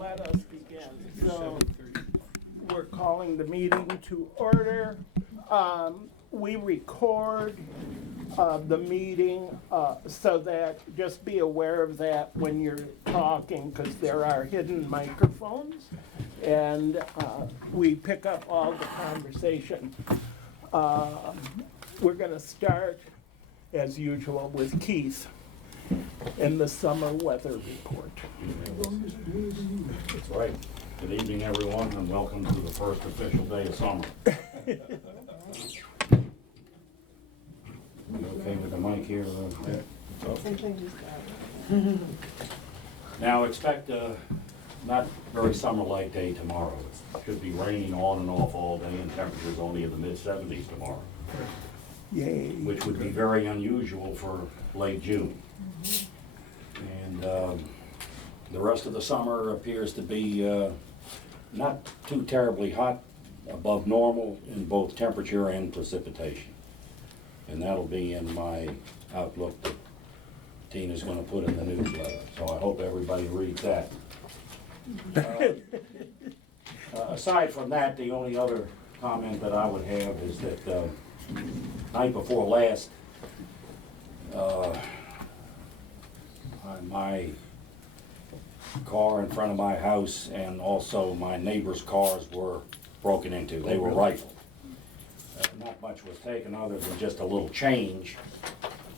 Let us begin. So we're calling the meeting to order. We record the meeting so that just be aware of that when you're talking, because there are hidden microphones and we pick up all the conversation. We're going to start, as usual, with Keith in the summer weather report. That's right. Good evening, everyone, and welcome to the first official day of summer. You okay with the mic here? Now expect a not very summer-like day tomorrow. It should be raining on and off all day, and temperatures only in the mid-70s tomorrow. Yay. Which would be very unusual for late June. And the rest of the summer appears to be not too terribly hot, above normal in both temperature and precipitation. And that'll be in my outlook that Tina's going to put in the newsletter. So I hope everybody reads that. Aside from that, the only other comment that I would have is that night before last, my car in front of my house and also my neighbor's cars were broken into. They were rifled. Not much was taken other than just a little change,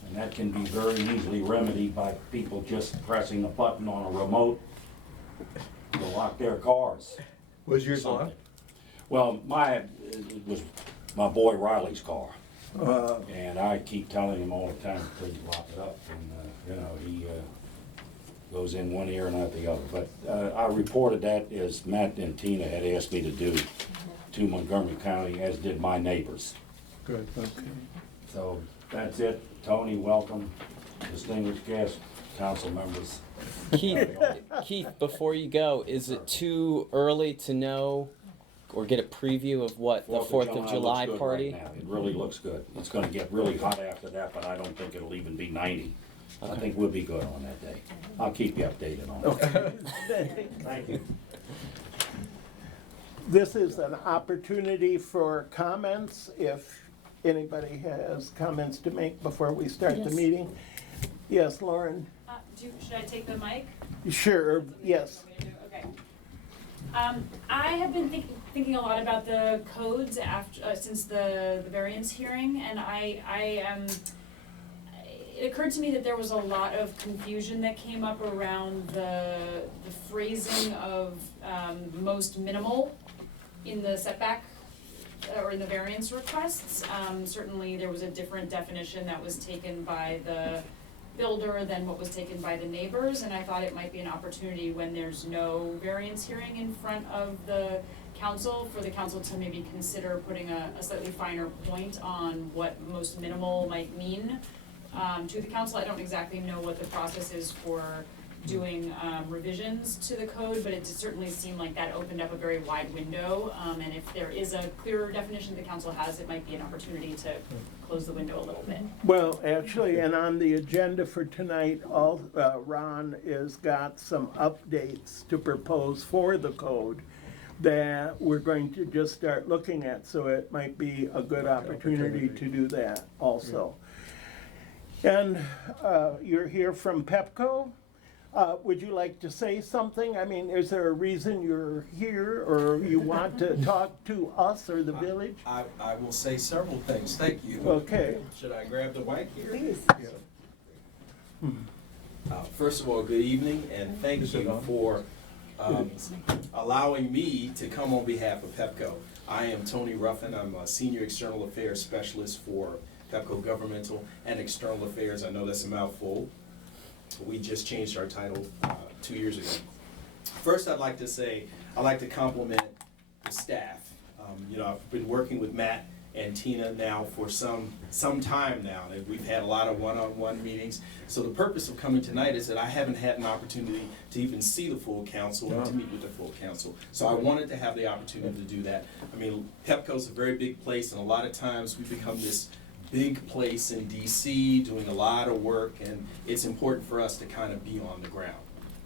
and that can be very easily remedied by people just pressing a button on a remote to lock their cars. Was yours locked? Well, it was my boy Riley's car. And I keep telling him all the time, please lock it up, and he goes in one ear and out the other. But I reported that, as Matt and Tina had asked me to do, to Montgomery County, as did my neighbors. Good, okay. So that's it. Tony, welcome. Distinguished guests, council members. Keith, before you go, is it too early to know or get a preview of what the 4th of July looks good party? right now. It really looks good. It's going to get really hot after that, but I don't think it'll even be 90. Okay. I think we'll be good on that day. I'll keep you updated on it. Okay. Thank you. This is an opportunity for comments, if anybody has comments to make before we start the meeting. Yes, Lauren? Should I take the mic? Sure, yes. Okay. I have been thinking a lot about the codes after since the variance hearing, and it occurred to me that there was a lot of confusion that came up around the phrasing of most minimal in the setback or in the variance requests. Certainly there was a different definition that was taken by the builder than what was taken by the neighbors, and I thought it might be an opportunity when there's no variance hearing in front of the council for the council to maybe consider putting a slightly finer point on what most minimal might mean to the council. I don't exactly know what the process is for doing revisions to the code, but it certainly seemed like that opened up a very wide window, and if there is a clearer definition the council has, it might be an opportunity to close the window a little bit. Well, actually, and on the agenda for tonight, Ron has got some updates to propose for the code that we're going to just start looking at, so it might be a good opportunity to do that also. And you're here from Pepco. Would you like to say something? I mean, is there a reason you're here, or you want to talk to us or the village? I will say several things. Thank you. Okay. Should I grab the mic here? Please. First of all, good evening, and thank you for allowing me to come on behalf of Pepco. I am Tony Ruffin. I'm a Senior External Affairs Specialist for Pepco Governmental and External Affairs. I know that's a mouthful. We just changed our title 2 years ago. First, I'd like to compliment the staff. I've been working with Matt and Tina now for some time now, and we've had a lot of one-on-one meetings. So the purpose of coming tonight is that I haven't had an opportunity to even see the full council and to meet with the full council. So I wanted to have the opportunity to do that. I mean, Pepco's a very big place, and a lot of times we become this big place in DC doing a lot of work, and it's important for us to kind of be on the ground.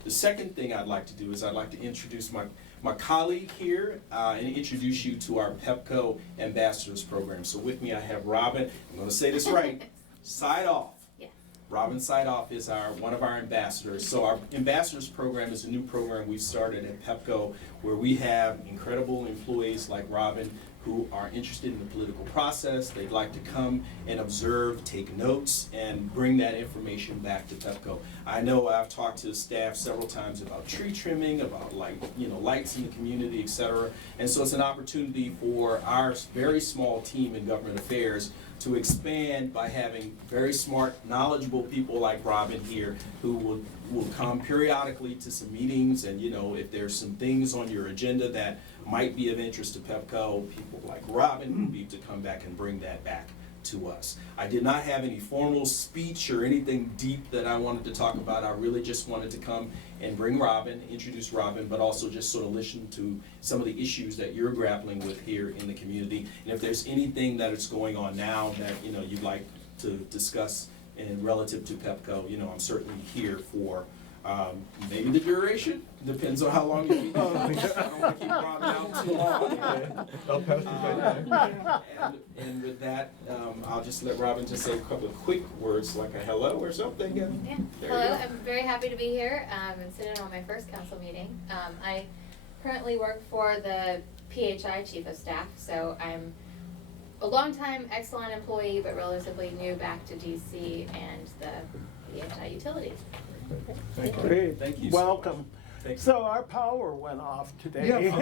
The second thing I'd like to do is I'd like to introduce my colleague here and introduce you to our PEPCO Ambassadors Program. So with me I have Robin, I'm gonna say this right, Sideoff. Yeah. Robin Sideoff is one of our ambassadors. So our Ambassadors Program is a new program we've started at PEPCO where we have incredible employees like Robin who are interested in the political process. They'd like to come and observe, take notes, and bring that information back to PEPCO. I know I've talked to staff several times about tree trimming, about lights in the community, et cetera. And so it's an opportunity for our very small team in government affairs to expand by having very smart, knowledgeable people like Robin here who will come periodically to some meetings, and if there's some things on your agenda that might be of interest to PEPCO, people like Robin will be able to come back and bring that back to us. I did not have any formal speech or anything deep that I wanted to talk about. I really just wanted to come and bring Robin, introduce Robin, but also just sort of listen to some of the issues that you're grappling with here in the community. And if there's anything that is going on now that you'd like to discuss in relative to PEPCO, I'm certainly here for maybe the duration. Depends on how long you keep. I don't want to keep Robin out too long. I'll pass it right now. And with that, I'll just let Robin just say a couple of quick words, like a hello or something. And Yeah. there you Hello, go. I'm very happy to be here and sit in on my first council meeting. I currently work for the PHI Chief of Staff, so I'm a longtime Exelon employee, but relatively new back to DC and the PHI utilities. Thank you. Great, Thank you so much. welcome. Thank you. So our power went off today. Yeah, It's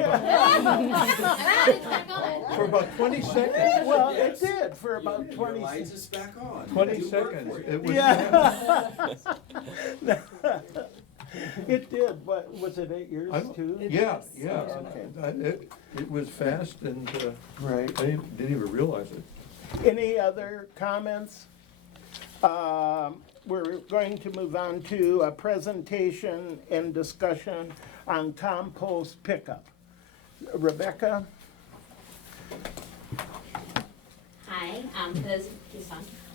back on. for about 20 seconds. Well, Yes. it did for about Your 20 lights seconds. is back on. 20 It worked seconds. for you. It was. Yeah. It did, what, was it 8 years I'm- too? Yeah, Okay. it was fast and Right. I didn't even realize it. Any other comments? We're going to move on to a presentation and discussion on compost pickup. Rebecca? Hi, for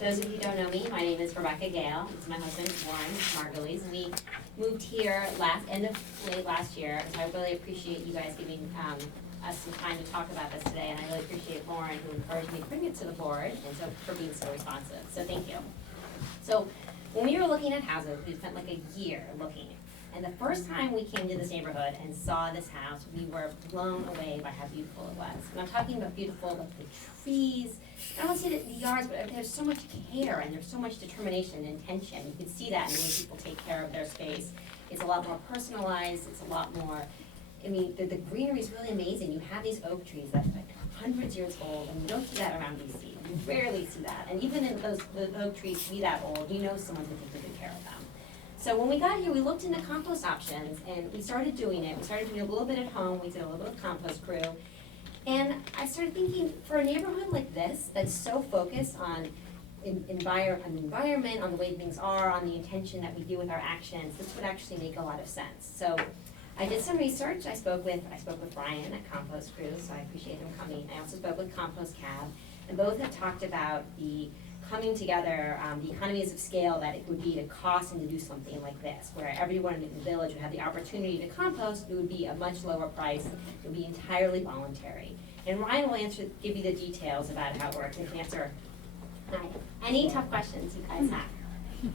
those of you who don't know me, my name is Rebecca Gale. It's my husband, Warren Margulies. We moved here late last year, so I really appreciate you guys giving us some time to talk about this today, and I really appreciate Lauren who encouraged me to bring it to the board, and so for being so responsive. So thank you. So when we were looking at houses, we spent like a year looking. And the first time we came to this neighborhood and saw this house, we were blown away by how beautiful it was. And I'm talking about beautiful, like the trees, I don't see the yards, but there's so much care and there's so much determination and intention. You can see that in the way people take care of their space. It's a lot more personalized, it's a lot more, the greenery is really amazing. You have these oak trees that are like hundreds of years old, and you don't see that around DC. You rarely see that. And even if those oak trees be that old, you know someone's going to take good care of them. So when we got here, we looked into compost options, and we started doing it. We started doing a little bit at home. We did a little bit of compost crew. And I started thinking, for a neighborhood like this, that's so focused on environment, on the way things are, on the intention that we do with our actions, this would actually make a lot of sense. So I did some research. I spoke with Brian at Compost Crew, so I appreciate him coming. I also spoke with Compost Cab, and both have talked about the coming together, the economies of scale that it would be to cost and to do something like this, where everyone in the village would have the opportunity to compost. It would be a much lower price. It would be entirely voluntary. And Ryan will give you the details about how it works and can answer any tough questions you guys have.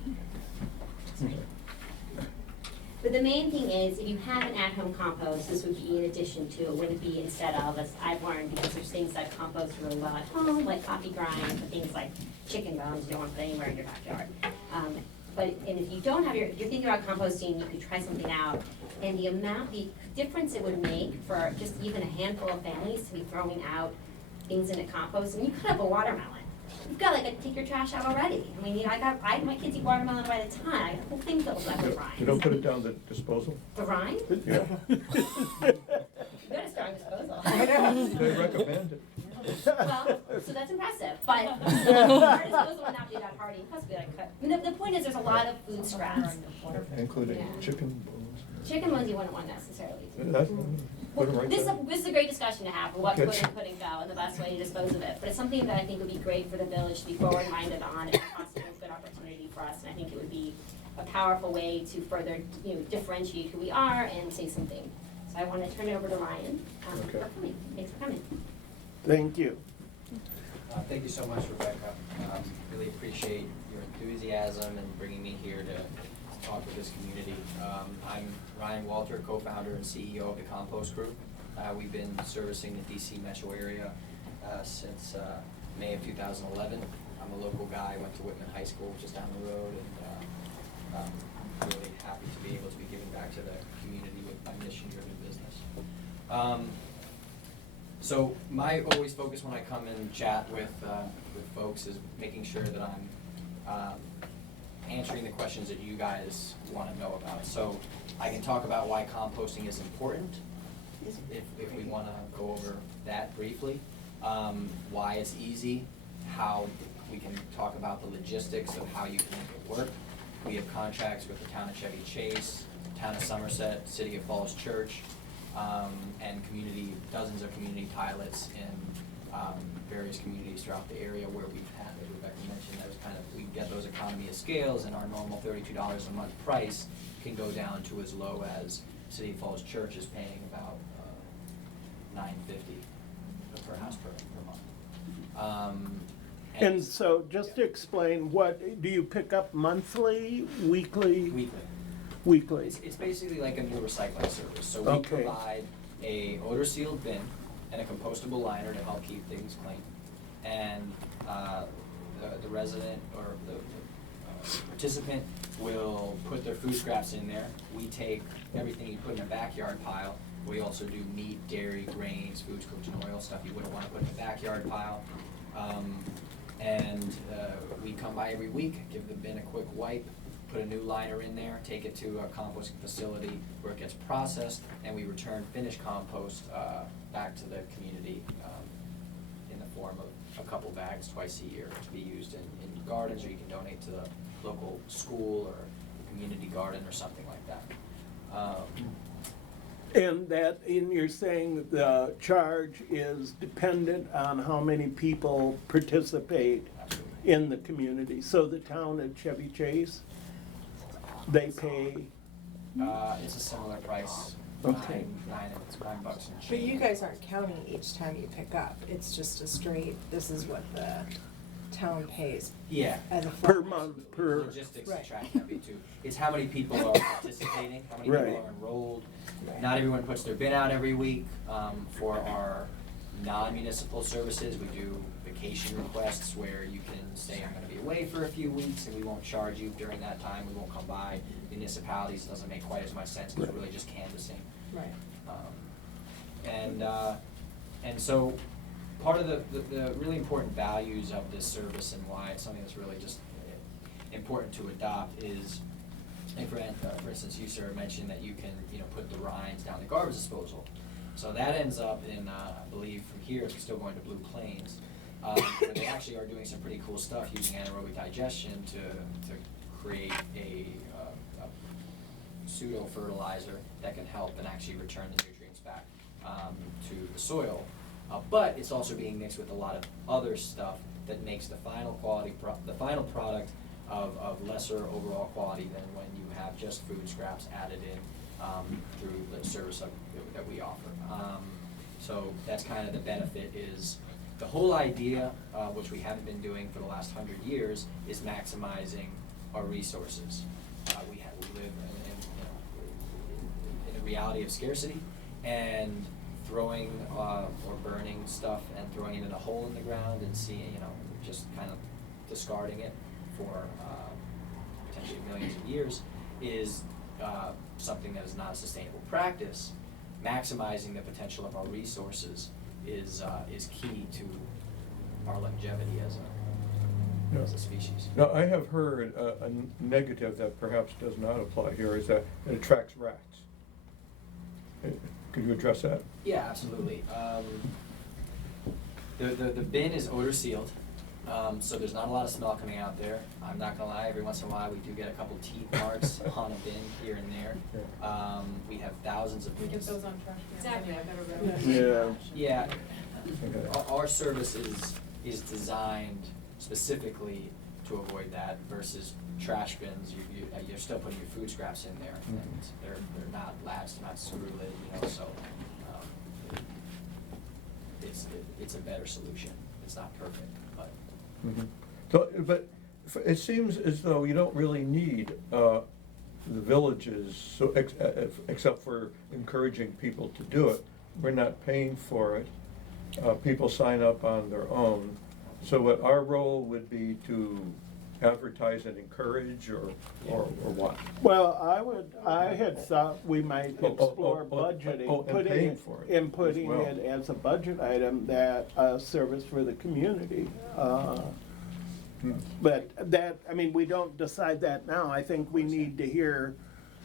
But the main thing is, if you have an at-home compost, this would be in addition to, it wouldn't be instead of, as I've learned, because there's things that compost really well at home, like coffee grinds, but things like chicken bones, you don't want to put anywhere in your backyard. And if you don't have if you're thinking about composting, you could try something out. And the difference it would make for just even a handful of families to be throwing out things into compost, and you could have a watermelon. You've got take your trash out already. My kids eat watermelon by the time. I got a whole thing filled up with rinds. You don't put it down the disposal? The rind? Yeah. You got a strong disposal. They recommend it. Well, so that's impressive, but our disposal would not be that hardy, plus we cut. The point is, there's a lot of food scraps. Including Yeah. chicken bones. Chicken bones you wouldn't want necessarily. That's, put them right This there. is a great discussion to have, what Okay. could and couldn't go, and the best way to dispose of it. But it's something that I think would be great for the village to be forward-minded on, and possibly a good opportunity for us, and I think it would be a powerful way to further, differentiate who we are and say something. So I want to turn it over to Ryan Okay. for coming. Thanks for coming. Thank you. Thank you so much, Rebecca. Really appreciate your enthusiasm and bringing me here to talk with this community. I'm Ryan Walter, co-founder and CEO of the Compost Group. We've been servicing the DC metro area since May of 2011. I'm a local guy, went to Whitman High School just down the road, and I'm really happy to be able to be giving back to the community with my mission-driven business. So my always focus when I come and chat with folks is making sure that I'm answering the questions that you guys want to know about. So I can talk about why composting is important, if we want to go over that briefly, why it's easy, how we can talk about the logistics of how you can make it work. We have contracts with the town of Chevy Chase, town of Somerset, City of Falls Church, and dozens of community pilots in various communities throughout the area where we've had, as Rebecca mentioned, that was we get those economy of scales, and our normal $32 a month price can go down to as low as City of Falls Church is paying about $9.50 per house per month. And so just to explain, what, do you pick up monthly, weekly? Weekly. Weekly. It's basically like a new recycling service. So we Okay. provide a odor sealed bin and a compostable liner to help keep things clean. And the resident or the participant will put their food scraps in there. We take everything you put in a backyard pile. We also do meat, dairy, grains, foods cooked in oil, stuff you wouldn't want to put in a backyard pile. We come by every week, give the bin a quick wipe, put a new liner in there, take it to a composting facility where it gets processed, and we return finished compost back to the community in the form of a couple bags twice a year to be used in gardens, or you can donate to the local school or community garden or something like that. And you're saying the charge is dependent on how many people participate Absolutely. in the community. So the town of Chevy Chase, they pay, It's a similar price, Okay. $9 and change. But you guys aren't counting each time you pick up, it's just a straight, this is what the town pays Yeah. as a per flat. month, per, Logistics Right. track heavy too. It's how many people are participating, how many Right. people are enrolled. Right. Not everyone puts their bin out every week. For our non-municipal services, we do vacation requests where you can say, I'm gonna be away for a few weeks and we won't charge you during that time, we won't come by. Municipalities doesn't make quite as much sense because we're really just canvassing. Right. And so part of the really important values of this service and why it's something that's really just important to adopt is, and for instance, you, sir, mentioned that you can, put the rinds down the garbage disposal. So that ends up in, I believe from here, it's still going to Blue Plains. But they actually are doing some pretty cool stuff using anaerobic digestion to create a pseudo fertilizer that can help and actually return the nutrients back to the soil. But it's also being mixed with a lot of other stuff that makes the final product of lesser overall quality than when you have just food scraps added in through the service that we offer. So that's kind of the benefit is the whole idea, which we haven't been doing for the last 100 years, is maximizing our resources. We live in a reality of scarcity, and throwing or burning stuff and throwing it in a hole in the ground and seeing, just kind of discarding it for potentially millions of years is something that is not a sustainable practice. Maximizing the potential of our resources is key to our longevity as a species. Now, I have heard a negative that perhaps does not apply here is that it attracts rats. Could you address that? Yeah, absolutely. The bin is odor sealed, so there's not a lot of smell coming out there. I'm not gonna lie, every once in a while we do get a couple teeth marks on a bin here and there. We have thousands of We get bins. those on trash. Exactly, I've never read yeah. Yeah, our service is designed specifically to avoid that versus trash bins, you're still putting your food scraps in there, and they're not latched, they're not screw lid, you know, so, it's a better solution. It's not perfect, but. Mhm. So, but it seems as though you don't really need the villages, so except for encouraging people to do it. We're not paying for it. People sign up on their own. So what our role would be to advertise and encourage, or what? Well, I had thought we might Oh, oh, explore oh, budgeting, oh, and putting paying it, for it and putting as well. it as a budget item, that, service for the community. But that, I mean, we don't decide that now. I think we need to hear,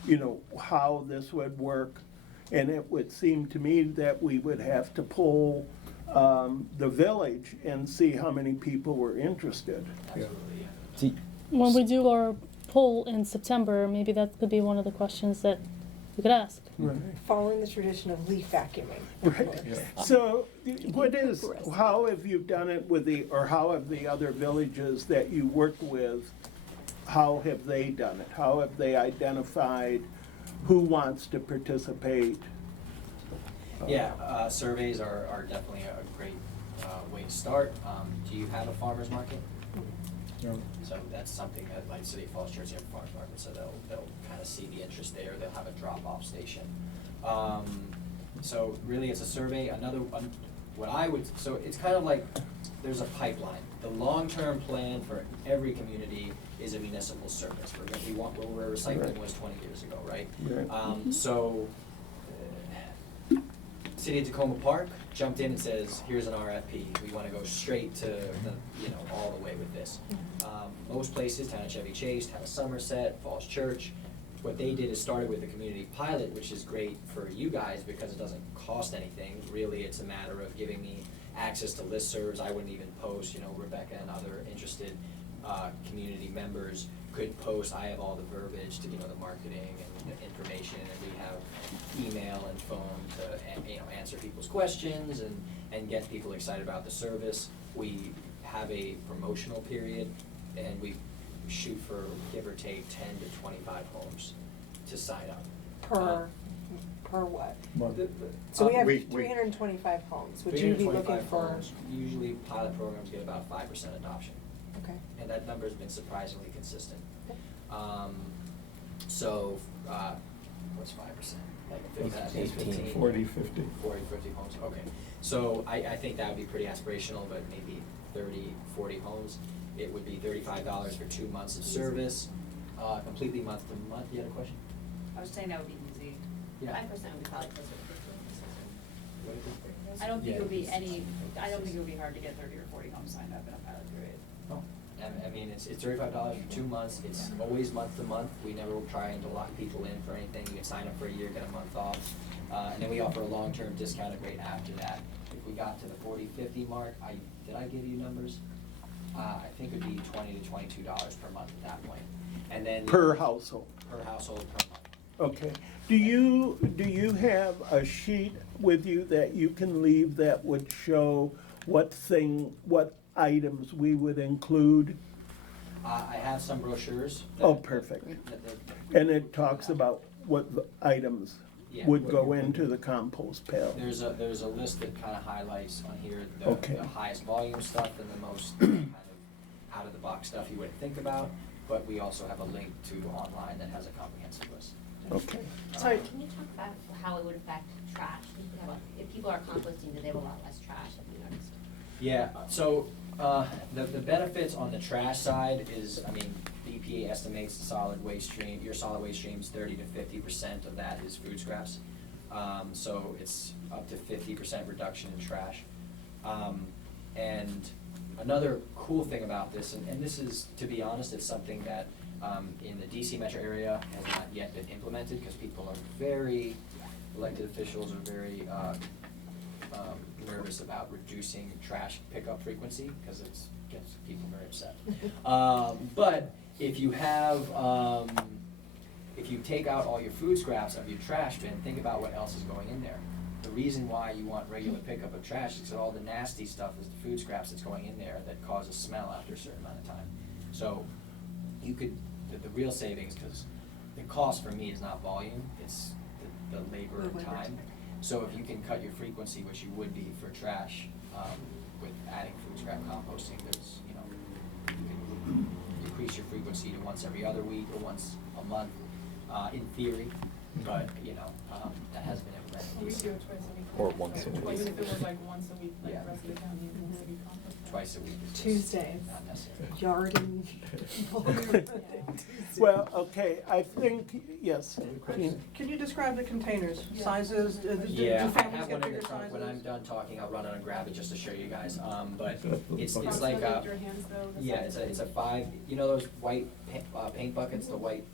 you know, how this would work. And it would seem to me that we would have to poll, the village and see how many people were interested. Absolutely, yeah. Do- When we do our poll in September, maybe that could be one of the questions that we could ask. Right. Following the tradition of leaf vacuuming. Right. Yeah. So, what is, how have you done it with or how have the other villages that you work with, how have they done it? How have they identified who wants to participate? Yeah, surveys are definitely a great way to start. Do you have a farmer's market? No. So that's something that, like City of Falls Church, you have a farmer's market, so they'll kind of see the interest there, they'll have a drop-off station. So really, it's a survey. What I would, so it's kind of like, there's a pipeline. The long-term plan for every community is a municipal service. We want where recycling was 20 years ago, right? Right. So, City of Tacoma Park jumped in and says, here's an RFP, we wanna go straight to all the way with this. Most places, Town of Chevy Chase, Town of Somerset, Falls Church, what they did is started with a community pilot, which is great for you guys because it doesn't cost anything. Really, it's a matter of giving me access to listservs. I wouldn't even post, Rebecca and other interested community members could post. I have all the verbiage to, the marketing and the information, and we have email and phone to, answer people's questions and get people excited about the service. We have a promotional period, and we shoot for, give or take, 10 to 25 homes to sign up. Per what? Month. So we have Week. 325 homes. Would you be looking 325 for? homes. Usually pilot programs get about 5% adoption, Okay. and that number's been surprisingly consistent. What's 5%? Like 15, 40, 50. 40, 50 homes, okay. So I think that would be pretty aspirational, but maybe 30, 40 homes. It would be $35 for 2 months of service, completely month to month. You had a question? I was saying that would be easy. Yeah. 5% would be probably closer to 15%. What is it? I don't think Yeah. it would be I don't think it would be hard to get 30 or 40 homes signed up in a pilot period. Oh, I mean, it's $35 for 2 months, it's always month to month, we never will try to lock people in for anything, you can sign up for a year, get a month off. And then we offer a long-term discounted rate after that. If we got to the 40, 50 mark, did I give you numbers? I think it would be $20 to $22 per month at that point. And then. Per household. Per household, per month. Okay. Do you have a sheet with you that you can leave that would show what items we would include? I have some brochures. Oh, perfect. And it talks about what the items Yeah. would go into the compost pail. There's a list that kind of highlights on here Okay. the highest volume stuff and the most kind of out-of-the-box stuff you wouldn't think about, but we also have a link to online that has a comprehensive list. Okay. Sorry, can you talk about how it would affect trash? If people are composting, do they have a lot less trash, have you noticed? Yeah, so the benefits on the trash side is, EPA estimates the solid waste stream, your solid waste stream's 30 to 50% of that is food scraps. So it's up to 50% reduction in trash. And another cool thing about this, and this is, to be honest, it's something that in the DC metro area has not yet been implemented because people are elected officials are very nervous about reducing trash pickup frequency because it gets people very upset. But if you have, if you take out all your food scraps of your trash bin, think about what else is going in there. The reason why you want regular pickup of trash is because all the nasty stuff is the food scraps that's going in there that causes smell after a certain amount of time. So you could, the real savings, because the cost for me is not volume, it's the labor and time. So if you can cut your frequency, which you would be for trash, with adding food scrap composting, there's, you know, you can decrease your frequency to once every other week or once a month, in theory, but, you know, that has been We implemented. do it twice a week. Or once a week. Even if it was like once a week, like Yeah. the rest of the county, once a week compost. Twice a week is just Tuesdays. not necessary. Yarding. Well, okay, I think, yes. Jean. Can you describe the containers, sizes, do Yeah, I families have get one in bigger the trunk. sizes? When I'm done talking, I'll run out and grab it just to show you guys. But it's Probably like don't a, need your hands, though, the yeah, sizes. it's a 5, you know those white paint buckets, the white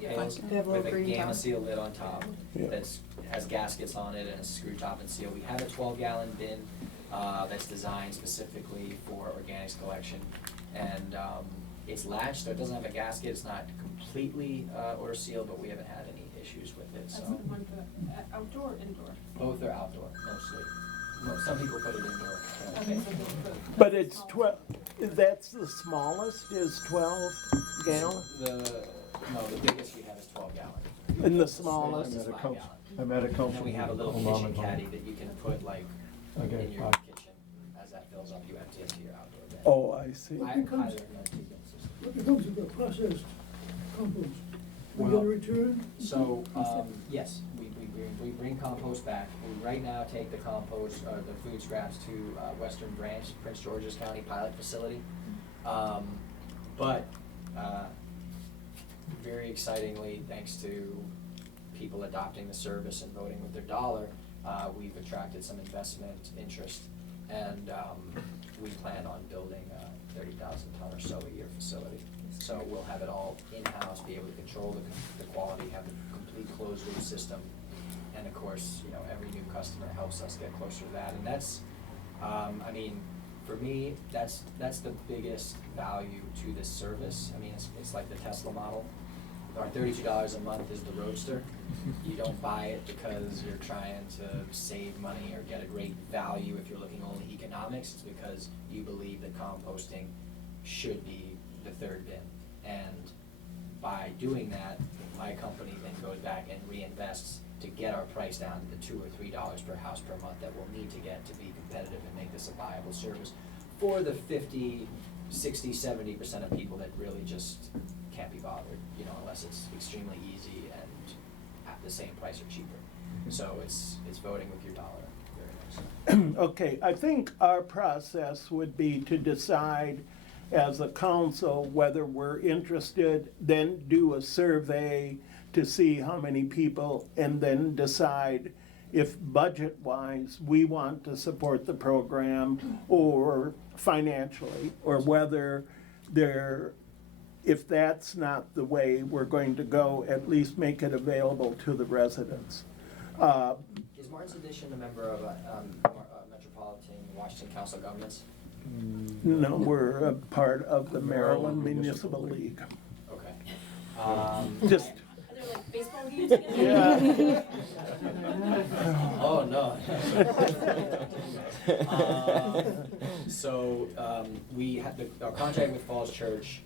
Yeah. pails? They have a little With a green gamma top. seal lid on top, Yeah. that's, has gaskets on it and a screw top and seal. We have a 12-gallon bin, that's designed specifically for organics collection. And, it's latched, so it doesn't have a gasket, it's not completely, odor sealed, but we haven't had any issues with it, That's so. the one for outdoor or indoor? Both are outdoor, mostly. Some people put it indoor. Okay, so they'll put. But it's 12, that's the smallest, is 12 gallon? No, the biggest we have is 12 gallon. And the Smallest smallest? is 5 gallon. I'm at a And council. then we have a little meeting. kitchen caddy that you can put like Okay, in your fine. kitchen. As that fills up, you empty into your outdoor bin. Oh, I see. I highly recommend two bin system. What becomes of the processed compost? We get Well, a return? So, yes, we bring compost back. We right now take the compost, the food scraps to Western Branch, Prince George's County pilot facility. But, very excitingly, thanks to people adopting the service and voting with their dollar, we've attracted some investment interest. And, we plan on building a 30,000 ton or so a year facility. So we'll have it all in-house, be able to control the quality, have a complete closed loop system. And of course, you know, every new customer helps us get closer to that. And that's, I mean, for me, that's the biggest value to this service. I mean, it's like the Tesla model. Our $32 a month is the Roadster. You don't buy it because you're trying to save money or get a great value if you're looking only economics. It's because you believe that composting should be the third bin. And by doing that, my company then goes back and reinvests to get our price down to the $2 or $3 per house per month that we'll need to get to be competitive and make this a viable service for the 50, 60, 70% of people that really just can't be bothered, you know, unless it's extremely easy and at the same price or cheaper. So it's voting with your dollar, very much. Okay, I think our process would be to decide as a council whether we're interested, then do a survey to see how many people, and then decide if budget-wise, we want to support the program or financially, or whether if that's not the way we're going to go, at least make it available to the residents. Is Martin's Edition a member of Metropolitan Washington Council of Governments? No, we're a part of the Maryland Municipal League. Okay. Just, Are there like baseball games together? yeah. Oh, no. We have our contract with Falls Church,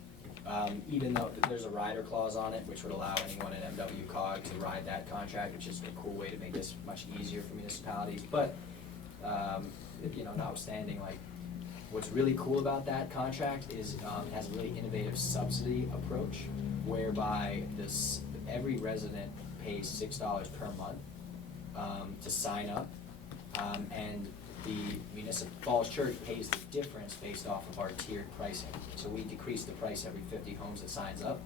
even though there's a rider clause on it, which would allow anyone in MWCOG to ride that contract, which is a cool way to make this much easier for municipalities. But, you know, notwithstanding, like, what's really cool about that contract is it has a really innovative subsidy approach, whereby every resident pays $6 per month to sign up, and the Falls Church pays the difference based off of our tiered pricing. So we decrease the price every 50 homes that signs up.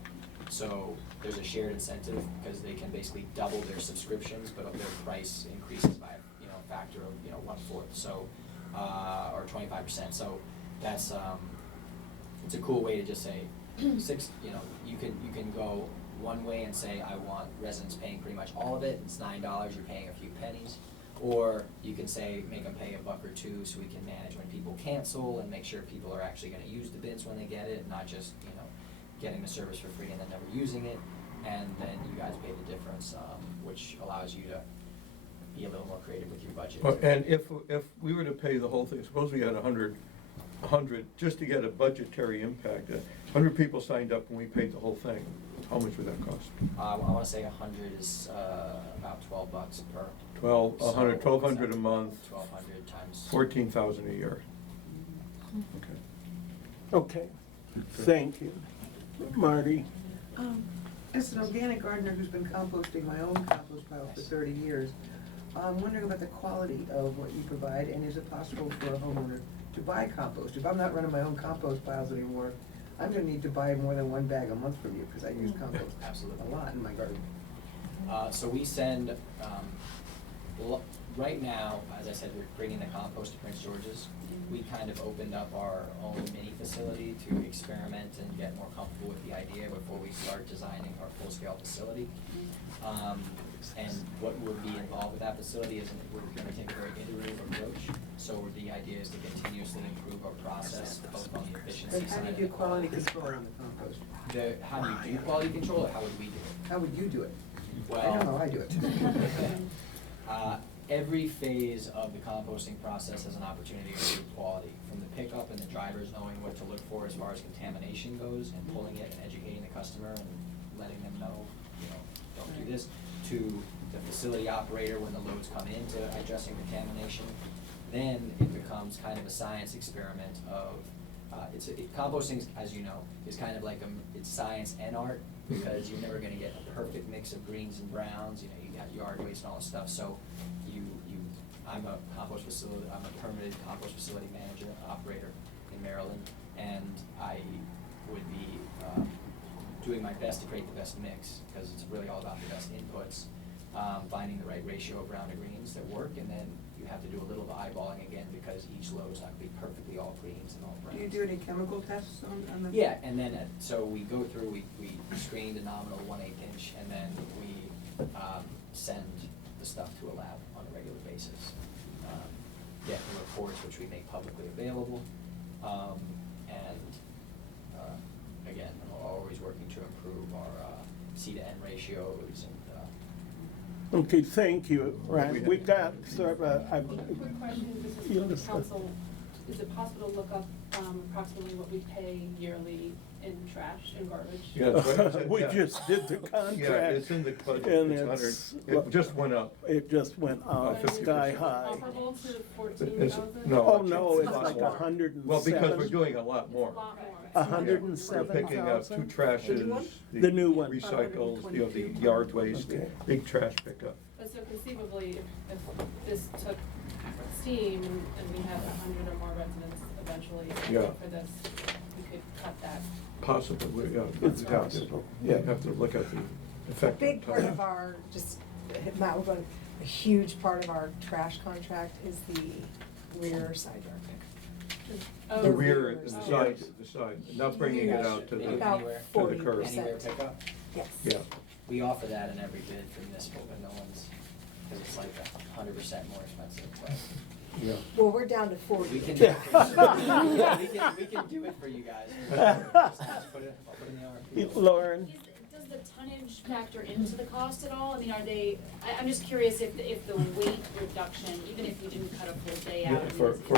So there's a shared incentive because they can basically double their subscriptions, but their price increases by a factor of 1/4. So or 25%. So that's it's a cool way to just say you can go one way and say I want residents paying pretty much all of it. It's $9. You're paying a few pennies. Or you can say, make them pay $1 or $2 so we can manage when people cancel and make sure people are actually gonna use the bins when they get it, not just, getting the service for free and then never using it. And then you guys pay the difference, which allows you to be a little more creative with your budget. And if we were to pay the whole thing, suppose we had 100 100, just to get a budgetary impact, 100 people signed up and we paid the whole thing, how much would that cost? I wanna say 100 is, about $12 per. 100, 1,200 a month, 1,200 times. 14,000 a year. Okay. Okay, thank you. Marty? As an organic gardener who's been composting my own compost pile for 30 years, I'm wondering about the quality of what you provide, and is it possible for a homeowner to buy compost? If I'm not running my own compost piles anymore, I'm gonna need to buy more than 1 bag a month from you, because I use compost Absolutely. a lot in my garden. So we send, right now, as I said, we're bringing the compost to Prince George's. We kind of opened up our own mini facility to experiment and get more comfortable with the idea before we start designing our full-scale facility. And what would be involved with that facility is we're gonna take a very iterative approach. So the idea is to continuously improve our process, both on the efficiency And side how do and you the do quality quality. control on the compost? How do you do quality control, or how would we do it? How would you do it? Well. I don't know, I do it. Every phase of the composting process has an opportunity to improve quality, from the pickup and the drivers knowing what to look for as far as contamination goes, and pulling it and educating the customer and letting them know, don't do this, to the facility operator when the loads come in to addressing contamination. Then it becomes kind of a science experiment of, composting, as you know, is kind of like it's science and art, because you're never gonna get a perfect mix of greens and browns, you got yard waste and all this stuff, so I'm a permitted compost facility manager, operator in Maryland, and I would be, doing my best to create the best mix, because it's really all about the best inputs, finding the right ratio of brown to greens that work, and then you have to do a little eyeballing again, because each load is not gonna be perfectly all greens and all browns. Do you do any chemical tests on the? Yeah, and then, so we go through, we screen the nominal 1/8 inch, and then we send the stuff to a lab on a regular basis. Get the reports, which we make publicly available, and again, we're always working to improve our C to N ratios and Okay, thank you, Ryan. We've got sort of a, Quick question, this You is for understand. council. Is it possible to look up approximately what we pay yearly in trash and garbage? Yeah, that's what I said, We yeah. just did the contract. Yeah, it's in the budget, and it's 100, it just went up. It just went up 50%. sky high. Comparable to It's- 14,000? no, Oh, it's no, a it's lot like more. 107. Well, because we're doing a lot more. A lot more. A We're hundred and seven picking up 2 thousand? trashes, The new one. recycles, the yard waste, Okay. big trash pickup. But so conceivably, if this took steam and we have 100 or more residents eventually Yeah. for this, we could cut that. Possibly, yeah. It's we'd have to- possible, We'd yeah. have to look at the A effect on big part time. of our, Matt, we're going, a huge part of our trash contract is the rear side yard pick. Oh, The rear rears. and the side, not bringing it out to the, About Anywhere. to the curb. 40%. anywhere pickup. Yes. Yeah, We offer that in every bid for municipal, but no one's, because it's like 100% more expensive, but yeah. Well, we're down to 40. we can do it for you. we can do it for you guys. Just put it in the RFP. Lauren? Does the tonnage factor into the cost at all? I mean, I'm just curious if the weight reduction, even if you didn't cut a full day out. I mean,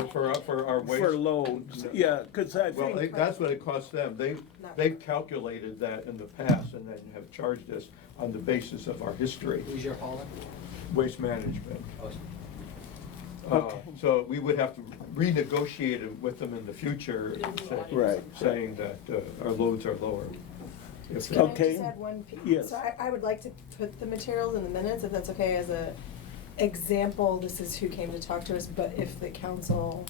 For our waste. For loads, yeah, because I Well, think, that's what it costs them. They've calculated that in the past and then have charged us on the basis of our history, Who's your hauler? waste management. Oh, Okay. So we would have to renegotiate it with them in the future, Right. saying that our loads are lower. If Can I Okay. just add one piece? Yes. So I would like to put the materials in the minutes, if that's okay, as a example, this is who came to talk to us, but if the council,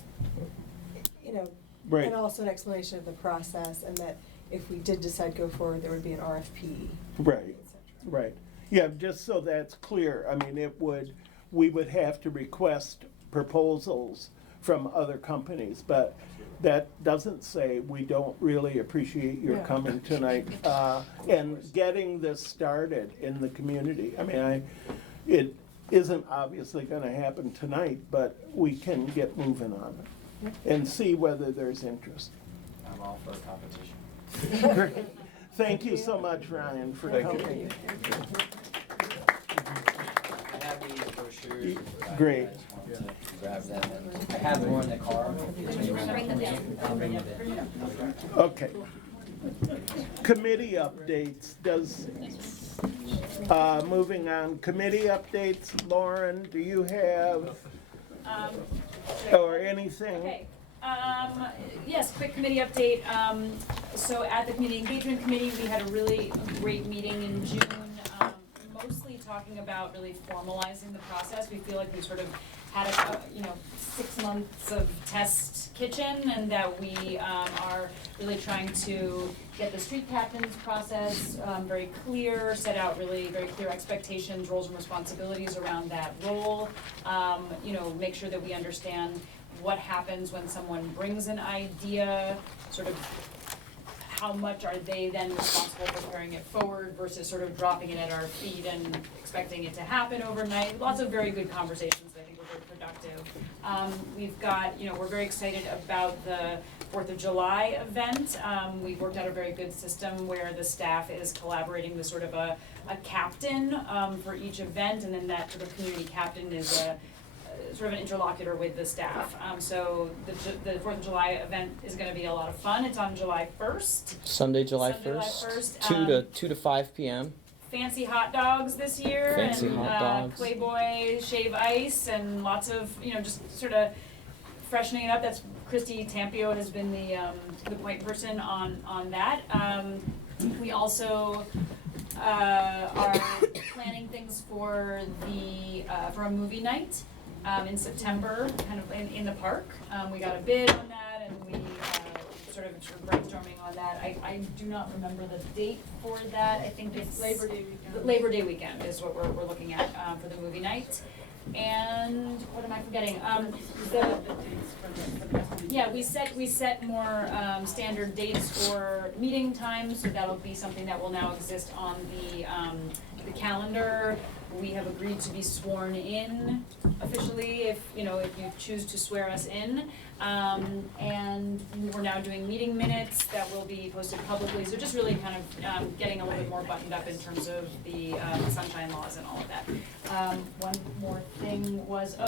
Right. and also an explanation of the process, and that if we did decide to go forward, there would be an RFP. right, et cetera. right. Yeah, just so that's clear, I mean, we would have to request proposals from other companies, but that doesn't say we don't really appreciate your Yeah. coming tonight, and getting this started in the community. I mean, it isn't obviously gonna happen tonight, but we can get moving on it and see whether there's interest. I'm all for competition. Great. Thank you so much, Ryan, for Thank you. coming. I have these brochures. if you Great. guys want to- grab them, and I have more in the car. I'll bring them in. Okay. Committee updates, moving on, committee updates, Lauren, do you have, or anything? Okay, yes, quick committee update. So at the Community Engagement Committee, we had a really great meeting in June, mostly talking about really formalizing the process. We feel like we sort of had a 6 months of test kitchen, and that we are really trying to get the street captains process very clear, set out really very clear expectations, roles and responsibilities around that role. Make sure that we understand what happens when someone brings an idea, sort of how much are they then responsible for carrying it forward versus sort of dropping it at our feet and expecting it to happen overnight. Lots of very good conversations that I think were very productive. We've got, we're very excited about the 4th of July event. We've worked out a very good system where the staff is collaborating with sort of a captain for each event, and then that sort of community captain is a sort of an interlocutor with the staff. So the 4th of July event is going to be a lot of fun. It's on July 1st. Sunday, July Sunday, 1st, July 1st. 2 to 5 p.m. Fancy hot dogs this year, Fancy and hot dogs. Playboy shave ice, and lots of just sort of freshening it up. That's Christy Tampio has been the point person on that. We also are planning things for a movie night in September, kind of in the park. We got a bid on that, and we sort of brainstorming on that. I do not remember the date for that. I think it's Labor Day weekend. Labor Day weekend is what we're looking at for the movie night. And what am I forgetting? We set more standard dates for meeting times, so that'll be something that will now exist on the calendar. We have agreed to be sworn in officially if you choose to swear us in. And we're now doing meeting minutes that will be posted publicly. So just really kind of getting a little bit more buttoned up in terms of the sunshine laws and all of that. One more thing was,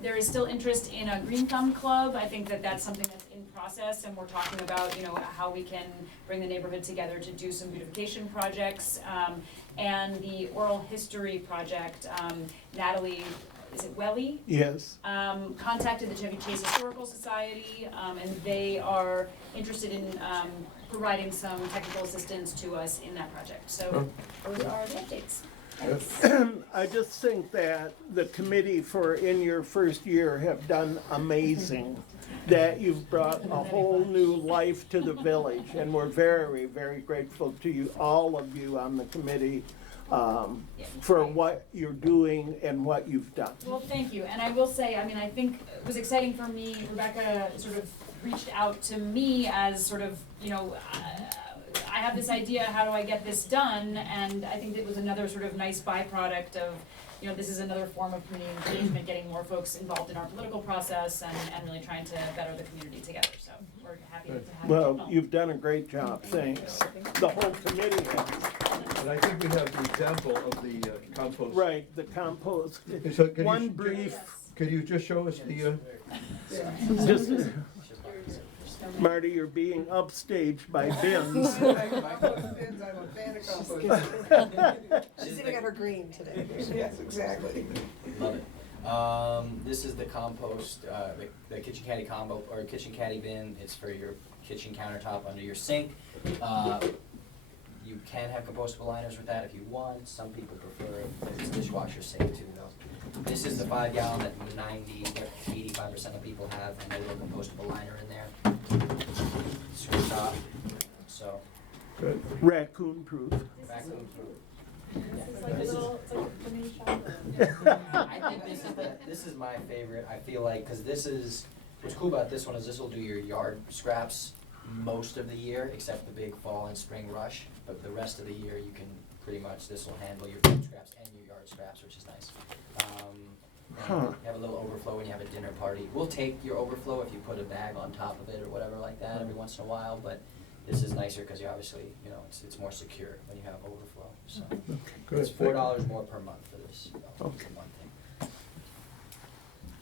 there is still interest in a Green Thumb Club. I think that's something that's in process, and we're talking about how we can bring the neighborhood together to do some beautification projects. And the oral history project, Natalie, is it Welly? Yes. Contacted the Chevy Chase Historical Society, and they are interested in providing some technical assistance to us in that project. So those are the updates. I just think that the committee in your first year have done amazing. That you've brought a whole new life to the village, and we're very, very grateful to you, all of you on the committee, for what you're doing and what you've done. Well, thank you. And I will say, I think it was exciting for me. Rebecca sort of reached out to me as sort of, I have this idea, how do I get this done? And I think it was another sort of nice byproduct of, this is another form of community engagement, getting more folks involved in our political process and really trying to better the community together. So we're happy to have you. Well, you've done a great job, thanks. The whole committee has. And I think we have the example of the compost. Right, the compost. So can One you, brief, could you just show us the, just, Marty, you're being upstaged by bins. I'm a fan of compost. She's even got her green today. Yes, exactly. Love it. This is the compost, the Kitchen Caddy combo, or Kitchen Caddy bin. It's for your kitchen countertop under your sink. You can have compostable liners with that if you want. Some people prefer it. It's dishwasher safe too, though. This is the 5 gallon that 85% of people have, and a little compostable liner in there. Screw top. So, good. Raccoon proof. vacuum proof. It's like a mini shop. I think this is my favorite. I feel like, because what's cool about this one is this will do your yard scraps most of the year, except the big fall and spring rush. But the rest of the year, you can pretty much, this will handle your food scraps and your yard scraps, which is nice. You have a little overflow when you have a dinner party. We'll take your overflow if you put a bag on top of it or whatever like that every once in a while, but this is nicer because you obviously, it's more secure when you have overflow. So Good. it's $4 more per month for this. Okay. One thing.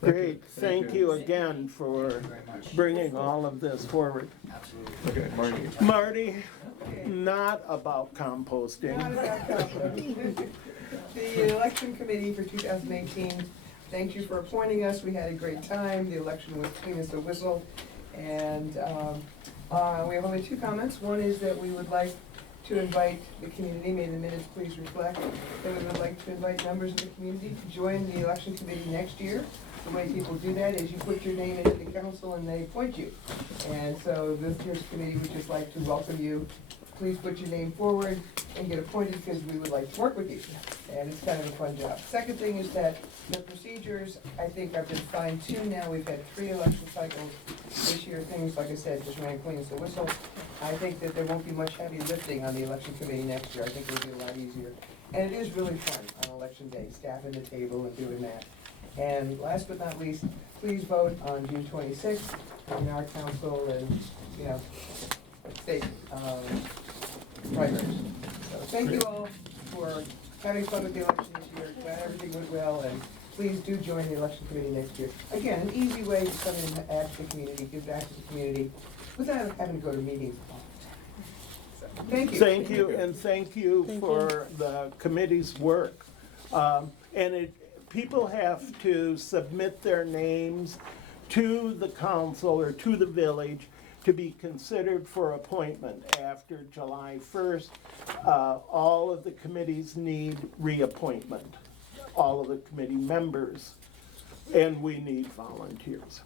Great, Thank thank you. you again for Thank you very much. bringing all of this forward. Absolutely. Okay, Marty. Marty, not about composting. Not about composting. The election committee for 2018, thank you for appointing us. We had a great time. The election was clean as a whistle. And we have only two comments. One is that we would like to invite the community, may the minutes please reflect, that we would like to invite members of the community to join the election committee next year. The way people do that is you put your name into the council and they appoint you. And so this year's committee would just like to welcome you. Please put your name forward and get appointed because we would like to work with you. And it's kind of a fun job. Second thing is that the procedures, I think, have been fine-tuned now. We've had 3 election cycles this year. Things, like I said, just ran clean as a whistle. I think that there won't be much heavy lifting on the election committee next year. I think it'll be a lot easier. And it is really fun on election day, staffing the table and doing that. And last but not least, please vote on June 26th in our council and, state primaries. So thank you all for having fun with the election this year. Glad everything went well, and please do join the election committee next year. Again, an easy way to come in and add to the community, give back to the community, without having to go to meetings. So, thank you. Thank you, and thank you for the committee's work. People have to submit their names to the council or to the village to be considered for appointment after July 1st. All of the committees need reappointment, all of the committee members, and we need volunteers.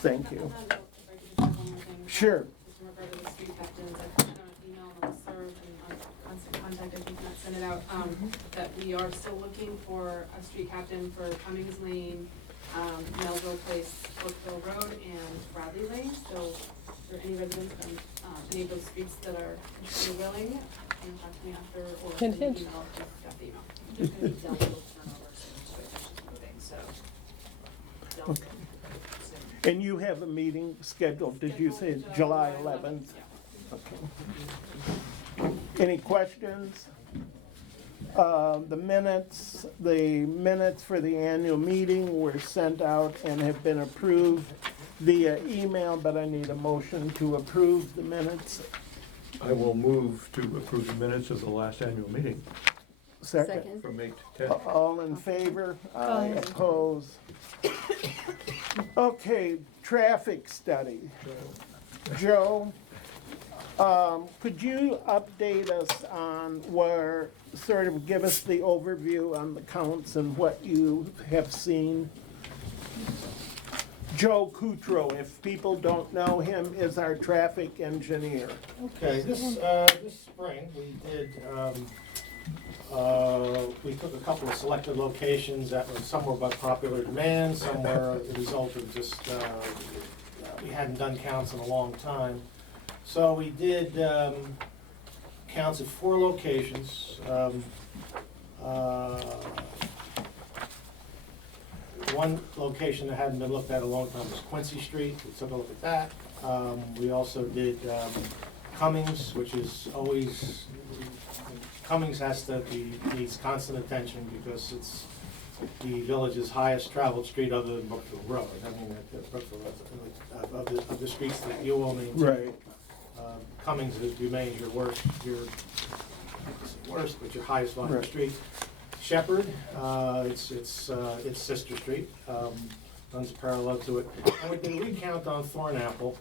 Thank you. On that note, if I could just have one more thing. Sure. Just in regard to the street captains, I put out an email on the serve and on constant contact, I think Matt sent it out, that we are still looking for a street captain for Cummings Lane, Melville Place, Brookville Road, and Bradley Lane. So if there are any residents on any of those streets that are willing, contact me after or send me an Hint, hint. email if you've got the email. There's gonna be double turnover soon, moving, so. Okay. And you have a meeting scheduled, did you say July 11th? Yeah. Okay. Any questions? The minutes for the annual meeting were sent out and have been approved via email, but I need a motion to approve the minutes. I will move to approve the minutes of the last annual meeting Second. from 8 to 10. All in favor? Aye. Oppose? Okay, traffic study. Joe, could you update us on sort of give us the overview on the counts and what you have seen? Joe Kutro, if people don't know him, is our traffic engineer. Okay, this spring, we took a couple of selected locations that were some were by popular demand, some were the result of just, we hadn't done counts in a long time. So we did counts at 4 locations. One location that hadn't been looked at in a long time was Quincy Street. We took a look at that. We also did Cummings, which is always, Cummings needs constant attention because it's the village's highest traveled street other than Brookville Road. I mean, Brookville Road, of the streets that you will maintain. Right. Cummings remains your worst, but your highest volume Right. street. Shepherd, it's Sister Street, runs parallel to it. And we did a recount on Thornapple,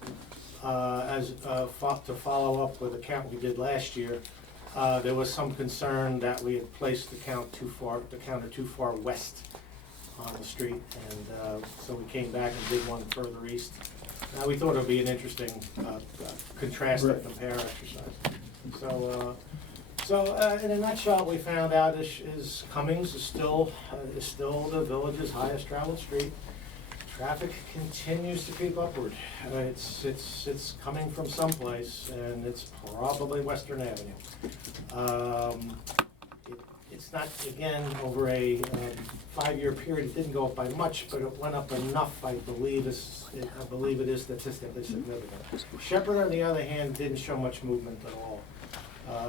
to follow up with a count we did last year. There was some concern that we had placed the counter too far west on the street, and so we came back and did one further east. We thought it would be an interesting contrast and compare exercise. So in a nutshell, what we found out is Cummings is still the village's highest traveled street. Traffic continues to creep upward. It's coming from someplace, and it's probably Western Avenue. It's not, again, over a 5-year period, it didn't go up by much, but it went up enough, I believe it is statistically significant. Shepherd, on the other hand, didn't show much movement at all.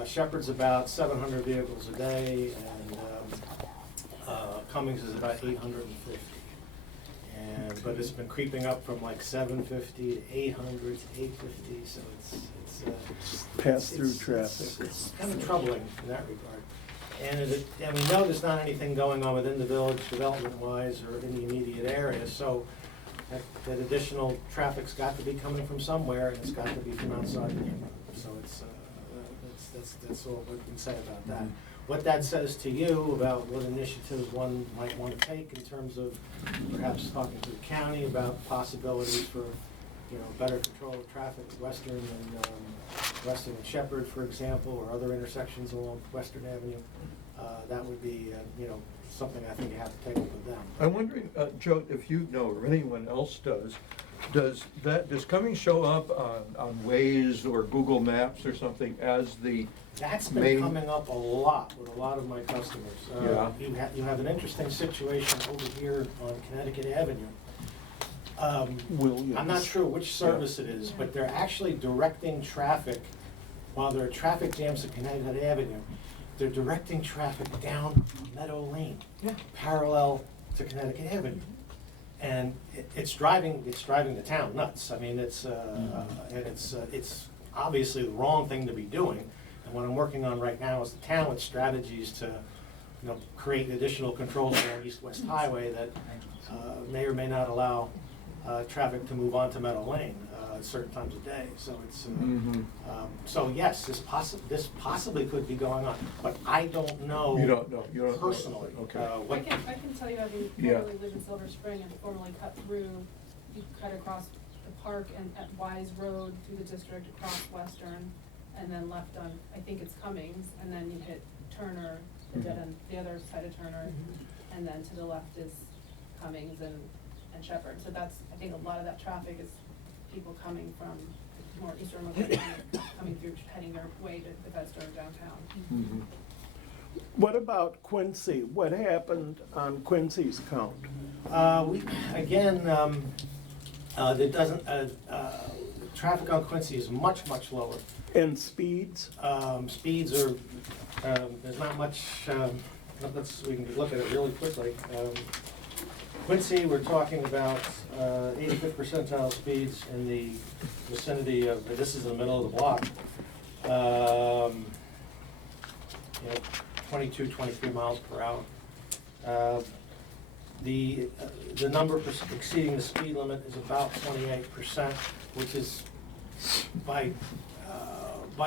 Shepherd's about 700 vehicles a day, and Cummings is about 850. but it's been creeping up from like 750 to 800 to 850, so it's Pass-through it's- traffic. It's kind of troubling in that regard. And we know there's not anything going on within the village development-wise or in the immediate area, so that additional traffic's got to be coming from somewhere, and it's got to be from outside the neighborhood. So that's all we can say about that. What that says to you about what initiatives one might want to take in terms of perhaps talking to the county about possibilities for, better control of traffic at Western and Shepherd, for example, or other intersections along Western Avenue. That would be, something I think you have to take up with them. I'm wondering, Joe, if you know, or anyone else does Cummings show up on Waze or Google Maps or something as the That's been main? coming up a lot with a lot of my customers. Yeah. You have an interesting situation over here on Connecticut Avenue. Williams. I'm not sure which service it is, but they're actually directing traffic, while there are traffic jams at Connecticut Avenue, they're directing traffic down Meadow Lane, parallel to Connecticut Avenue. And it's driving the town nuts. I mean, it's obviously the wrong thing to be doing. And what I'm working on right now is the town with strategies to, create additional controls along East-West Highway that may or may not allow traffic to move onto Meadow Lane at certain times of day. So it's so yes, this possibly could be going on, but I don't know. You don't know. You don't know. Personally. Okay. I can tell you, having formerly lived in Silver Spring and formerly cut through, you cut across the park and at Wise Road through the district, across Western, and then left on, I think it's Cummings, and then you hit Turner, the dead end, the other side of Turner, and then to the left is Cummings and Shepherd. So that's, I think a lot of that traffic is people coming from more eastern locations, coming through, heading their way to Bethesda or downtown. What about Quincy? What happened on Quincy's count? There doesn't, traffic on Quincy is much lower. And speeds? Speeds are, there's not much, we can look at it really quickly. Quincy, we're talking about 85th percentile speeds in the vicinity of, this is in the middle of the block, 22, 23 miles per hour. The number exceeding the speed limit is about 28%, which is by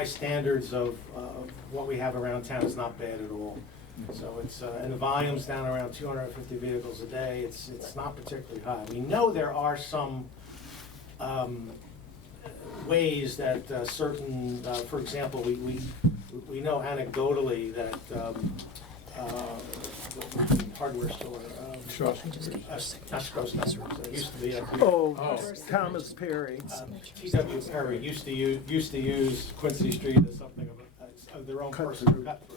standards of what we have around town is not bad at all. So it's, and the volume's down around 250 vehicles a day. It's not particularly high. We know there are some ways that certain, for example, we know anecdotally that hardware store, not Strauss, it used to be. Thomas Perry. T.W. Perry used to use Quincy Street as something of their own personal cut through.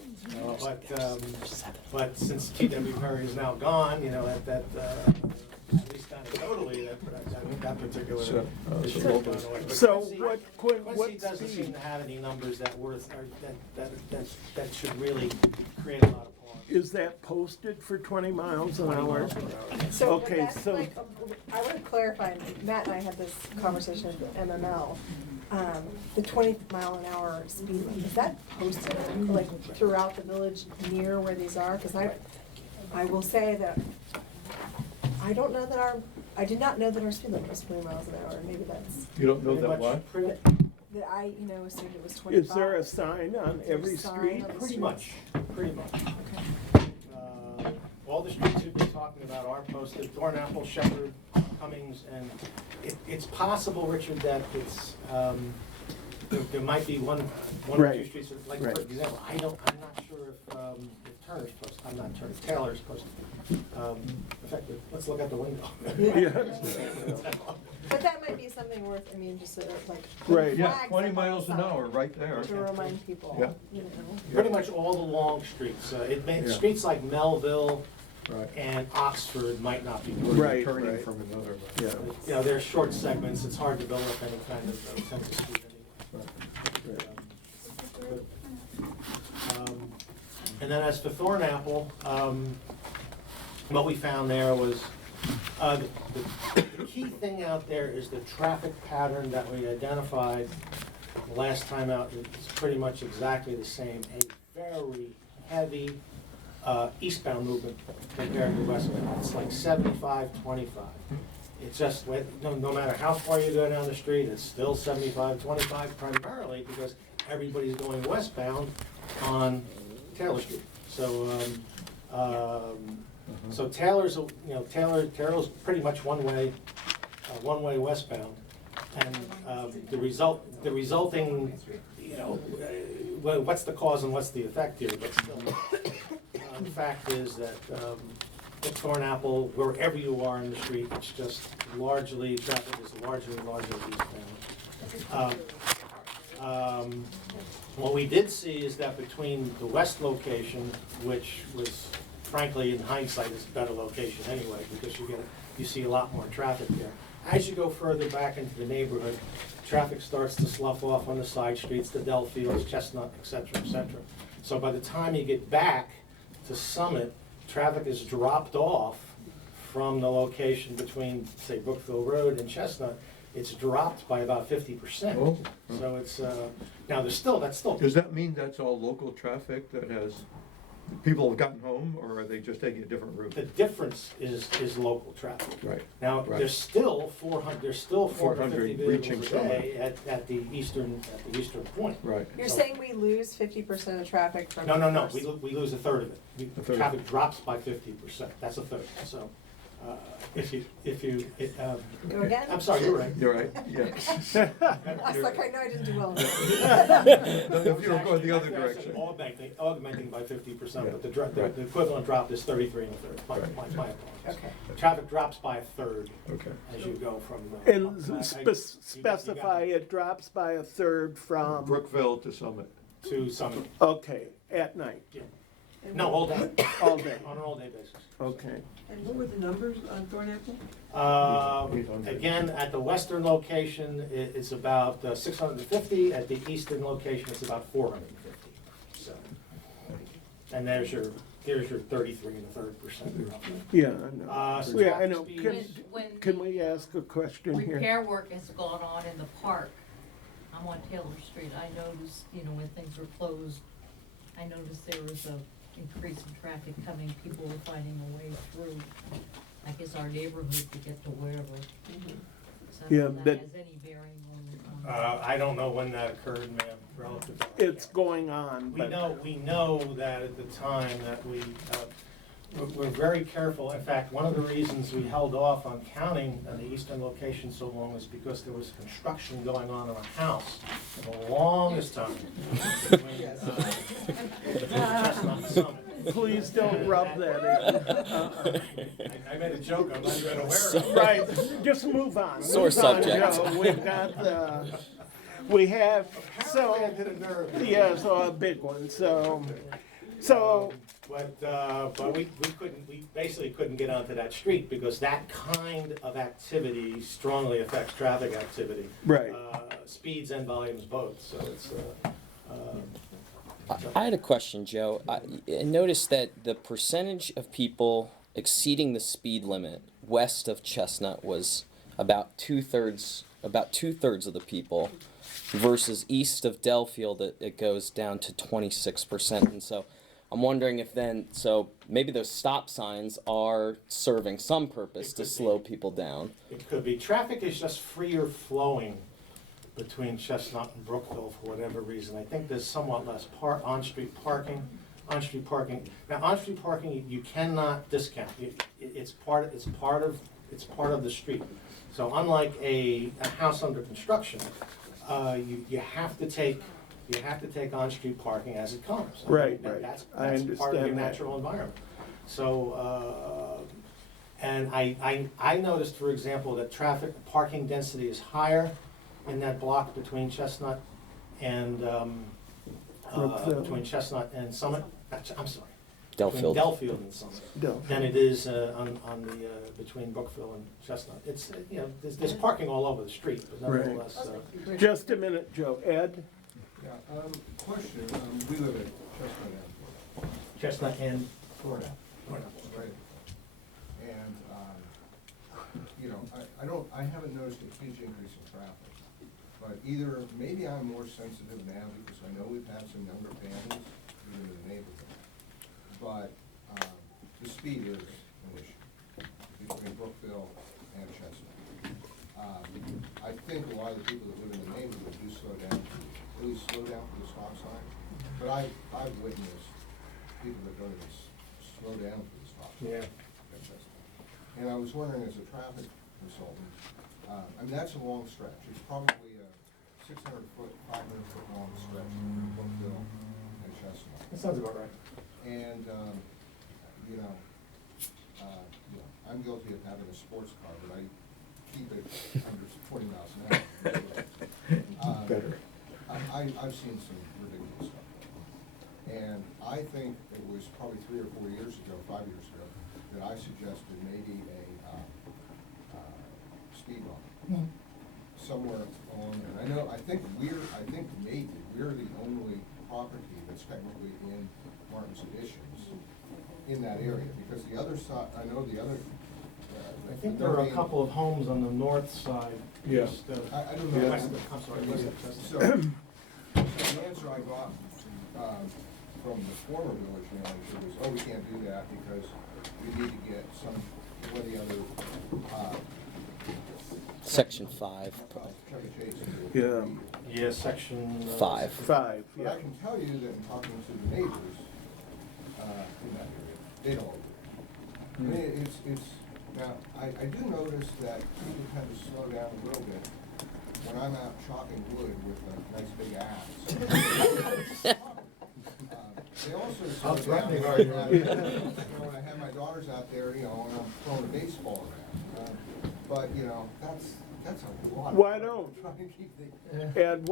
But since T.W. Perry is now gone, that at least anecdotally, that particular issue has gone away. But So Quincy what doesn't speed? seem to have any numbers that should really create a lot of harm. Is that posted for 20 miles an hour? So Okay, that's so- like, I want to clarify, Matt and I had this conversation with MML. The 20 mile an hour speed limit, is that posted like throughout the village near where these are? Because I will say that I don't know that I did not know that our speed limit was 20 miles an hour. Maybe that's, You don't know that what? that I, assumed it was 25. Is there a sign on Is there a every sign street? on the Pretty streets? much. Okay. All the streets we've been talking about are posted, Thornapple, Shepherd, Cummings, and it's possible, Richard, that it's, there might be one or two Right. streets, like Right. for example, I'm not sure if Turner's posted, I'm not Turner, Taylor's posted. In fact, let's look out the window. But that might be something worth, just sort of like. Right. Yeah, flags 20 up on the miles an side hour, right there. To remind people, Yeah. Pretty much all the long streets, Yeah. streets like Melville Right. and Oxford might not be. Or Right, you're turning right. from another. Yeah. They're short segments, it's hard to build up any kind of sense of speed anyway. And then as for Thornapple, what we found there was The key thing out there is the traffic pattern that we identified the last time out. It's pretty much exactly the same. A very heavy eastbound movement compared to westbound. It's like 75-25. It's just, no matter how far you go down the street, it's still 75-25 primarily because everybody's going westbound on Taylor Street. So, so Taylor's pretty much one way westbound, and the resulting, well, what's the cause and what's the effect here? But still, the fact is that at Thornapple, wherever you are in the street, it's just largely traffic is largely eastbound. What we did see is that between the west location, which was frankly in hindsight is a better location anyway, because you see a lot more traffic there. As you go further back into the neighborhood, traffic starts to slough off on the side streets, the Dellfields, Chestnut, et cetera, et cetera. So by the time you get back to Summit, traffic is dropped off from the location between, say, Brookville Road and Chestnut. It's dropped by about 50%. Oh. So it's, now that's still. Does that mean that's all local traffic that has, people have gotten home, or are they just taking a different route? The difference is local traffic. Right. Now, Right. there's still 450 reaching vehicles a day at the eastern point. Right. You're So- saying we lose 50% of traffic from. No, first- we lose a third of it. A third. Traffic drops by 50%, that's a third, so, if you, Go again? I'm sorry, you're right. You're right, yeah. I was like, I know I didn't do well. If you were going the other Actually, direction. Augmenting by 50%, but Right. the equivalent drop is 33 and a third, my Right. apologies. Okay. Traffic drops by a third Okay. as you go from. And specify it drops by a third from, Brookville to Summit. To Summit. okay, at night, No, all day, all day, on an all-day basis. okay. And what were the numbers on Thornapple? 800. Again, at the western location, it's about 650, at the eastern location, it's about 450, so. And here's your 33 and a third percent. Yeah, I know. So Yeah, I traffic know. speed- Can we ask a question here? Repair work has gone on in the park. I'm on Taylor Street. I noticed, when things were closed, I noticed there was a increase in traffic coming. People were finding a way through, I guess, our neighborhood to get to wherever. So I Yeah, don't know if but- that has any bearing on. I don't know when that occurred, ma'am, relative to. It's going on, but. We know that at the time that we're very careful. In fact, one of the reasons we held off on counting the eastern location so long is because there was construction going on a house for the longest time. Between Chestnut and Summit. Please don't rub that I made a joke, I'm not even aware of in. it. Right, just move on. Sore Move on, subject. Joe. We've got, we have, so, Apparently I hit a nerve. yeah, so a big one, so, But we basically couldn't get onto that street because that kind of activity strongly affects traffic activity. right. Speeds and volumes both, so it's, I had a question, Joe. I noticed that the percentage of people exceeding the speed limit west of Chestnut was about two-thirds of the people, versus east of Dellfield it goes down to 26%. And so I'm wondering if so maybe those stop signs are serving some purpose to slow people down. it could be. Traffic is just freer flowing between Chestnut and Brookville for whatever reason. I think there's somewhat less on-street parking. Now, on-street parking, you cannot discount. It's part of the street. So unlike a house under construction, you have to take on-street parking as it comes. Right, That's right. that's I part of your understand that. natural environment. So, and I noticed, for example, that parking density is higher in that block between Chestnut and Summit. I'm sorry. Between Dellfield. Dellfield and Summit. Than it is on the between Brookville and Chestnut. It's there's parking all over the street, but Right. nevertheless. Just a minute, Joe. Ed? Yeah, question, we live at Chestnut Chestnut and Florida. Right. And, I haven't noticed a huge increase in traffic. But either, maybe I'm more sensitive now because I know we've had some younger families even in the neighborhood. But, the speed is an issue between Brookville and Chestnut. I think a lot of the people that live in the neighborhood do slow down, at least slow down for the stop sign. But I've witnessed people that don't even slow down for the stop sign. Yeah. at Chestnut. And I was wondering, as a traffic consultant, I mean, that's a long stretch. It's probably a 600-foot, 500-foot long stretch between Brookville and Chestnut. That sounds about right. And, you know, I'm guilty of having a sports car, but I keep it under 20 miles an hour. Better. I've seen some ridiculous stuff. And I think it was probably 3 or 4 years ago, 5 years ago, that I suggested maybe a speed bump somewhere along there. I think maybe we're the only property that's technically in Martin's Additions in that area, because the other side, I know the other. I think there are a couple of homes on the north side. Yeah. Just, I don't know. west of, I'm sorry, west of Chestnut. So the answer I got from the former village manager was, oh, we can't do that because we need to get one of the other, Section 5. Chevy Chase. Yeah. Yeah, section. 5. 5, But yeah. I can tell you that in talking to the neighbors, in that area, they don't. I mean, it's, now, I do notice that people tend to slow down a little bit when I'm out chopping wood with a nice big axe. They also slow down when I have my daughters out there, you know, and I'm throwing a baseball around. But, you know, that's a lot. Why don't? Trying to keep the. And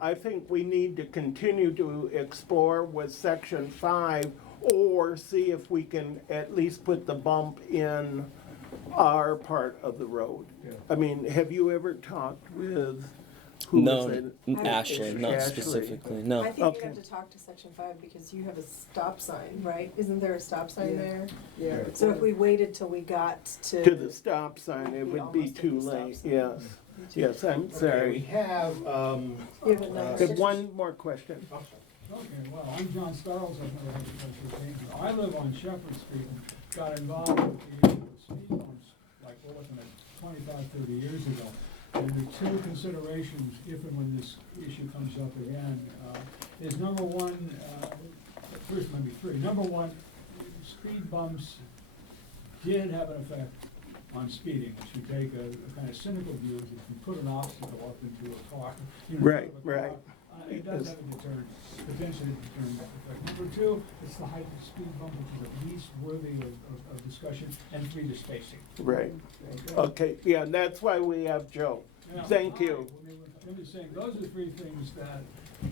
I think we need to continue to explore with section 5, or see if we can at least put the bump in our part of the road. Yeah. I mean, have you ever talked with, who was No, it? Ashley, not Ashley. specifically, no. I think Okay. you have to talk to section 5 because you have a stop sign, right? Isn't there a stop sign Yeah. there? Yeah. So if we waited till we got to. To the stop sign, it We would be almost hit too the stop late, sign. yes. Yes, I'm Okay, we sorry. have, You have a number. Have one more question. Okay, well, I'm John Starles, I've never had the pleasure of being here. I live on Shepherd Street and got involved with the issue of speed bumps, like we're looking at 25, 30 years ago. And the two considerations, if and when this issue comes up again, is number one, first maybe three. Number one, speed bumps did have an effect on speeding. If you take a kind of cynical view, if you put an obstacle up into a car, you know, Right, in front of a car, right. it does have a deterrent, potentially a deterrent effect. Number two, it's the height of the speed bump, which is at least worthy of discussion, and 3, the spacing. Right. Okay? Okay, yeah, that's why we have Joe. Now, Thank you. I'm just saying, those are 3 things that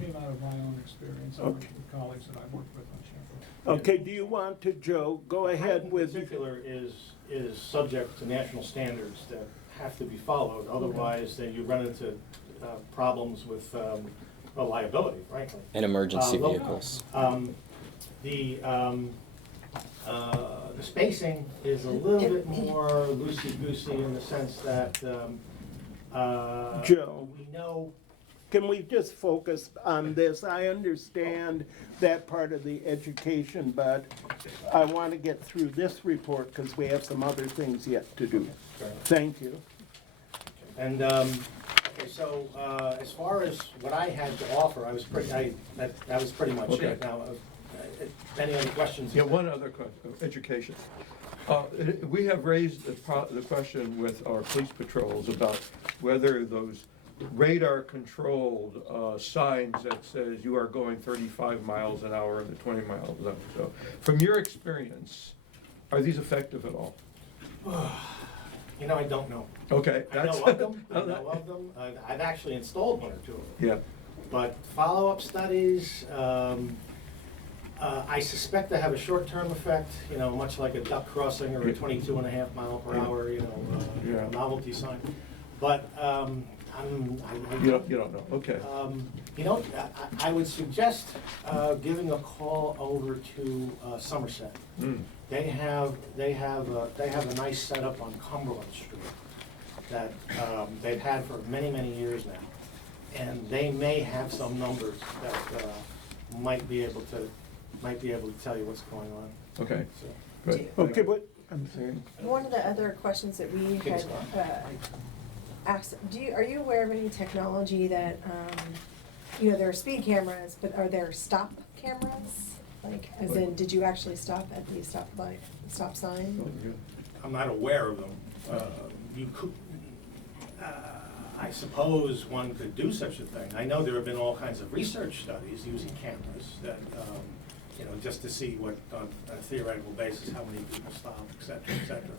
came out of my own experience, and Okay. with colleagues that I've worked with on Shepherd. Okay, do you want to, Joe, go ahead with, in particular is subject to national standards that have to be followed, otherwise then you run into problems with liability, frankly. And emergency Look, vehicles. The spacing is a little bit more loosey-goosey in the sense that Joe, we know. can we just focus on this? I understand that part of the education, but I want to get through this report because we have some other things yet to do. Thank you. And, okay, so, as far as what I had to offer, that was pretty much Okay. it. Now, any other questions? Yeah, one other question, education. We have raised the question with our police patrols about whether those radar-controlled signs that says you are going 35 miles an hour in the 20 miles an hour. So, from your experience, are these effective at all? You know, I don't know. Okay, I know that's. of them, I know of them. I've actually installed 1 or 2 of them. Yeah, But follow-up studies, I suspect they have a short-term effect, you know, much like a duck crossing or a 22.5 mile per hour, you know, novelty sign. But you don't know, okay. You know, I would suggest giving a call over to Somerset. Mm. They have a nice setup on Cumberland Street. that they've had for many, many years now. And they may have some numbers that might be able to tell you what's going on. Okay, So, good. Okay, but, I'm sorry. One of the other questions that we had asked, are you aware of any technology that, there are speed cameras, but are there stop cameras? Like, as in, did you actually stop at the stop sign? I'm not aware of them. You could, I suppose one could do such a thing. I know there have been all kinds of research studies using cameras that, just to see what, on a theoretical basis, how many people stop, et cetera, et cetera.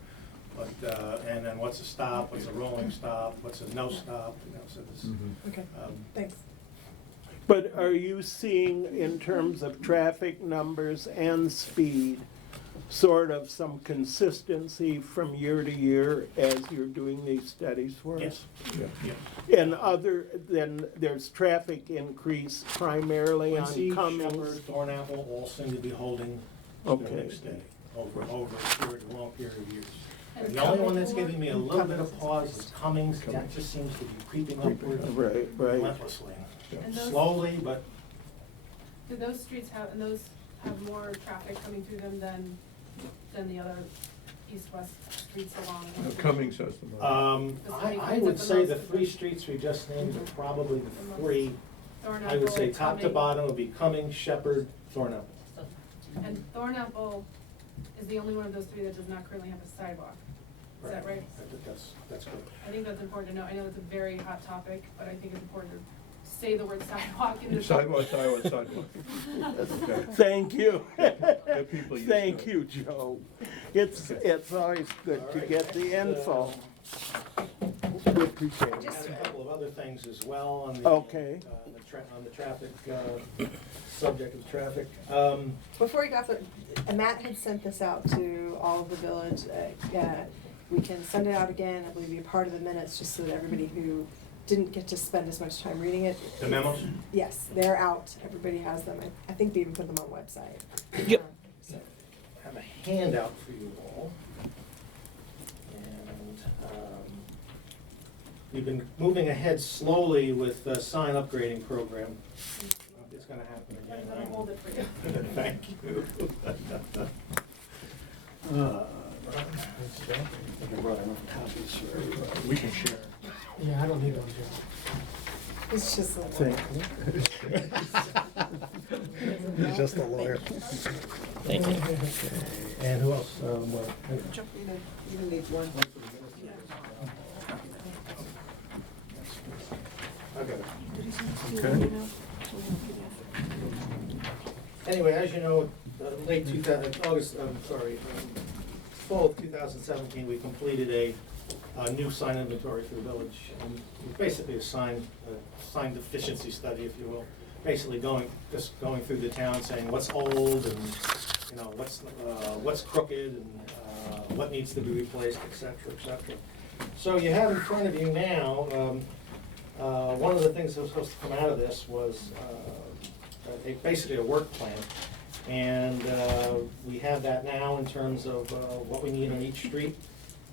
But, and then what's a stop, what's a rolling stop, what's a no stop, so this. Okay, thanks. But are you seeing, in terms of traffic numbers and speed, sort of some consistency from year to year as you're doing these studies for us? Yes. Yeah. Yeah. And other than, there's traffic increase primarily on Quincy, Cummings? Shepherd, Thornapple all seem to be holding Okay. steady over a long period of years. The only one that's giving me a little bit of pause is Cummings. That just seems to be creeping upward Right, right. relentlessly. And those- Slowly, but Do those streets have more traffic coming through them than the other east-west streets along? Cummings has the most. I would say the three streets we just named are probably the three. I would say top to Cummings. bottom would be Cummings, Shepherd, Thornapple. And Thornapple is the only one of those three that does not currently have a sidewalk. Is that right? That's good. I think that's important to know. I know it's a very hot topic, but I think it's important to say the word sidewalk in this. Sidewalk. Okay. Thank you. Get people used to Thank it. you, Joe. It's always good to get the info. We appreciate I it. have a couple of other things as well on the, Okay. on the traffic, subject of traffic. Before you got Matt had sent this out to all of the village. We can send it out again, I believe, be a part of the minutes, just so that everybody who didn't get to spend as much time reading it. The memos? Yes, they're out, everybody has them, I think they even put them on the website. Yep. So, I have a handout for you all. And we've been moving ahead slowly with the sign upgrading program. It's gonna happen again. I'm gonna hold it for you. Thank you. We can share. Yeah, I don't need one, It's just like. Thank He's just a lawyer. Thank you. And who else? Even needs one. Okay. Okay. Anyway, as you know, fall of 2017, we completed a new sign inventory for the village. And basically a sign deficiency study, if you will. Basically just going through the town saying what's old and, what's crooked and what needs to be replaced, et cetera, et cetera. So you have in front of you now, one of the things that was supposed to come out of this was basically a work plan. And we have that now in terms of what we need on each street.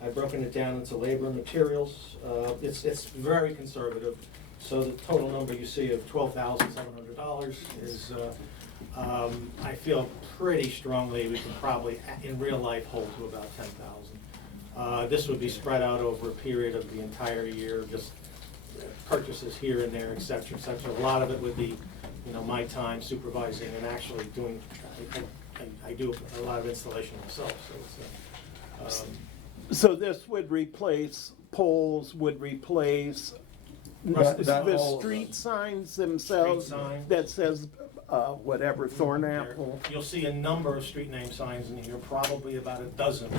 I've broken it down into labor and materials. It's very conservative. So the total number you see of $12,700 is, I feel pretty strongly we can probably, in real life, hold to about $10,000. This would be spread out over a period of the entire year, just purchases here and there, et cetera, et cetera. A lot of it would be, my time supervising and actually doing, I do a lot of installation myself, so it's, So this would replace poles, would replace Not the all of street them. signs themselves Street signs. that says, whatever, Thornapple. You'll see a number of street name signs in here, probably about a dozen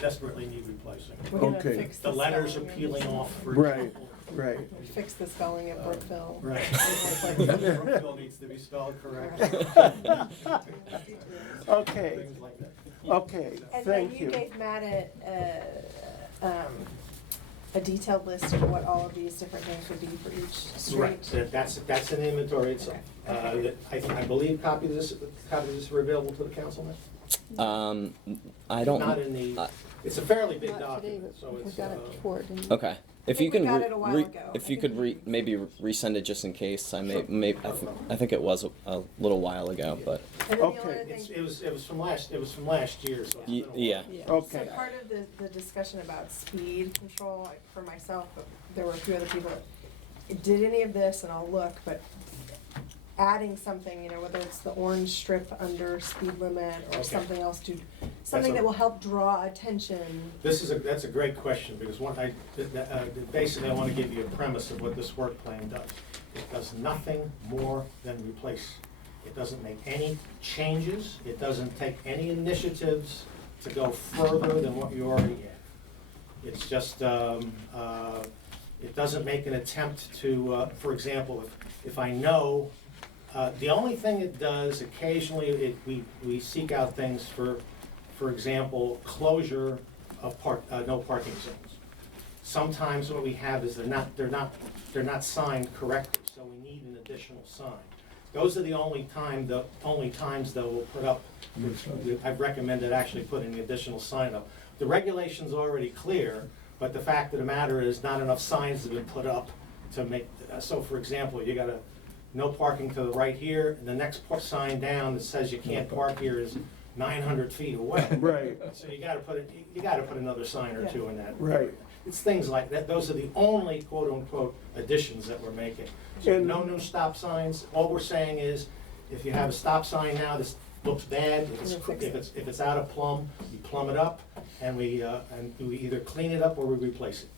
desperately need replacing. We're gonna Okay. fix The letters are spelling. peeling off, for Right, example. right. Fix the spelling at Brookville. Right. Things like that. Brookville needs to be spelled correct. Okay, Things like that. okay, And thank you you. gave Matt a detailed list of what all of these different things would be for each street. Right, that's an inventory itself. I believe copies of this are available to the council now? I don't. Not in the, It's a fairly big Not today, document, but so we it's, got it before, didn't we? Okay. If think you can, we got it a while ago. if you could maybe resend it just in case. I I think it was a little while ago, but And then the Okay. only other thing, it was from last year, so it's been a while. yeah. Okay. so part of the discussion about speed control, like for myself, but there were a few other people that did any of this, and I'll look, but adding something, you know, whether it's the orange strip under speed limit or Okay. something else to, something that will help draw attention. That's a great question, because basically I want to give you a premise of what this work plan does. It does nothing more than replace. It doesn't make any changes, it doesn't take any initiatives to go further than what you already have. It's just, it doesn't make an attempt to, for example, if I know, the only thing it does, occasionally, we seek out things for example, closure of no parking zones. Sometimes what we have is they're not signed correctly, so we need an additional sign. Those are the only times though we'll put up, I've recommended actually putting the additional sign up. The regulation's already clear, but the fact of the matter is not enough signs have been put up to make, so for example, you got no parking to the right here, and the next sign down that says you can't park here is 900 feet away. Right. So you gotta put another sign or two in that. Right. It's things like that, those are the only quote-unquote additions that we're making. So And- no new stop signs, all we're saying is, if you have a stop sign now, this looks bad, if it's out of plumb, you plumb it up, and we either clean it up or we replace it.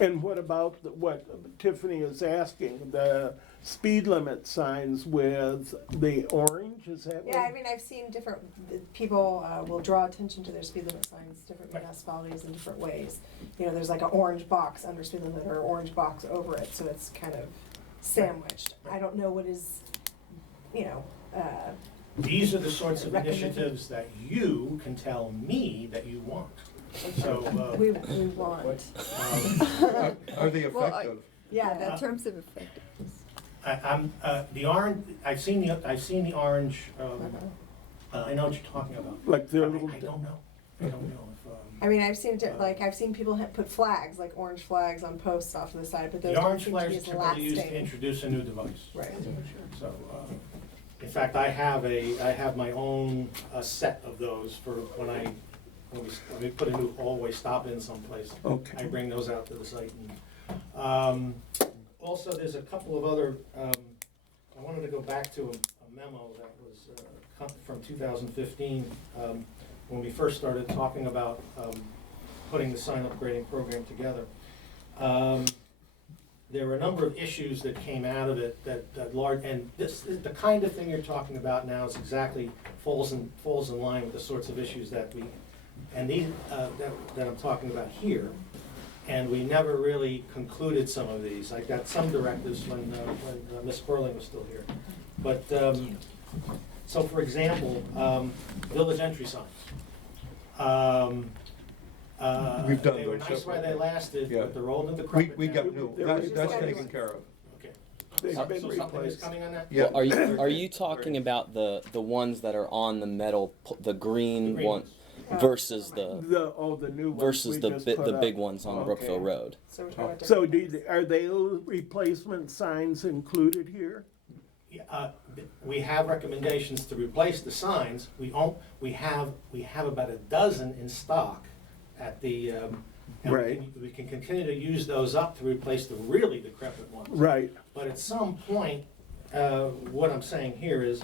And what about what Tiffany is asking, the speed limit signs with the orange, is that what? Yeah, I mean, I've seen different, people will draw attention to their speed limit signs, different municipalities in different ways. You know, there's like an orange box under speed limit or an orange box over it, so it's kind of sandwiched. I don't know what is, you know, These are the sorts of recommended. initiatives that you can tell me that you want. So, we want. Are they Well, effective? Yeah, In terms of effectiveness. the orange, I've seen the orange, I know what you're talking about. Like the I little, don't know if, I mean, I've seen, I've seen people put flags, like orange flags on posts off to the side, but those the don't orange seem to be flags as typically used to lasting. introduce a new device. Right. So, in fact, I have my own set of those for when we put a new hallway stop in someplace. Okay. I bring those out to the site. And, also, there's a couple of other, I wanted to go back to a memo that was from 2015, when we first started talking about putting the sign upgrading program together. There were a number of issues that came out of it that large, and the kind of thing you're talking about now is exactly falls in line with the sorts of issues that these that I'm talking about here. And we never really concluded some of these. I got some directives when Ms. Sperling was still here. But, so for example, village entry signs. We've done They were those, nice while they lasted, Yeah. but they're old and decrepit We now. got new, that's taken care of. Okay. they've So been something is replaced. coming on that? Yeah. Well, are you talking about the ones that are on the metal, the green green one, ones. versus the The new ones versus we the just the put big up. ones on Okay. Brookville Road? So we're talking about So different are they replacement signs included here? Yeah, we have recommendations to replace the signs. We have about a dozen in stock at the, and Right. we can continue to use those up to replace the really decrepit ones. Right. But at some point, what I'm saying here is,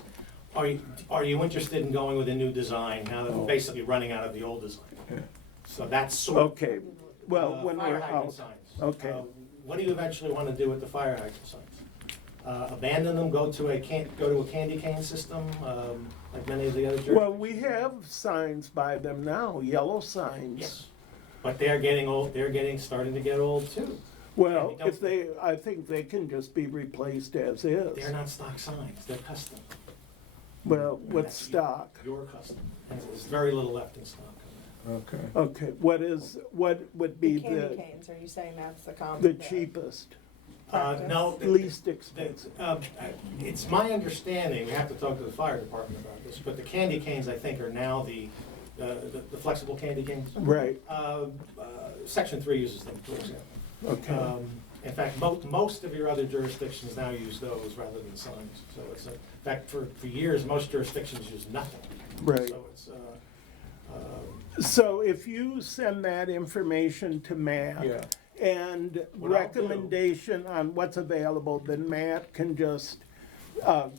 are you interested in going with a new design now that we're basically running out of the old design? So that's sort of. Okay, well, when Fire we're hydrant out. signs. Okay. What do you eventually want to do with the fire hydrant signs? Abandon them, go to a candy cane system, like many of the other jurisdictions? Well, we have signs by them now, yellow signs. Yes, but they're getting old, starting to get old too. Well, And I think they can just be replaced as is. They're not stock signs, they're custom. Well, with That's stock. Your custom, and there's very little left in stock. Okay. Okay, what would be The candy the canes, are you saying that's the common? the cheapest, No, least expensive? it's my understanding, we have to talk to the fire department about this, but the candy canes, I think, are now the flexible candy canes. Right, Section 3 uses them, for example. okay. In fact, most of your other jurisdictions now use those rather than signs. So it's, in fact, for years, most jurisdictions use nothing. Right. So it's, So if you send that information to Matt Yeah. and What I'll do- recommendation on what's available, then Matt can just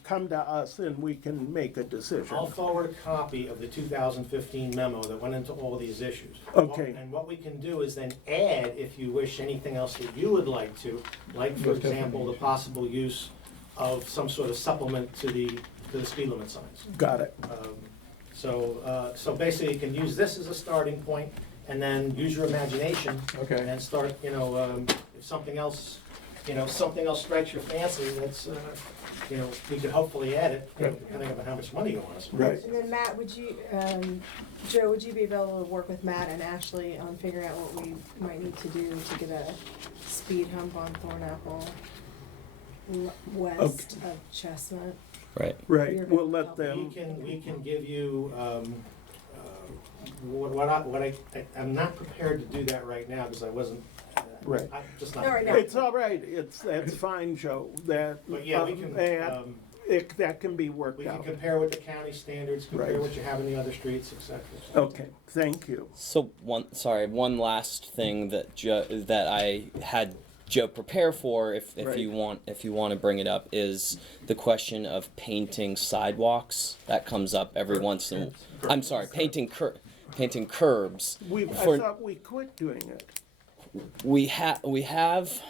come to us and we can make a decision. I'll forward a copy of the 2015 memo that went into all these issues. Okay. And what we can do is then add, if you wish, anything else that you would like to, like, for Most example, the definitely. possible use of some sort of supplement to the speed limit signs. Got it. So basically, you can use this as a starting point, and then use your imagination. Okay. And start, if something else strikes your fancy, that's, we could hopefully add it, depending on how much money you want to spend. Right. And then Matt, would you, Joe, would you be able to work with Matt and Ashley on figuring out what we might need to do to get a speed hump on Thornapple west of Chestnut? Right. Right, You're we'll gonna let help. them, We can give you, I'm not prepared to do that right now, because I wasn't, Right. I'm just not. All right, prepared. it's all right, that's fine, Joe, that, But yeah, we can, that can be worked we can out. compare with the county standards, compare Right. what you have in the other streets, et cetera. Okay, thank you. So one last thing that I had Joe prepare for, if Right. you want to bring it up, is the question of painting sidewalks. That comes up every once in. I'm sorry, painting curbs. I For- thought we quit doing it. We have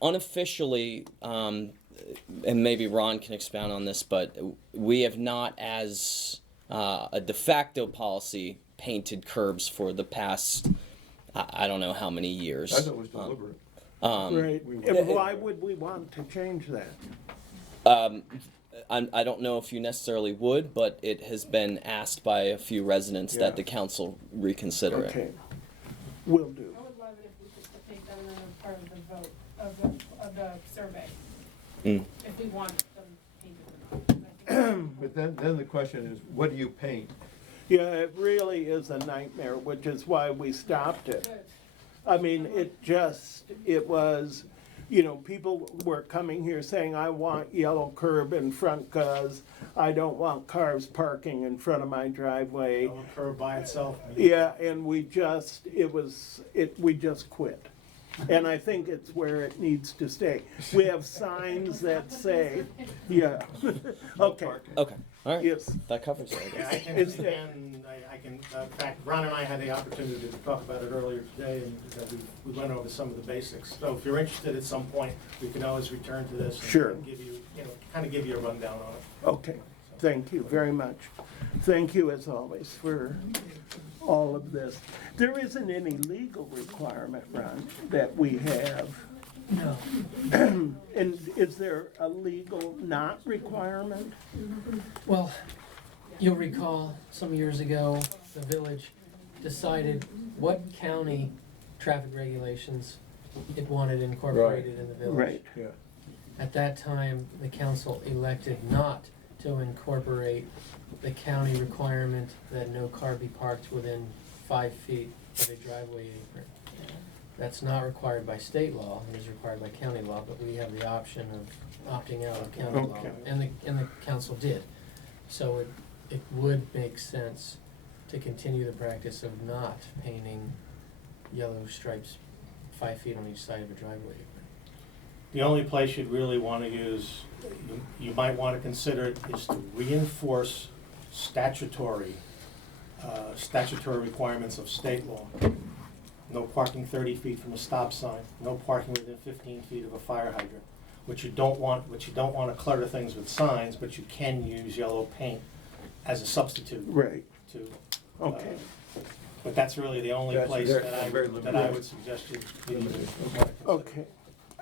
unofficially, and maybe Ron can expound on this, but we have not, as a de facto policy, painted curbs for the past I don't know how many years. I thought it was deliberate. Right, and why would we want to change that? I don't know if you necessarily would, but it has been asked by a few residents Yeah. that the council reconsider it. Okay, will do. I would love it if we could take that as part of the vote, of the survey, Mm. if we want them painted or not. But then the question is, what do you paint? Yeah, it really is a nightmare, which is why we stopped it. I mean, it was, people were coming here saying, I want yellow curb in front because I don't want cars parking in front of my driveway. Yellow curb by itself. Yeah, and we just quit. And I think it's where it needs to stay. We have signs that say, yeah, okay, Okay, all right. yes. That covers it, I Yeah, guess. I can, in fact, Ron and I had the opportunity to talk about it earlier today, and we went over some of the basics. So if you're interested at some point, we can always return to this. Sure. And give you, kind of give you a rundown on it. Okay, thank you very much. Thank you as always for all of this. There isn't any legal requirement, Ron, that we have. No. And is there a legal not requirement? Well, you'll recall some years ago, the village decided what county traffic regulations it wanted incorporated in the village. Right. Yeah. At that time, the council elected not to incorporate the county requirement that no car be parked within 5 feet of a driveway apron. That's not required by state law, it is required by county law, but we have the option of opting out of county law, Okay. and the council did. So it would make sense to continue the practice of not painting yellow stripes 5 feet on each side of a driveway apron. The only place you'd really want to use, you might want to consider it, is to reinforce statutory requirements of state law. No parking 30 feet from a stop sign, no parking within 15 feet of a fire hydrant. What you don't want to clutter things with signs, but you can use yellow paint as a substitute. Right. To, Okay. but that's really the only That's place very- that I very would limited. suggest you use. Okay.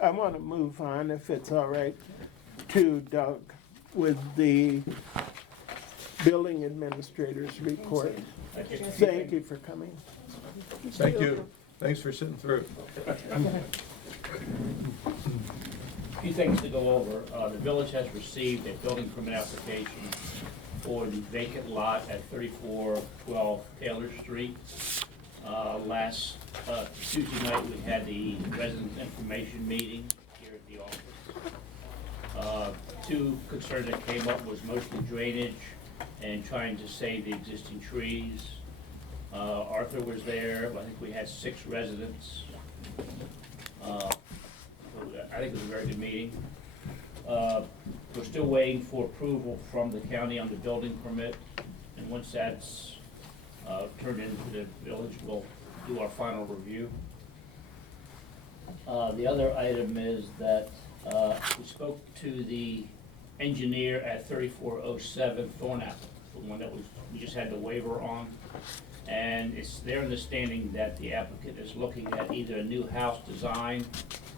I want to move on, if it's all right, to Doug with the building administrator's report. Thank you for coming. Thank you. Thanks for sitting through. Few things to go over. The village has received a building permit application for the vacant lot at 3412 Taylor Street. Last Tuesday night, we had the resident information meeting here at the office. Two concerns that came up was mostly drainage and trying to save the existing trees. Arthur was there. I think we had 6 residents. I think it was a very good meeting. We're still waiting for approval from the county on the building permit, and once that's turned into the village, we'll do our final review. The other item is that we spoke to the engineer at 3407 Thornapple, the one that we just had the waiver on. And it's their understanding that the applicant is looking at either a new house design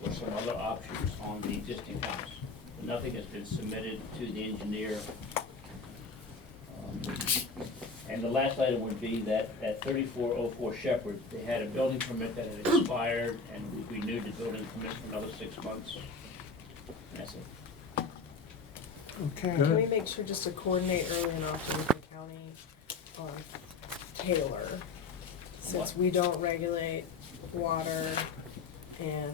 or some other options on the existing house. But nothing has been submitted to the engineer. And the last item would be that at 3404 Shepherd, they had a building permit that had expired, and we renewed the building permit for another 6 months. And that's it. Okay. Can we make sure just to coordinate early and often with the county on Taylor, since we don't regulate water and,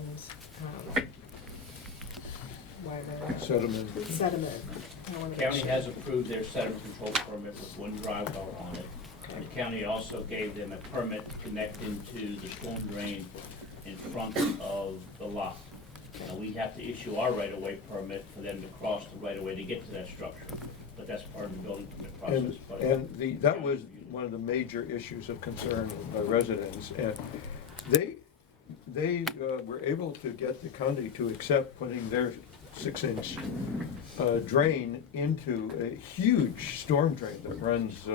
Sediment. sediment. I wanna make County sure. has approved their sediment control permit with one dry well on it. And the county also gave them a permit to connect into the storm drain in front of the lot. Now, we have to issue our right-of-way permit for them to cross the right-of-way to get to that structure, but that's part of the building permit process. But That was one of the major issues of concern by residents, and they were able to get the county to accept putting their 6-inch drain into a huge storm drain that runs,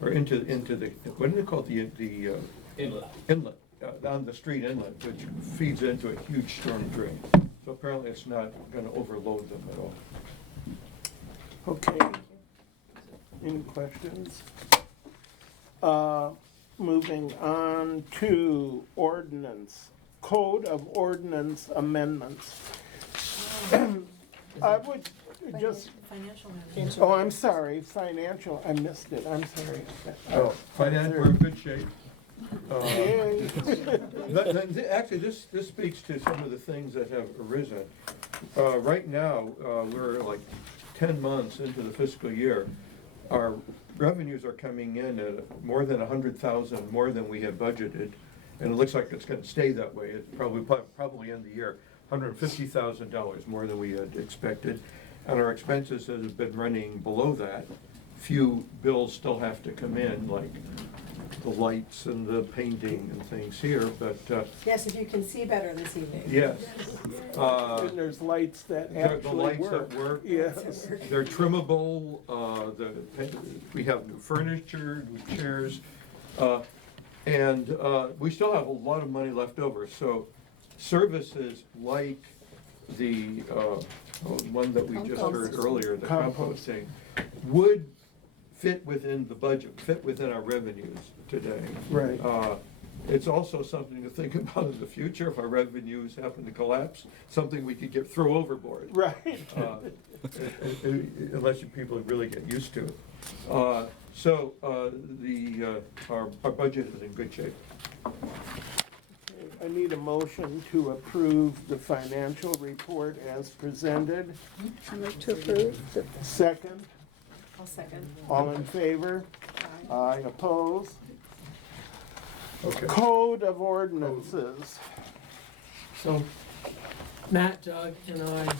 or into the, what do they call it, the inlet, down the street inlet, which feeds into a huge storm drain. So apparently it's not gonna overload them at all. Okay. Any questions? Moving on to ordinance, Code of Ordinance Amendments. I would just, Financial oh, I'm sorry, financial, I missed it, I'm sorry. Oh, finance, we're in good shape. Yay. Actually, this speaks to some of the things that have arisen. Right now, we're like 10 months into the fiscal year. Our revenues are coming in at more than 100,000 more than we had budgeted, and it looks like it's going to stay that way. It's probably end the year $150,000 more than we had expected, and our expenses have been running below that. Few bills still have to come in, like the lights and the painting and things here, but Yes, if you can see better this evening. yes. And there's lights that The actually lights work. that work. Yes. They're trimmable, we have new furniture, new chairs, and we still have a lot of money left over. So services like the one that we just heard earlier, the composting, would fit within the budget, fit within our revenues today. Right. It's also something to think about in the future if our revenues happen to collapse, something we could throw overboard. Right. Unless you people really get used to it. So our budget is in good shape. I need a motion to approve the financial report as presented. I move to approve. Second, I'll second. all in favor? Aye, oppose? Okay. Code of Ordinances. So Matt, Doug, and I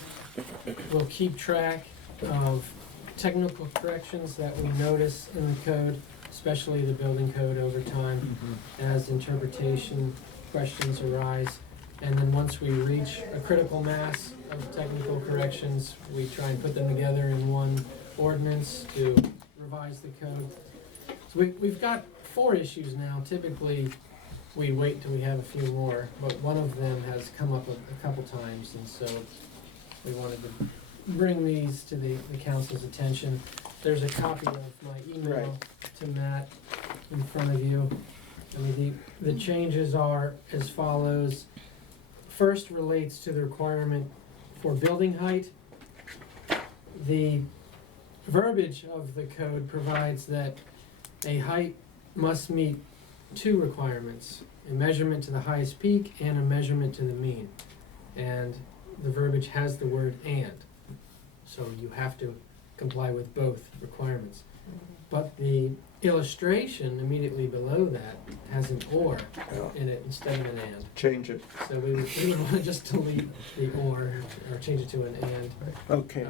will keep track of technical corrections that we notice in the code, especially the building code over time, as interpretation questions arise. And then once we reach a critical mass of technical corrections, we try and put them together in one ordinance to revise the code. So we've got 4 issues now. Typically, we wait till we have a few more, but one of them has come up a couple times, and so we wanted to bring these to the council's attention. There's a copy of my email to Matt in front of you. I mean, the changes are as follows. First relates to the requirement for building height. The verbiage of the code provides that a height must meet two requirements, a measurement to the highest peak and a measurement to the mean. And the verbiage has the word "and," so you have to comply with both requirements. But the illustration immediately below that has an "or" in it instead of an "and." Change it. So we would want to just delete the "or" change it to an "and." Okay.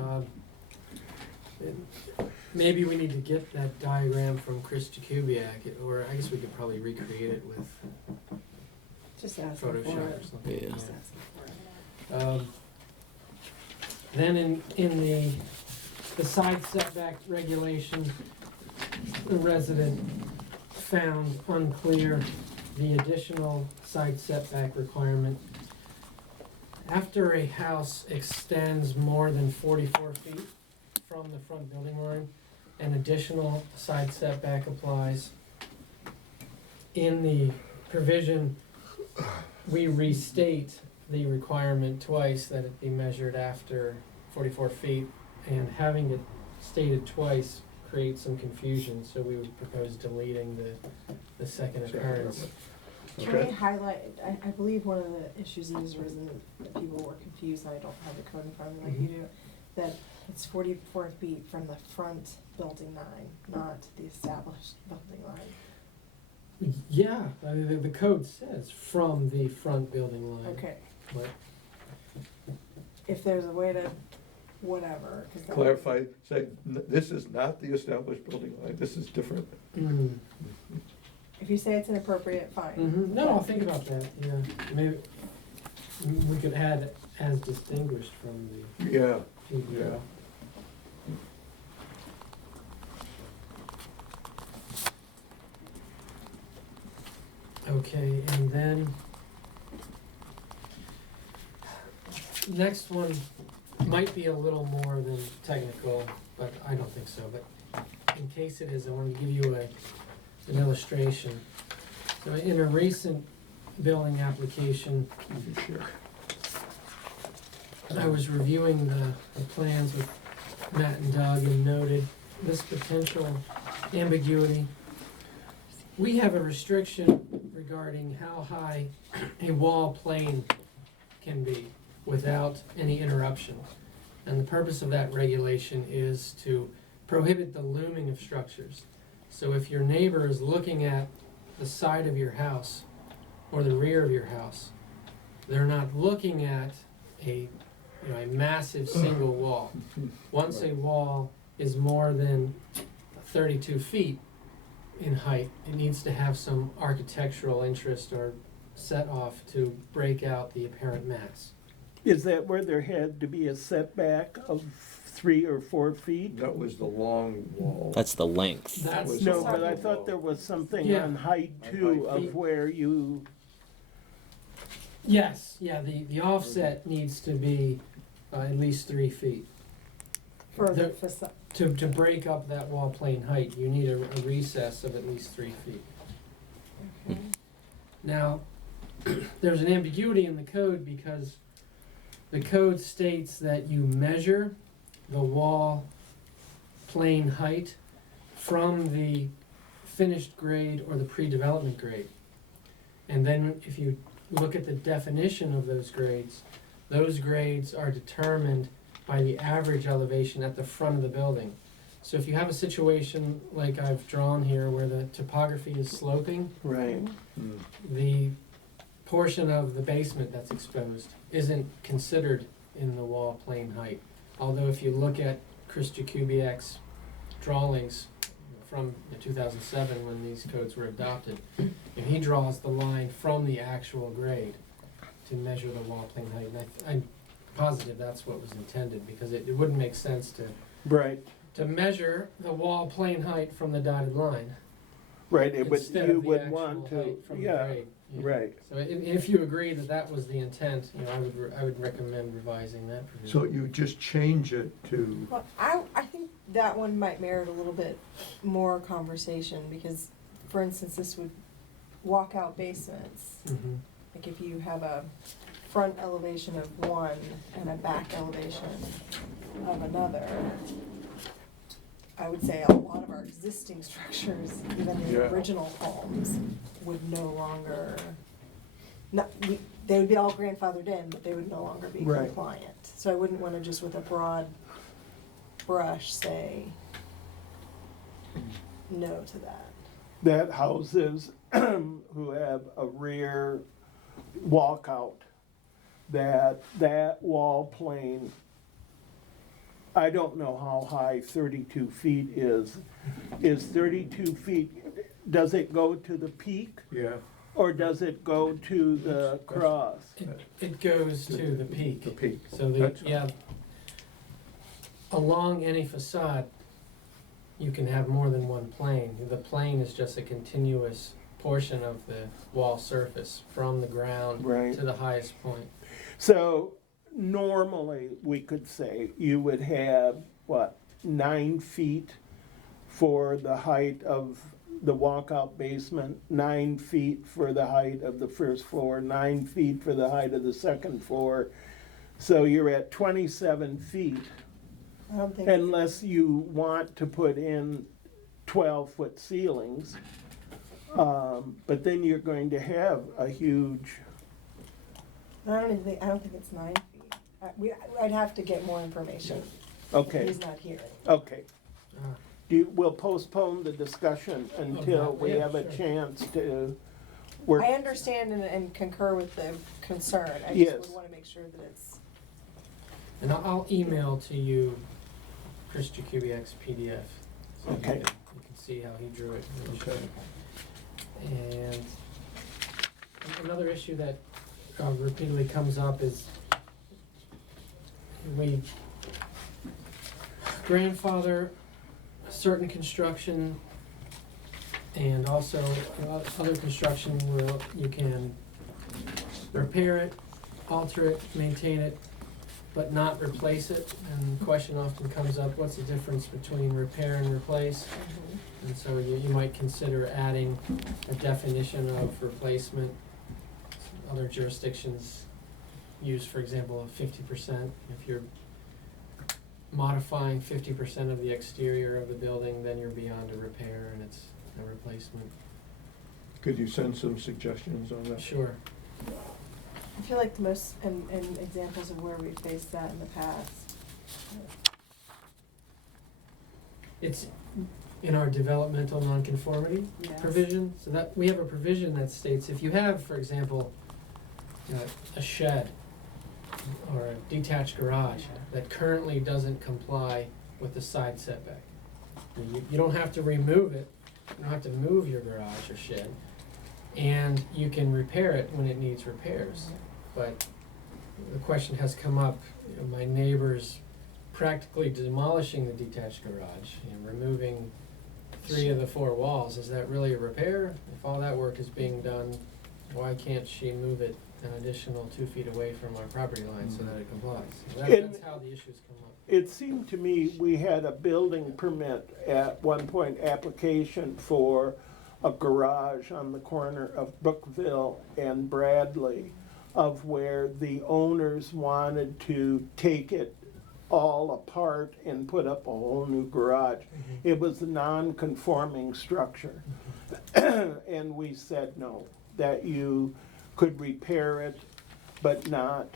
Maybe we need to get that diagram from Chris Jakubiak, or I guess we could probably recreate it with Just ask them for Photoshop it. or something. Yeah. Just ask them for it. Then in the side setback regulation, the resident found unclear the additional side setback requirement. After a house extends more than 44 feet from the front building line, an additional side setback applies. In the provision, we restate the requirement twice that it be measured after 44 feet, and having it stated twice creates some confusion, so we would propose deleting the second occurrence. Can we highlight, I believe one of the issues that has arisen, that people were confused, I don't have the code in front of me like you do, that it's 44 feet from the front building line, not the established building line. Yeah, I mean, the code says from the front building line. Okay, But if there's a way to, whatever, 'cause that- Clarify, say, this is not the established building line, this is different. If you say it's inappropriate, fine. No, I'll think about that, yeah. Maybe we could add as distinguished from the Yeah, PBR. yeah. Okay, and then next one might be a little more than technical, but I don't think so. But in case it is, I want to give you an illustration. So in a recent building application, I was reviewing the plans with Matt and Doug and noted this potential ambiguity. We have a restriction regarding how high a wall plane can be without any interruption. And the purpose of that regulation is to prohibit the looming of structures. So if your neighbor is looking at the side of your house or the rear of your house, they're not looking at a massive single wall. Once a wall is more than 32 feet in height, it needs to have some architectural interest or set off to break out the apparent mass. Is that where there had to be a setback of 3 or 4 feet? That was the long wall. That's the length. That's No, but I thought there was something Yeah. on height too, of where you, Yes, yeah, the offset needs to be at least 3 feet. For the The- facade. To break up that wall plane height, you need a recess of at least 3 feet. Okay. Now, there's an ambiguity in the code because the code states that you measure the wall plane height from the finished grade or the pre-development grade. And then if you look at the definition of those grades are determined by the average elevation at the front of the building. So if you have a situation like I've drawn here where the topography is sloping, right, the portion of the basement that's exposed isn't considered in the wall plane height. Although if you look at Chris Jakubiak's drawings from 2007 when these codes were adopted, and he draws the line from the actual grade to measure the wall plane height. And I'm positive that's what was intended, because it wouldn't make sense right, to measure the wall plane height from the dotted line right, it would, instead you of the would actual want to, height from the yeah, grade. Yeah. right. So if you agree that that was the intent, I would recommend revising that provision. So you just change it to, Well, I think that one might merit a little bit more conversation, because, for instance, this would walkout basements. Mhm. Like if you have a front elevation of one and a back elevation of another, I would say a lot of our existing structures, even the Yeah. original homes, would no longer, they would be all grandfathered in, but they would no longer be Right. compliant. So I wouldn't wanna just with a broad brush say no to that. That houses who have a rear walkout, that wall plane, I don't know how high 32 feet is. Is 32 feet, does it go to the peak Yeah. or does it go to the cross? It goes to the peak. The peak. So That's- yeah, along any facade, you can have more than one plane. The plane is just a continuous portion of the wall surface from the ground Right. to the highest point. So normally, we could say you would have, 9 feet for the height of the walkout basement, 9 feet for the height of the first floor, 9 feet for the height of the second floor. So you're at 27 feet, I don't think. unless you want to put in 12-foot ceilings. But then you're going to have a huge, I don't think it's 9 feet. I'd have to get more information. okay, He's not here. okay. Ah. We'll postpone the discussion until we yeah, have a sure. chance to work. I understand and concur with the concern. I just Yes. would wanna make sure that it's, And I'll email to you Chris Jakubiak's PDF. So you Okay. can see how he drew it. Okay. And another issue that repeatedly comes up is we grandfather certain construction and also other construction where you can repair it, alter it, maintain it, but not replace it. And the question often comes up, what's the difference between repair and replace? And so you might consider adding a definition of replacement. Other jurisdictions use, for example, a 50%. If you're modifying 50% of the exterior of the building, then you're beyond a repair and it's a replacement. Could you send some suggestions on that? Sure. I feel like the most, and examples of where we've faced that in the past. It's in our developmental nonconformity Yes. provision. So that, we have a provision that states if you have, for example, a shed or a detached garage that currently doesn't comply with the side setback. You don't have to remove it, you don't have to move your garage or shed, and you can repair it when it needs repairs. But the question has come up, my neighbor's practically demolishing the detached garage and removing 3 of the 4 walls. Is that really a repair? If all that work is being done, why can't she move it an additional 2 feet away from our property line so that it complies? So that's how the issues come up. It seemed to me we had a building permit at one point, application for a garage on the corner of Brookville and Bradley, of where the owners wanted to take it all apart and put up a whole new garage. It was a non-conforming structure. And we said no, that you could repair it, but not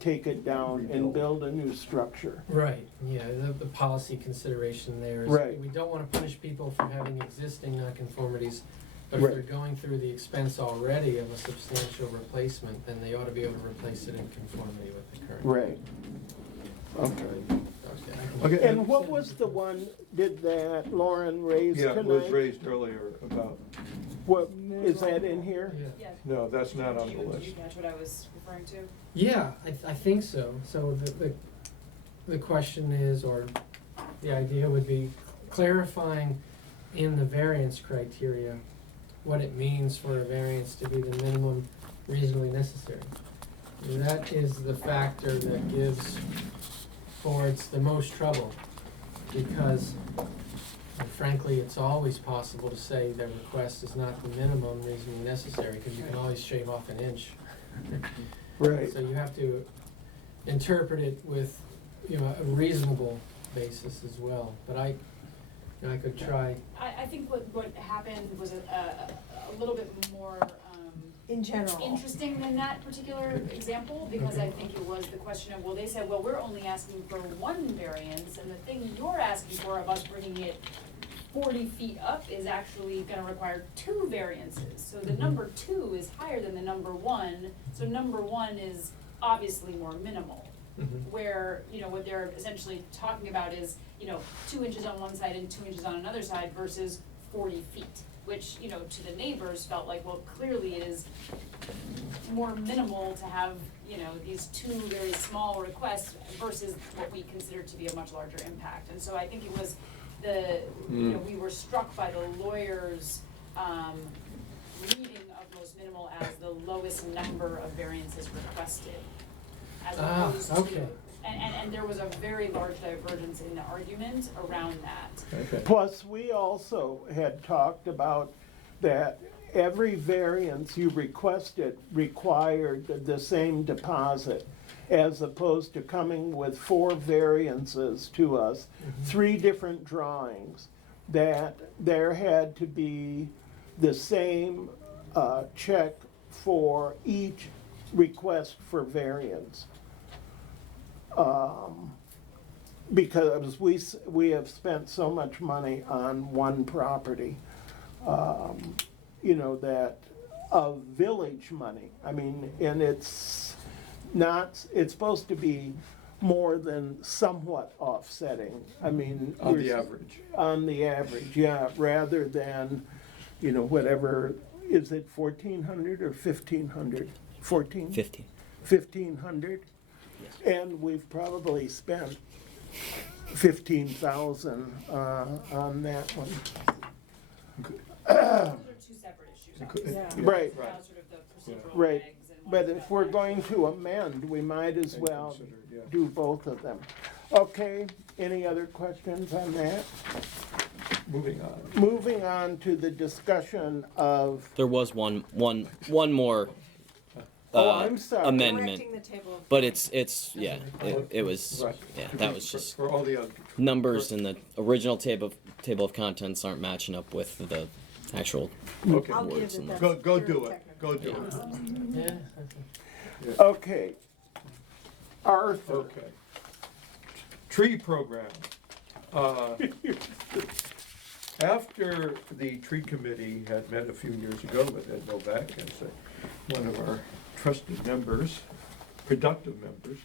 take it down and build a new structure. Right, yeah, the policy consideration there is Right. we don't wanna punish people for having existing nonconformities, but if Right. they're going through the expense already of a substantial replacement, then they ought to be able to replace it in conformity with the current. Right. Okay. Okay, And what was the one, did that Lauren raise Yeah, tonight? it was raised earlier about, What, is that in here? Yeah. no, that's not on the Do list. you catch what I was referring to? Yeah, I think so. So the question is, or the idea would be clarifying in the variance criteria what it means for a variance to be the minimum reasonably necessary. And that is the factor that gives boards the most trouble, because frankly, it's always possible to say their request is not the minimum reasonably necessary, because you can always shave off an inch. Right. So you have to interpret it with, a reasonable basis as well. But I could try. I think what happened was a little bit more, In general. interesting than that particular example, because I think it was the question of, well, they said, well, we're only asking for one variance, and the thing you're asking for of us bringing it 40 feet up is actually gonna require 2 variances. So the number 2 is higher than the number 1, so number 1 is obviously more minimal. Where, you know, what they're essentially talking about is, you know, 2 inches on one side and 2 inches on another side versus 40 feet. Which, you know, to the neighbors felt like, well, clearly it is more minimal to have, you know, these 2 very small requests versus what we consider to be a much larger impact. And so I think it was you know, we were struck by the lawyer's, reading of most minimal as the lowest number of variances requested. As opposed to, okay. and there was a very large divergence in the argument around that. Okay. Plus, we also had talked about that every variance you requested required the same deposit, as opposed to coming with 4 variances to us, 3 different drawings, that there had to be the same check for each request for variance. Because we have spent so much money on one property, you know, that of village money. I mean, and it's supposed to be more than somewhat offsetting. I mean. On the average. On the average, yeah, rather than, you know, whatever, is it 1,400 or 1,500? 14? 15. 1,500? And we've probably spent 15,000 on that one. Those are 2 separate issues, obviously. Yeah. Right. About sort of the procedural Right. regs and But what's if we're that. going to amend, we might as And well consider, yeah. do both of them. Okay, any other questions on that? Moving on. Moving on to the discussion of, There was one more oh, I'm sorry. amendment, Correcting the table of but it was Right. that was just For all the other. numbers in the original table of contents aren't matching up with the actual Okay. I'll give words it in that. the. Go do it. Go do it. Yeah. okay. Arthur, Okay. Tree program. After the tree committee had met a few years ago with Ed Novak as one of our trusted members, productive members,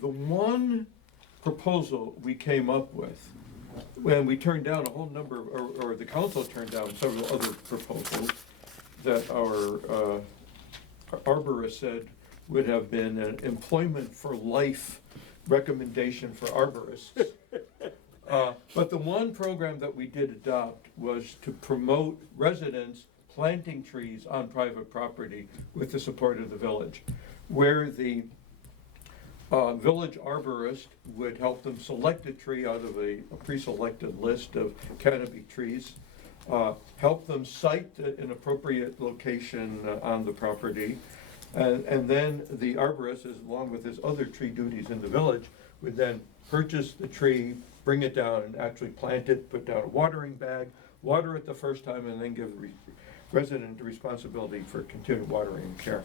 the one proposal we came up with, when we turned down a whole number, or the council turned down several other proposals that our arborist said would have been an employment for life recommendation for arborists. But the one program that we did adopt was to promote residents planting trees on private property with the support of the village, where the village arborist would help them select a tree out of a pre-selected list of canopy trees, help them site an appropriate location on the property, and then the arborist, along with his other tree duties in the village, would then purchase the tree, bring it down and actually plant it, put down a watering bag, water it the first time, and then give the resident the responsibility for continued watering and care.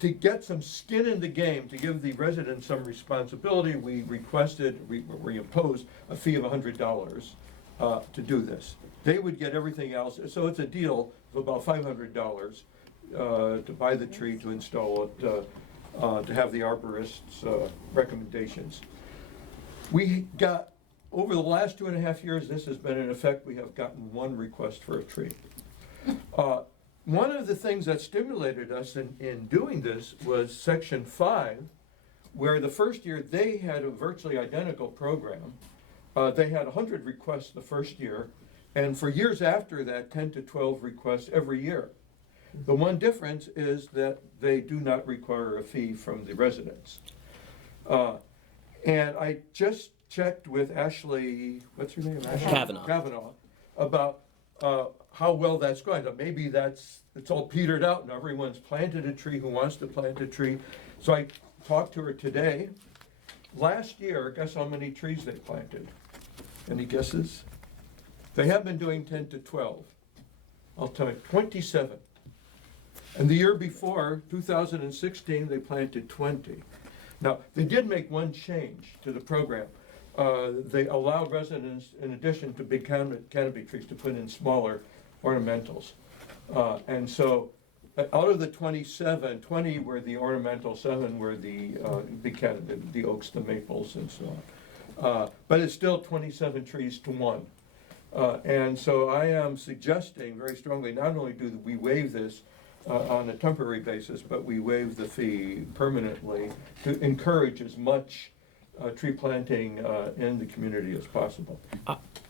To get some skin in the game, to give the residents some responsibility, we imposed a fee of $100 to do this. They would get everything else, so it's a deal of about $500 to buy the tree, to install it, to have the arborist's recommendations. We got, over the last 2.5 years this has been in effect, we have gotten 1 request for a tree. One of the things that stimulated us in doing this was Section 5, where the first year they had a virtually identical program. They had 100 requests the first year, and for years after that, 10 to 12 requests every year. The one difference is that they do not require a fee from the residents. And I just checked with Ashley, what's her name? Ashley? Kavanaugh. About how well that's going. Maybe it's all petered out and everyone's planted a tree who wants to plant a tree. So I talked to her today. Last year, guess how many trees they planted? Any guesses? They have been doing 10 to 12. I'll tell you, 27. And the year before, 2016, they planted 20. Now, they did make one change to the program. They allowed residents, in addition to big canopy trees, to put in smaller ornamentals. And so, out of the 27, 20 were the ornamental, 7 were the big the oaks, the maples, and so on. But it's still 27 trees to 1. And so I am suggesting very strongly, not only do we waive this on a temporary basis, but we waive the fee permanently to encourage as much tree planting in the community as possible.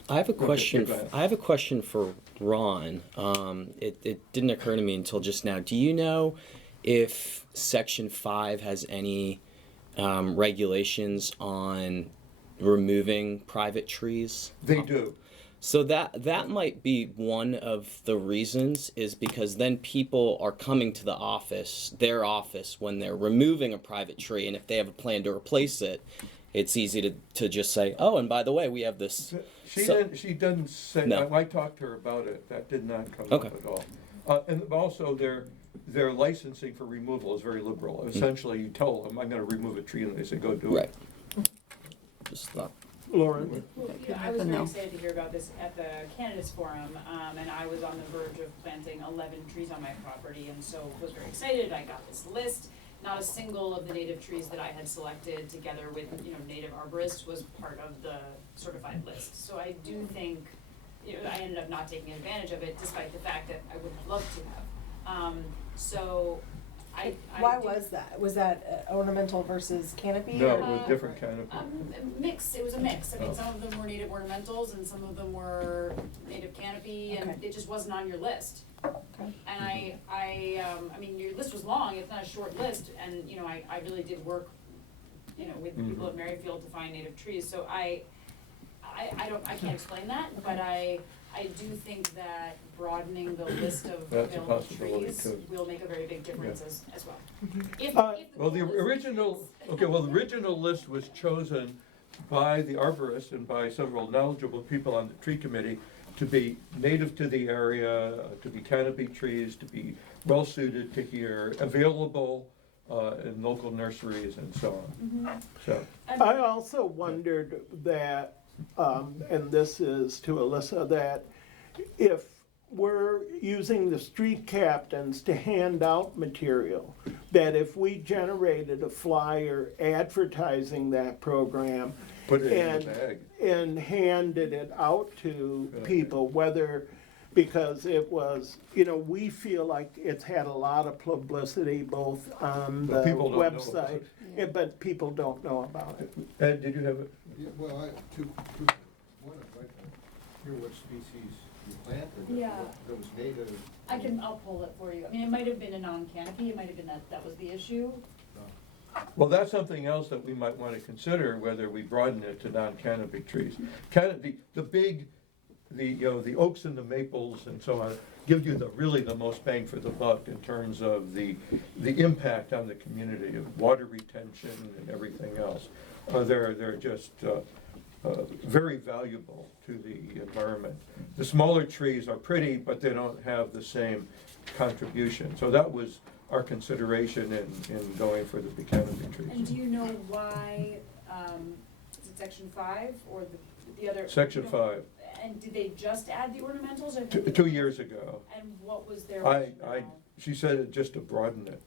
I have a Okay, question. go ahead. I have a question for Ron. It didn't occur to me until just now. Do you know if Section 5 has any regulations on removing private trees? They do. So that might be one of the reasons, is because then people are coming to the office, their office, when they're removing a private tree, and if they have a plan to replace it, it's easy to just say, oh, and by the way, we have this. She doesn't say, No. I talked to her about it, that did not come Okay. up at all. And also their licensing for removal is very liberal. Essentially, you tell them, I'm gonna remove a tree, and they say, go do it. Right. Just thought. Lauren? Well, yeah, I was very excited to hear about this at the candidates forum, and I was on the verge of planting 11 trees on my property, and so was very excited. I got this list. Not a single of the native trees that I had selected, together with, native arborists, was part of the certified list. So I do think, I ended up not taking advantage of it, despite the fact that I would have loved to have. So I Why do- was that? Was that ornamental versus canopy? No, or- it was different kind of. Mix, it was a mix. I mean, Oh. some of them were native ornamentals and some of them were native canopy, and Okay. it just wasn't on your list. Okay. And I mean, your list was long, it's not a short list, and, I really did work, with people at Merrifield to find native trees, so I can't explain that, but I do think that broadening the list of That's a available possibility, trees too. will make a very big difference as well. If Well, the original list was chosen by the arborist and by several knowledgeable people on the tree committee to be native to the area, to be canopy trees, to be well-suited to here, available in local nurseries and so on. So, I also wondered that, and this is to Alyssa, that if we're using the street captains to hand out material, that if we generated a flyer advertising that program put it in the bag. and handed it out to Good idea. people, whether, because it was, we feel like it's had a lot of publicity both on the But people don't know about website, but people don't know about it. Ed, did you have it? Yeah, well, two, one, I'd like to hear what species you planted Yeah. that was native. I'll pull it for you. I mean, it might have been a non-canopy, it might have been that was the issue. Well, that's something else that we might want to consider, whether we broaden it to non-canopy trees. Canopy, the oaks and the maples and so on, give you really the most bang for the buck in terms of the impact on the community of water retention and everything else. They're just very valuable to the environment. The smaller trees are pretty, but they don't have the same contribution. So that was our consideration in going for the big canopy trees. And do you know why, is it section 5 or the other? Section no, 5. And did they just add the ornamentals or? 2 years ago. And what was their I, rationale? she said it just to broaden it.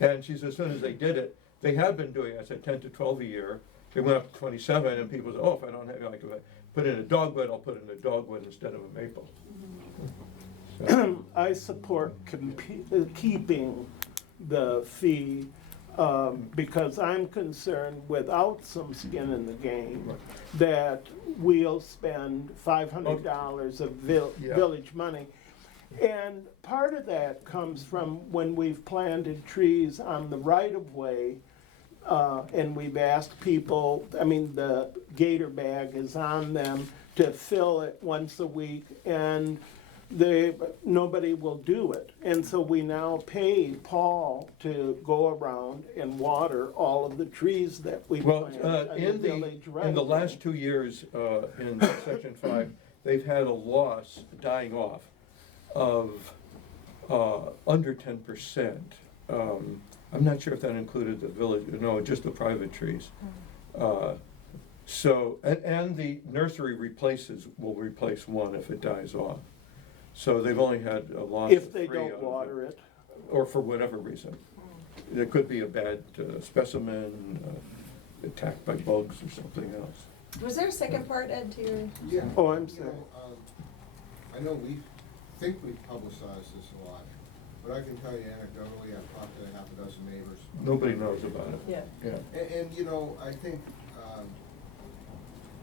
And she said as soon as they did it, they had been doing, I said 10 to 12 a year. They went up to 27 and people said, oh, if I don't have, like, if I put in a dogwood, I'll put in a dogwood instead of a maple. So, I support keeping the fee, because I'm concerned, without some skin in the game, that we'll spend $500 of Yeah. village money. And part of that comes from when we've planted trees on the right-of-way, and we've asked people, the gator bag is on them to fill it once a week, and nobody will do it. And so we now pay Paul to go around and water all of the trees that we Well, plant on the village right in the away. last 2 years, in section 5, they've had a loss, dying off, of under 10%. I'm not sure if that included the village, no, just the private trees. So, and the nursery will replace one if it dies off. So they've only had a loss of If they 3 don't out of water it. or for whatever reason. There could be a bad specimen, attacked by bugs or something else. Was there a second part, Ed, to your? Yeah. Oh, I'm You sorry. know, I know we think we've publicized this a lot, but I can tell you anecdotally, I've talked to half a dozen neighbors. Nobody knows about it. Yeah. Yeah. And you know, I think,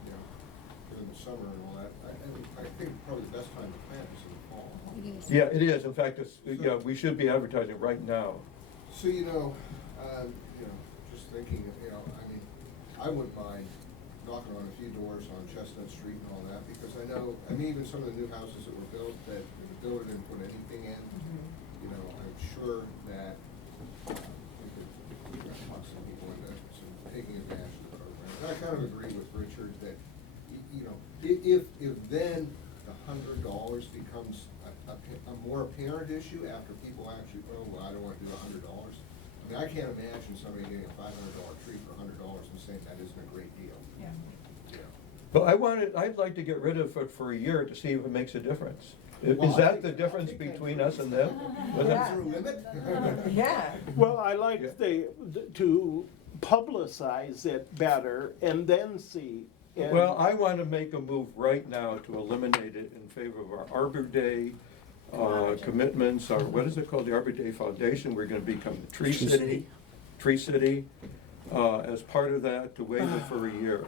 you know, during the summer and all that, I think probably the best time to plant is in the fall. Yeah, it is. In fact, yeah, we should be advertising right now. So, you know, just thinking, you know, I mean, I wouldn't mind knocking on a few doors on Chestnut Street and all that, because I know, I mean, even some of the new houses that were built, that the builder didn't put anything in, you know, I'm sure that we could talk some people into some taking advantage of the program. And I kind of agree with Richard that, you know, if then the $100 becomes a more apparent issue after people actually, oh, well, I don't want to do $100. I mean, I can't imagine somebody getting a $500 tree for $100 and saying that isn't a great deal. Yeah. Yeah. But I'd like to get rid of it for a year to see if it makes a difference. Well, Is I that think- the difference between us and them? Yeah. Is there a limit? Yeah. Well, I like to publicize it better and then see. And- Well, I want to make a move right now to eliminate it in favor of our Arbor Day commitments, or what is it called, the Arbor Day Foundation. We're going to become the Tree City. Tree City, as part of that, to waive it for a year.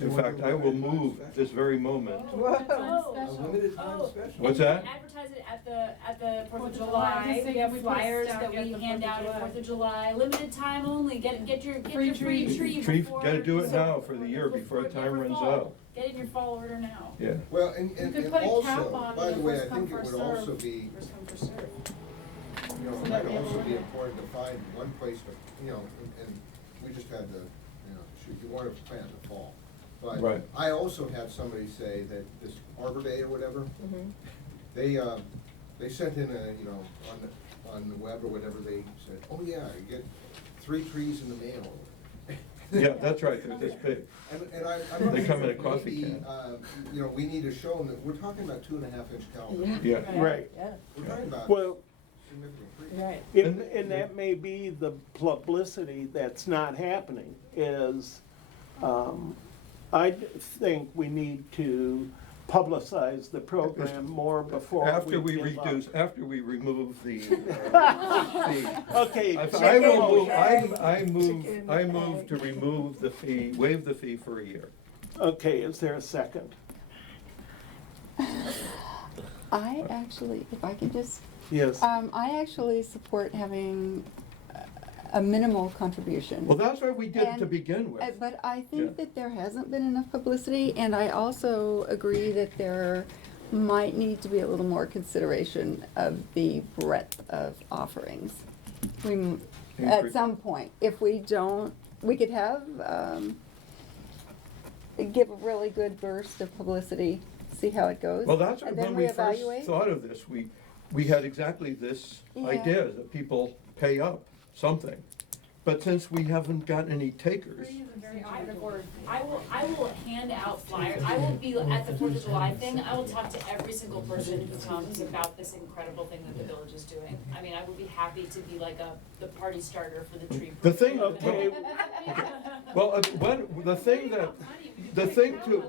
In fact, I will move this very moment. A limited time special. What's that? Advertise it at the Fourth of July. We have flyers that we hand out at Fourth of July. Limited time only. Get your free tree before. Gotta do it now for the year before time runs out. Get in your fall order now. Yeah. Well, and could put a cap also, on by the the way, I first come, think it first would serve. also be, First come, first serve. you know, it might also be important to find one place to, you know, and we just had the, you know, shoot, you want to plant in the fall. But Right. I also had somebody say that this Arbor Day or whatever, Mm-hmm. they sent in a, you know, on the web or whatever, they said, oh yeah, you get 3 trees in the mail. Yeah, that's right, they're this big. And I'm They wondering come in a if coffee maybe, can. you know, we need to show them that we're talking about 2.5-inch calibers. Yeah. Right. Yeah. We're talking about Well, significant trees. Right. and that may be the publicity that's not happening, is, I think we need to publicize the program more before After we give up. reduce, after we remove the fee. Okay. I will move, Chicken, I move to remove the fee, waive the fee for a year. Okay, is there a second? I actually, if I could just, Yes. I actually support having a minimal contribution. Well, that's what we did to And- begin with. But I Yeah. think that there hasn't been enough publicity, and I also agree that there might need to be a little more consideration of the breadth of offerings. At Increase. some point, if we don't, we could have, give a really good burst of publicity, see how it goes. Well, that's and when then we first evaluate. thought of this, we had exactly this Yeah. idea, that people pay up something. But since we haven't got any takers, I will hand out flyers. I will be at the Fourth of July thing. I will talk to every single person who comes about this incredible thing that the village is doing. I mean, I would be happy to be like the party starter for the tree. the thing, Okay. well, the thing to,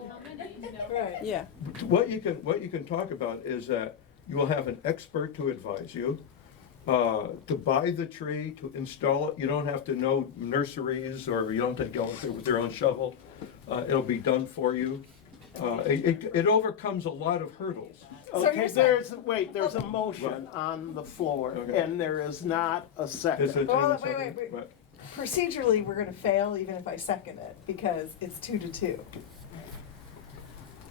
Right. Yeah. what you can talk about is that you will have an expert to advise you, to buy the tree, to install it. You don't have to know nurseries, or you don't have to go out there with your own shovel. It'll be done for you. It overcomes a lot of hurdles. So Okay, you're saying- there's a motion on the floor, Okay. and there is not a Is second. it- Well, wait. Right. Procedurally, we're gonna fail even if I second it, because it's 2-2.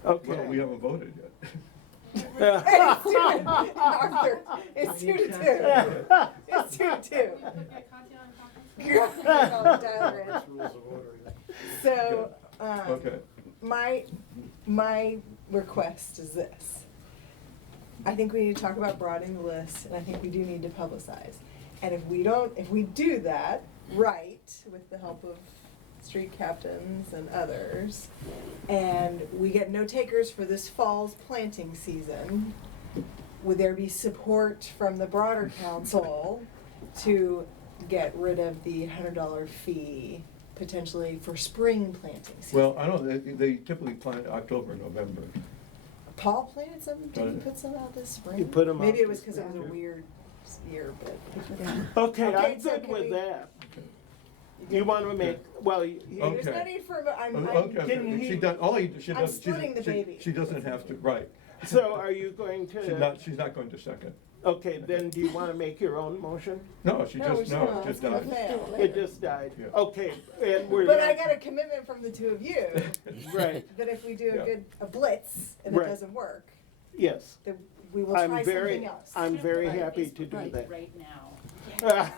Well, we Okay, haven't voted yet. Arthur, it's 2-2. It's 2-2. So, Okay. my request is this. I think we need to talk about broadening the list, and I think we do need to publicize. And if we do that right, with the help of street captains and others, and we get no takers for this fall's planting season, would there be support from the broader council to get rid of the $100 fee potentially for spring planting season? Well, I don't, they typically plant October, November. Paul planted some, did he put some out this spring? He put 'em Maybe out it was because it was a this weird year, but. Okay, I'm so good can with we- that. You want to make, well, There's no need for, Okay, Didn't he- she does, all he, she I'm doesn't, splitting the baby. she doesn't have to, right. so are you going to? She's not going to second. Okay, then do you want to make your own motion? No, No, it just it's gonna died. fail. It just died. Yeah. Okay, and we're But not. I got a commitment from the two of you, Right, that if we do Yeah. a blitz and it Right. doesn't work, yes. that we will try something else. I'm very Right. happy to do that. Right now.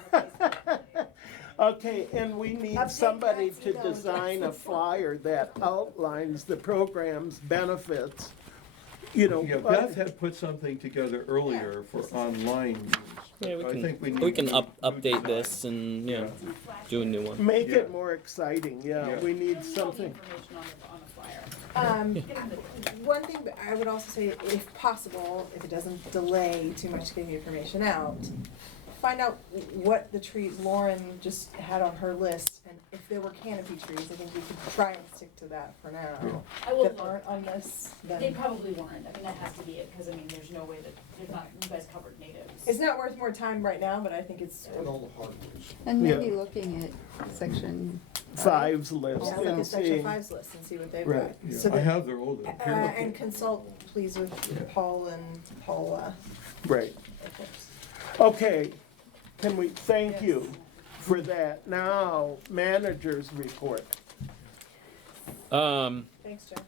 Okay, and we need Update somebody Betsy, to no, design a Jackson. flyer that outlines the program's benefits, you know. Yeah, Beth had put something together earlier for online use. but Yeah, we I can, think we need can to update design. this and, you know, do a new one. Make Yeah. it more exciting, yeah, Yeah. we need something. Information on the flyer. One thing that I would also say, if possible, if it doesn't delay too much getting the information out, find out what the trees Lauren just had on her list, and if there were canopy trees, I think we could try and stick to that for now. I will That look. aren't on this, They then, probably weren't, I mean, that has to be it, because I mean, there's no way that, they're not, you guys covered natives. it's not worth more time right now, but I think it's. And all the hardwoods. And Yeah. maybe looking at section Five's list Yeah, look and at section seeing. 5's list and see what they've Right. got. Yeah, So I that- have their old. And consult, please, with Paul and Paula, Right, of course. okay, can we, thank you for that. Now, manager's report. Thanks, Joe.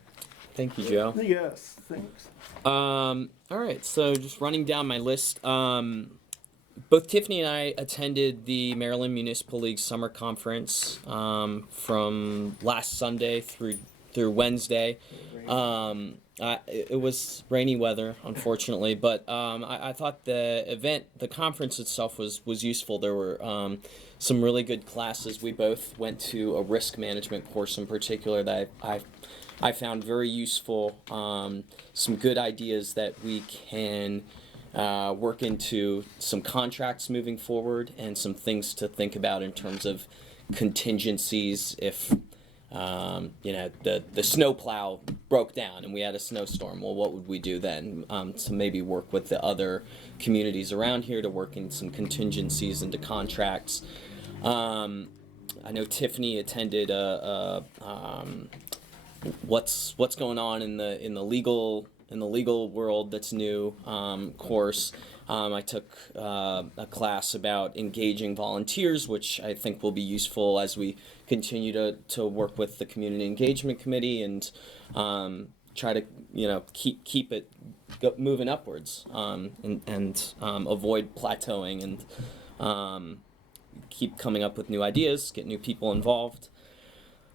Thank you, Joe. Yes, thanks. All right, so just running down my list. Both Tiffany and I attended the Maryland Municipal League Summer Conference from last Sunday through Wednesday. It was rainy weather, unfortunately, but I thought the conference itself was useful. There were some really good classes. We both went to a risk management course in particular that I found very useful. Some good ideas that we can work into some contracts moving forward, and some things to think about in terms of contingencies if the snowplow broke down and we had a snowstorm. Well, what would we do then? So maybe work with the other communities around here to work in some contingencies into contracts. I know Tiffany attended what's going on in the legal world that's new course. I took a class about engaging volunteers, which I think will be useful as we continue to work with the community engagement committee and try to keep it moving upwards and avoid plateauing and keep coming up with new ideas, get new people involved.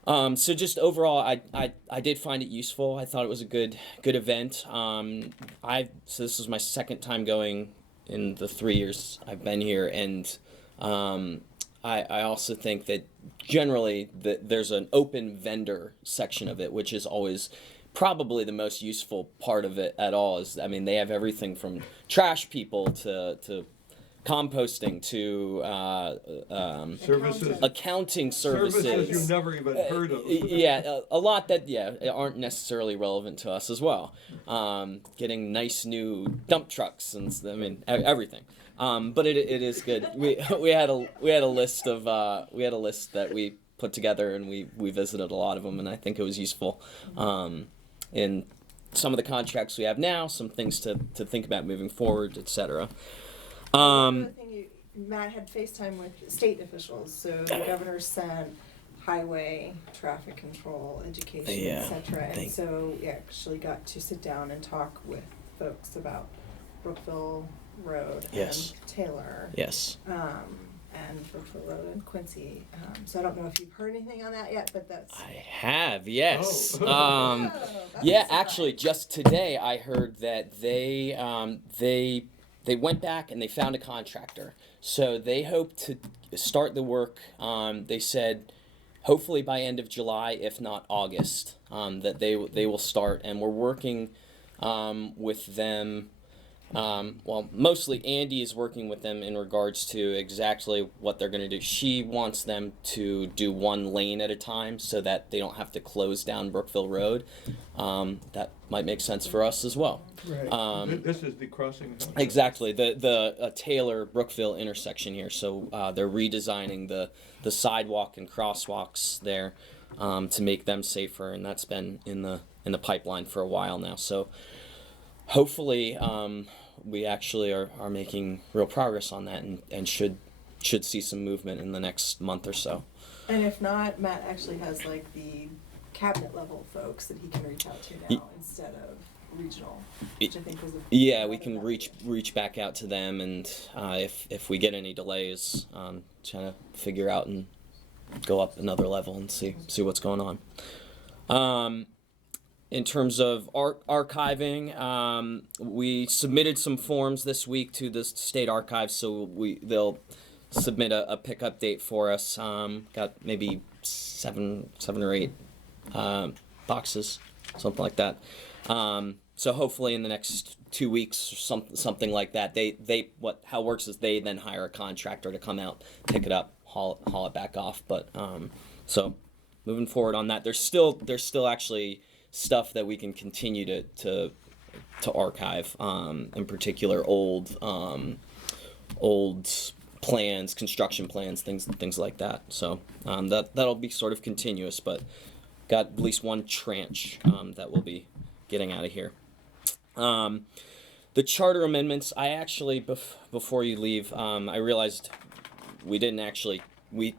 So just overall, I did find it useful. I thought it was a good event. So this was my second time going in the 3 years I've been here, and I also think that generally there's an open vendor section of it, which is always probably the most useful part of it at all. Is, I mean, they have everything from trash people to composting to services, accounting services you've never even heard of. a lot that aren't necessarily relevant to us as well. Getting nice new dump trucks and everything. But it is good. We had a list that we put together, and we visited a lot of them, and I think it was useful. In some of the contracts we have now, some things to think about moving forward, etc. Another thing, Matt had FaceTime with state officials, so the governor sent highway, traffic control, education, Yeah, etc. And thank- so we actually got to sit down and talk with folks about Brookville Road Yes. and Taylor. Yes. And Brookville Road and Quincy. So I don't know if you've heard anything on that yet, but that's. I have, yes. Oh. That's Yeah, a surprise. actually, just today I heard that they went back and they found a contractor. So they hope to start the work. They said hopefully by end of July, if not August, that they will start. And we're working with them. Well, mostly Andy is working with them in regards to exactly what they're going to do. She wants them to do one lane at a time so that they don't have to close down Brookville Road. That might make sense for us as well. Right. This is the crossing. Exactly, the Taylor Brookville intersection here. So they're redesigning the sidewalk and crosswalks there to make them safer, and that's been in the pipeline for a while now. So hopefully we actually are making real progress on that and should see some movement in the next month or so. And if not, Matt actually has like the cabinet level folks that he can reach out to now instead of regional, which I think was a Yeah, we can reach back out to them, and if we get any delays, trying to figure out and go up another level and see what's going on. In terms of archiving, we submitted some forms this week to the state archives, so they'll submit a pickup date for us. Got maybe seven or eight boxes, something like that. So hopefully in the next 2 weeks or something like that, how it works is they then hire a contractor to come out, pick it up, haul it back off. But so moving forward on that, there's still actually stuff that we can continue to archive, in particular old plans, construction plans, things like that. So that'll be sort of continuous, but got at least one tranche that we'll be getting out of here. The charter amendments, I actually before you leave, I realized we didn't actually we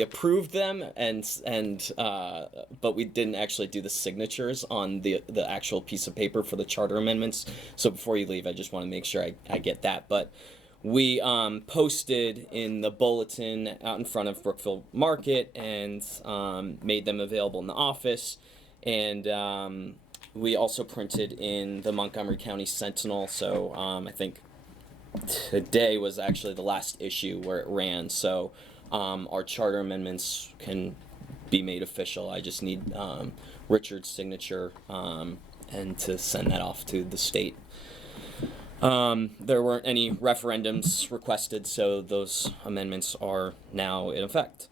approved them but we didn't actually do the signatures on the actual piece of paper for the charter amendments. So before you leave, I just want to make sure I get that. But we posted in the bulletin out in front of Brookville Market and made them available in the office. And we also printed in the Montgomery County Sentinel. So I think today was actually the last issue where it ran. So our charter amendments can be made official. I just need Richard's signature and to send that off to the state. There weren't any referendums requested, so those amendments are now in effect.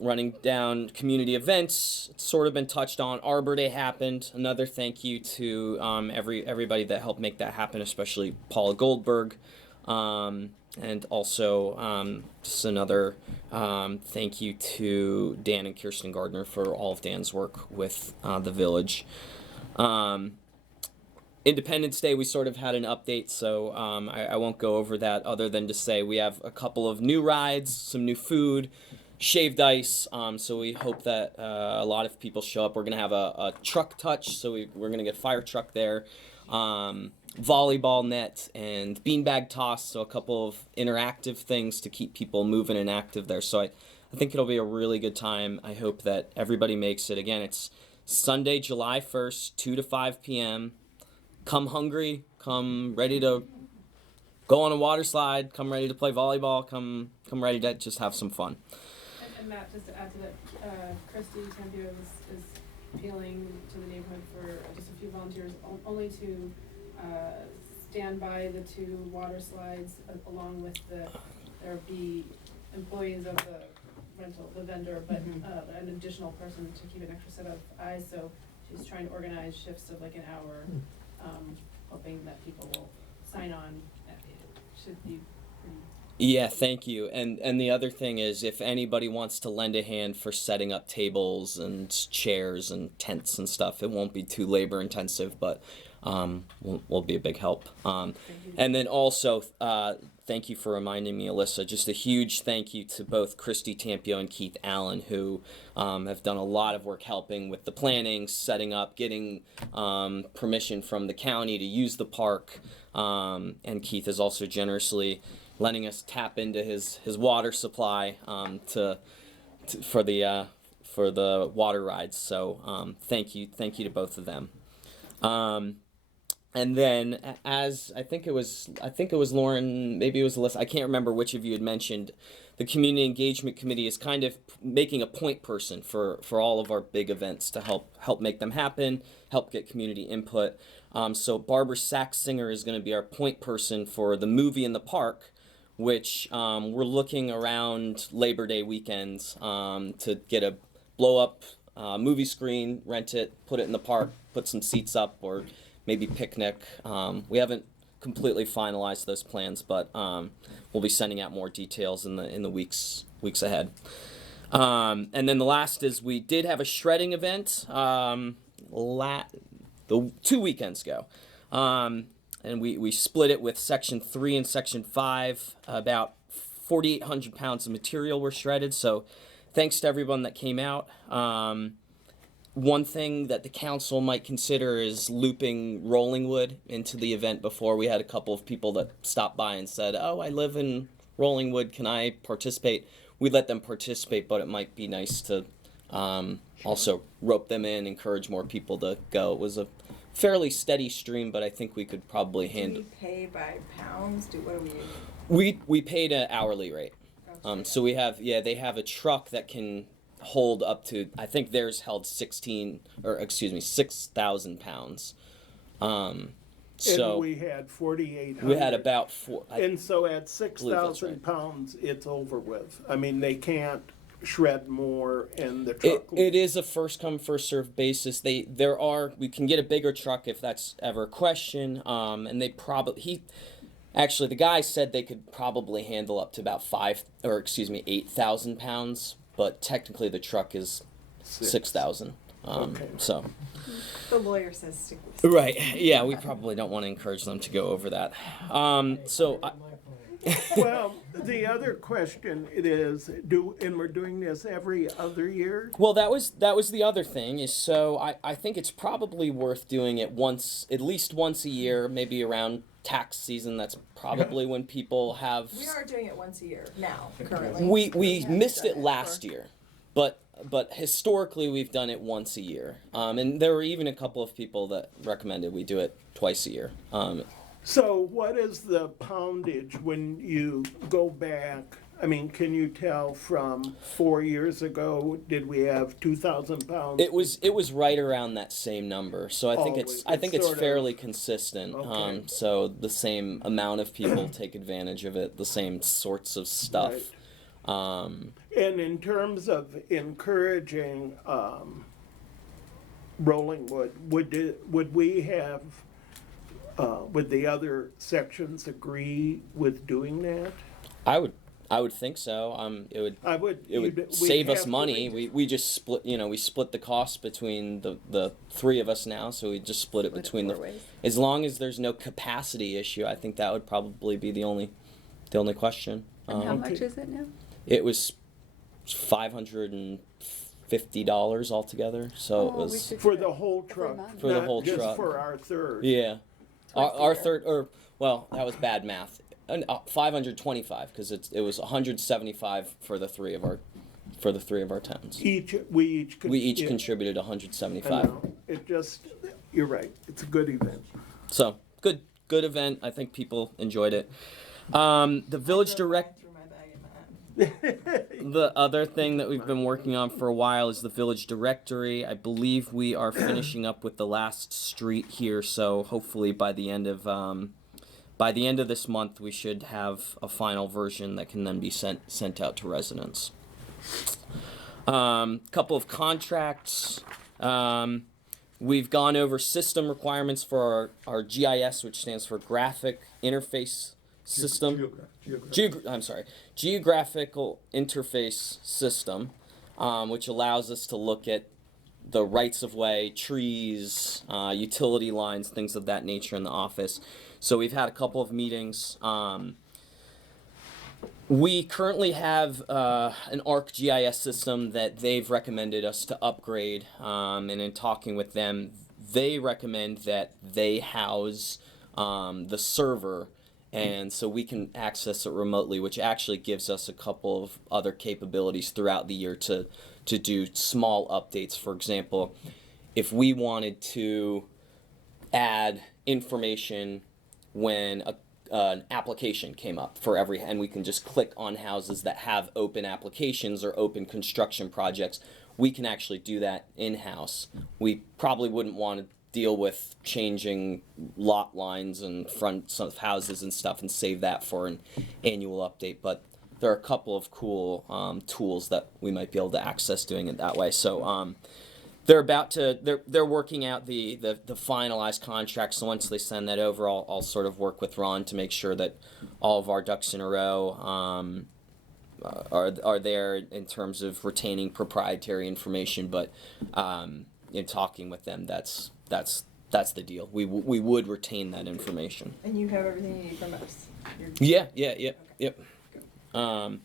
Running down community events, it's sort of been touched on. Arbor Day happened. Another thank you to everybody that helped make that happen, especially Paula Goldberg. And also just another thank you to Dan and Kirsten Gardner for all of Dan's work with the village. Independence Day, we sort of had an update, so I won't go over that other than to say we have a couple of new rides, some new food, shaved ice, so we hope that a lot of people show up. We're going to have a truck touch, so we're going to get a fire truck there. Volleyball net and beanbag toss, so a couple of interactive things to keep people moving and active there. So I think it'll be a really good time. I hope that everybody makes it. Again, it's Sunday, July 1st, 2 to 5 p.m. Come hungry, come ready to go on a water slide, come ready to play volleyball, come ready to just have some fun. And Matt, just to add to that, Christy Tampio is appealing to the neighborhood for just a few volunteers, only to stand by the two water slides along with there'll be employees of the vendor, but an additional person to keep an extra set of eyes. So she's trying to organize shifts of like an hour, hoping that people will sign on. It should be pretty. Yeah, thank you. And the other thing is, if anybody wants to lend a hand for setting up tables and chairs and tents and stuff, it won't be too labor intensive, but will be a big help. And then also, thank you for reminding me, Alyssa. Just a huge thank you to both Christy Tampio and Keith Allen, who have done a lot of work helping with the planning, setting up, getting permission from the county to use the park. And Keith is also generously letting us tap into his water supply for the water rides. So thank you to both of them. And then, as I think it was Lauren, maybe it was Alyssa, I can't remember which of you had mentioned, the Community Engagement Committee is kind of making a point person for all of our big events to help make them happen, help get community input. So Barbara Saxinger is going to be our point person for the movie in the park, which we're looking around Labor Day weekends to get a blow-up movie screen, rent it, put it in the park, put some seats up, or maybe picnic. We haven't completely finalized those plans, but we'll be sending out more details in the weeks ahead. And then the last is we did have a shredding event 2 weekends ago. And we split it with Section 3 and Section 5. About 4,800 pounds of material were shredded, so thanks to everyone that came out. One thing that the council might consider is looping Rollingwood into the event before. We had a couple of people that stopped by and said, "Oh, I live in Rollingwood, can I participate?" We let them participate, but it might be nice to also rope them in, encourage more people to go. It was a fairly steady stream, but I think we could probably handle. Do we pay by pounds? What do we? We paid an hourly rate. So we have they have a truck that can hold up to, I think theirs held 6,000 pounds. And So we had 4,800. we had about four. And so at believe that's 6,000 right. pounds, it's over with. I mean, they can't shred more, and the truck. It is a first come first served basis. We can get a bigger truck if that's ever a question. And they probably actually the guy said they could probably handle up to about 8,000 pounds, but technically the truck is 6,000. Okay. So. The lawyer says stick with. Right. Yeah, we probably don't want to encourage them to go over that. Well, the other question is, and we're doing this every other year? Well, that was the other thing is, so I think it's probably worth doing it at least once a year, maybe around tax season. That's probably when people have. We are doing it once a year now, currently. We missed it last year, but historically we've done it once a year. And there were even a couple of people that recommended we do it twice a year. So what is the poundage when you go back? I mean, can you tell from 4 years ago, did we have 2,000 pounds? It was right around that same number, so I think it's sort of- fairly consistent. Okay. So the same amount of people take advantage of it, the same sorts of stuff. And in terms of encouraging Rollingwood, would we have? Would the other sections agree with doing that? I would think so. It would save us money. We just split the cost between the three of us now, so we just split it between as long as there's no capacity issue. I think that would probably be the only question. And how much is it now? It was $550 altogether, so it was for the whole truck. For the not whole just truck. for our third. Yeah, our third, that was bad math. 525 because it was 175 for the three of our towns. We each contributed I 175. know. You're right. It's a good event. So good event. I think people enjoyed it. The village direct. The other thing that we've been working on for a while is the village directory. I believe we are finishing up with the last street here, so hopefully by the end of this month we should have a final version that can then be sent out to residents. Couple of contracts. We've gone over system requirements for our GIS, which stands for Graphic Interface System. Geographical Interface System, which allows us to look at the rights of way, trees, utility lines, things of that nature in the office. So we've had a couple of meetings. We currently have an ArcGIS system that they've recommended us to upgrade, and in talking with them, they recommend that they house the server, and so we can access it remotely, which actually gives us a couple of other capabilities throughout the year to do small updates. For example, if we wanted to add information when an application came up for and we can just click on houses that have open applications or open construction projects, we can actually do that in-house. We probably wouldn't want to deal with changing lot lines and fronts of houses and stuff and save that for an annual update, but there are a couple of cool tools that we might be able to access doing it that way. So they're working out the finalized contract. So once they send that over, I'll sort of work with Ron to make sure that all of our ducks in a row are there in terms of retaining proprietary information. But in talking with them, that's the deal. We would retain that information. And you have everything you need from us? Yep. And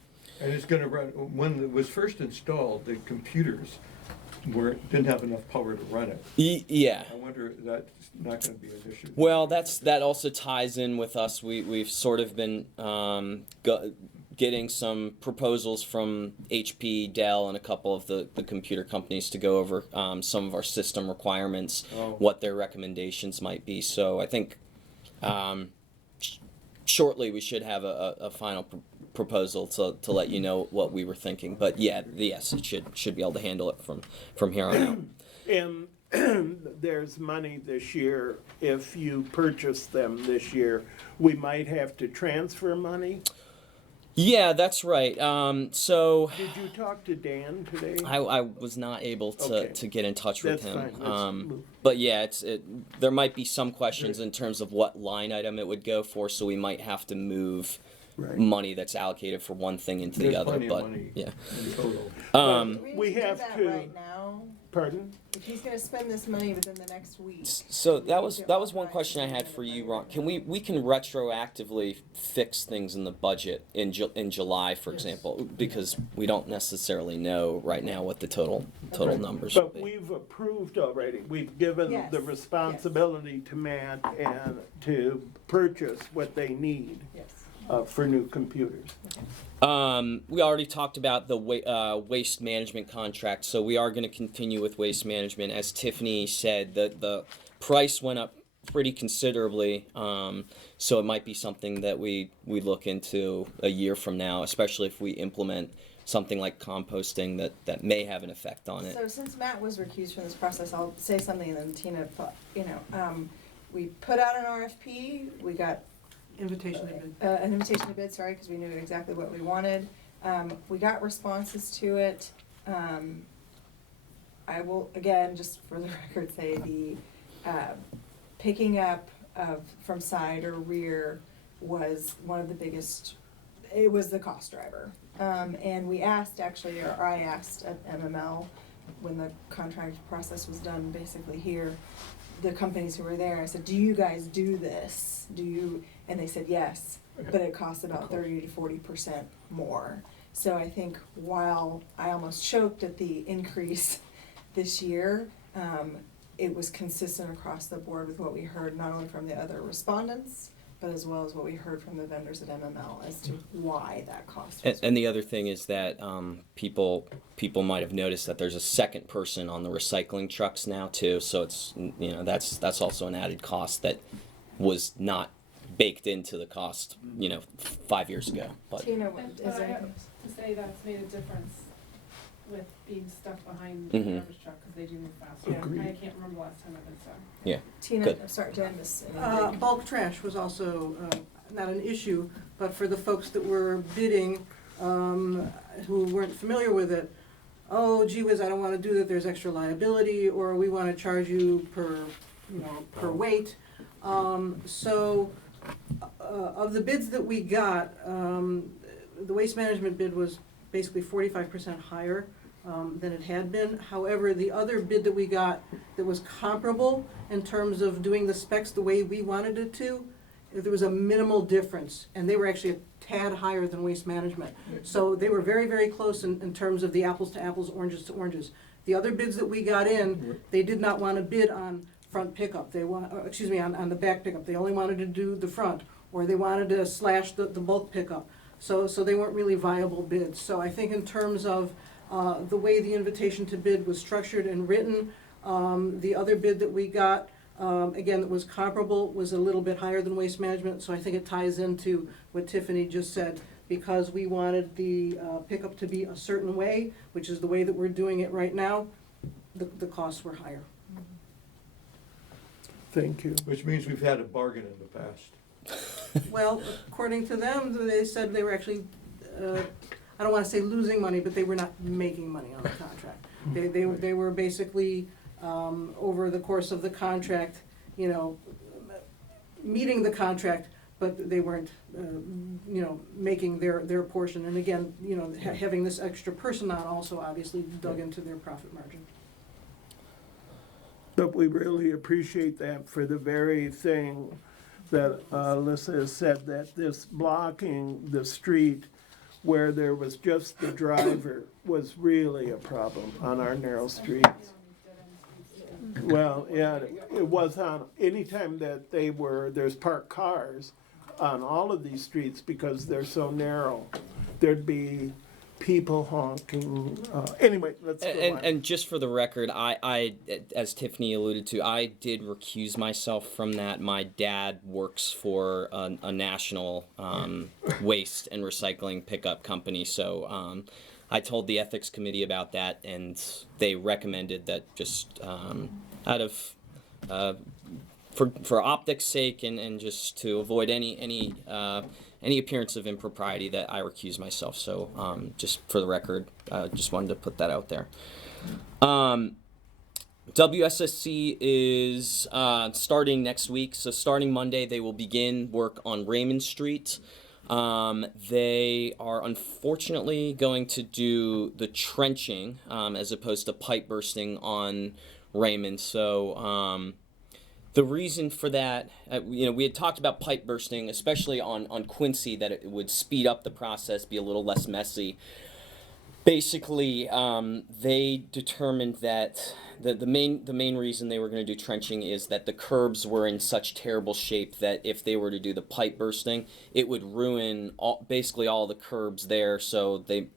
it's going to run, when it was first installed, the computers didn't have enough power to run it. Yeah. I wonder if that's not going to be an issue. Well, that also ties in with us. We've sort of been getting some proposals from HP, Dell, and a couple of the computer companies to go over some of our system requirements, what their recommendations might be. So I think shortly we should have a final proposal to let you know what we were thinking. But yes, it should be able to handle it from here on out. And there's money this year. If you purchase them this year, we might have to transfer money. Yeah, that's right. So did you talk to Dan today? I was not able to get in touch with him. That's fine. But yeah, there might be some questions in terms of what line item it would go for, so we might have to move money that's allocated for one thing into the other. But money yeah, in total. We have that to. right now. Pardon? If he's going to spend this money within the next week. So that was one question I had for you, Ron. We can retroactively fix things in the budget in July, for example, because we don't necessarily know right now what the total numbers will But be. we've approved already. We've given the responsibility to Matt and to purchase what they need for new computers. We already talked about the waste management contract, so we are going to continue with waste management. As Tiffany said, the price went up pretty considerably, so it might be something that we look into a year from now, especially if we implement something like composting that may have an effect on it. So since Matt was recused from this process, I'll say something and then Tina, we put out an RFP, we got Invitation to bid. an invitation to bid, sorry, because we knew exactly what we wanted. We got responses to it. I will, again, just for the record, say the picking up from side or rear was one of the biggest, it was the cost driver. And we asked, actually, or I asked at MML, when the contract process was done basically here, the companies who were there, I said, do you guys do this? And they said yes, but it costs about 30 to 40% more. So I think while I almost choked at the increase this year, it was consistent across the board with what we heard, not only from the other respondents, but as well as what we heard from the vendors at MML as to why that cost was. And the other thing is that people might have noticed that there's a second person on the recycling trucks now too. So it's that's also an added cost that was not baked into the cost 5 years ago. But Tina, But I have to say that's made a difference with being stuck behind the garbage truck because they do move faster. Agreed. I can't remember the last time I've been stuck. Yeah. Tina, Good. sorry, did I miss anything? Bulk trash was also not an issue, but for the folks that were bidding, who weren't familiar with it, oh, gee whiz, I don't want to do that, there's extra liability, or we want to charge you per weight. So of the bids that we got, the waste management bid was basically 45% higher than it had been. However, the other bid that we got that was comparable in terms of doing the specs the way we wanted it to there was a minimal difference, and they were actually a tad higher than Waste Management. So they were very, very close in terms of the apples to apples, oranges to oranges. The other bids that we got in, they did not want to bid on front pickup, they want, on the back pickup, they only wanted to do the front, or they wanted to slash the bulk pickup. So they weren't really viable bids. So I think in terms of the way the invitation to bid was structured and written, the other bid that we got, again, that was comparable, was a little bit higher than Waste Management, so I think it ties into what Tiffany just said. Because we wanted the pickup to be a certain way, which is the way that we're doing it right now, the costs were higher. Thank you. Which means we've had a bargain in the past. Well, according to them, they said they were actually, I don't wanna say losing money, but they were not making money on the contract. They were basically, over the course of the contract, meeting the contract, but they weren't, making their portion. And again, having this extra person on also obviously dug into their profit margin. But we really appreciate that for the very thing that Alyssa has said, that this blocking the street where there was just the driver was really a problem on our narrow streets. Well, yeah, it was on, anytime that there's parked cars on all of these streets because they're so narrow, there'd be people honking. Anyway, let's go on. And just for the record, I, as Tiffany alluded to, I did recuse myself from that. My dad works for a national waste and recycling pickup company, so I told the ethics committee about that, and they recommended that just out of for optics' sake and just to avoid any appearance of impropriety, that I recuse myself. So just for the record, just wanted to put that out there. WSSC is starting next week. So starting Monday, they will begin work on Raymond Street. They are unfortunately going to do the trenching as opposed to pipe bursting on Raymond. So the reason for that, we had talked about pipe bursting, especially on Quincy, that it would speed up the process, be a little less messy. Basically, they determined that the main reason they were going to do trenching is that the curbs were in such terrible shape that if they were to do the pipe bursting, it would ruin basically all the curbs there. So they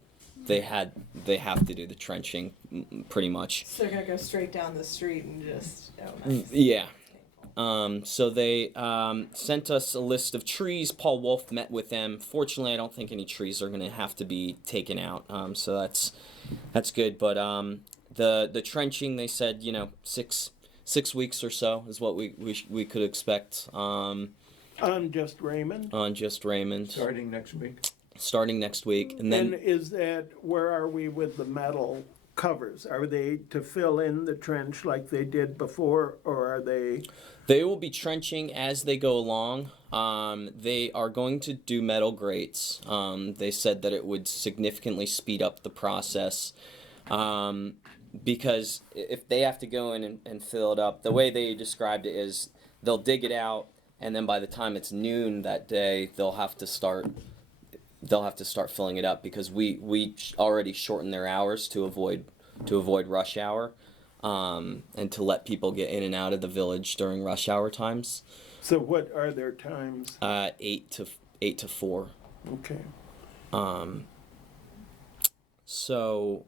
have to do the trenching pretty much. So they're gonna go straight down the street and just, nice. Yeah. So they sent us a list of trees. Paul Wolf met with them. Fortunately, I don't think any trees are going to have to be taken out. So that's good. But the trenching, they said, 6 weeks or so is what we could expect. On just Raymond? On just Raymond. Starting next week. Starting next week, and then is that, where are we with the metal covers? Are they to fill in the trench like they did before, or are they? They will be trenching as they go along. They are going to do metal grates. They said that it would significantly speed up the process, because if they have to go in and fill it up, the way they described it is they'll dig it out, and then by the time it's noon that day, they'll have to start filling it up, because we already shortened their hours to avoid rush hour, and to let people get in and out of the village during rush hour times. So what are their times? 8 to 4. Okay. So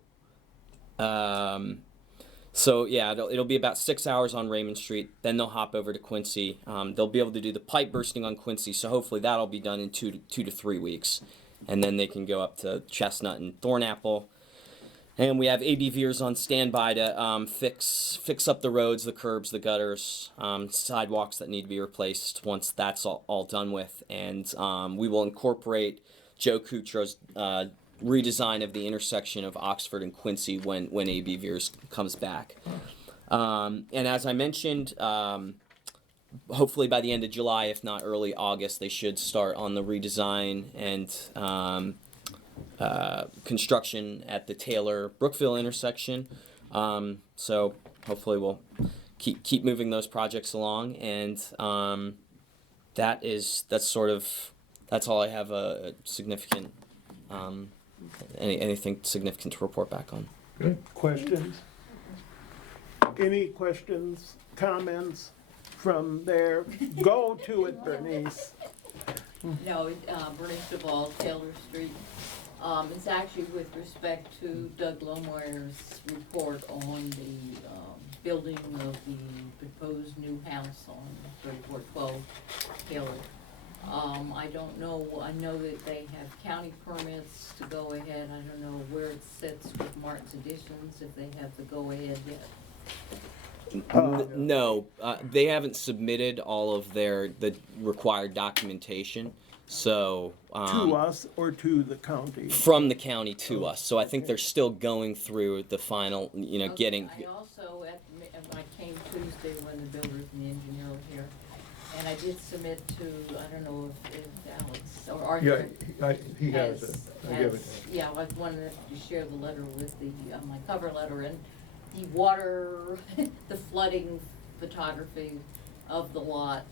yeah, it'll be about 6 hours on Raymond Street. Then they'll hop over to Quincy. They'll be able to do the pipe bursting on Quincy. So hopefully that'll be done in 2 to 3 weeks, and then they can go up to Chestnut and Thornapple. And we have ABVers on standby to fix up the roads, the curbs, the gutters, sidewalks that need to be replaced once that's all done with. And we will incorporate Joe Kutro's redesign of the intersection of Oxford and Quincy when ABVers comes back. And as I mentioned, hopefully by the end of July, if not early August, they should start on the redesign and construction at the Taylor-Brookville intersection. So hopefully we'll keep moving those projects along, and that's sort of, that's all I have a significant, anything significant to report back on. Good. Questions? Any questions, comments from there? Go to it, Bernice. No, Bernice Duval, Taylor Street. It's actually with respect to Doug Lohmeyer's report on the, building of the proposed new house on 3412 Taylor. I don't know, I know that they have county permits to go ahead. I don't know where it sits with Martin's Additions, if they have the go-ahead yet. No, they haven't submitted all of the required documentation. So To us or to the county? from the county to us. So I think they're still going through the final, getting. I also, I came Tuesday when the builders and the engineer were here, and I did submit to, I don't know if Alex or Arthur. Yeah, he has it. I give it to him. Yeah, I wanted to share the letter with the, my cover letter, and the water, the flooding photography of the lot,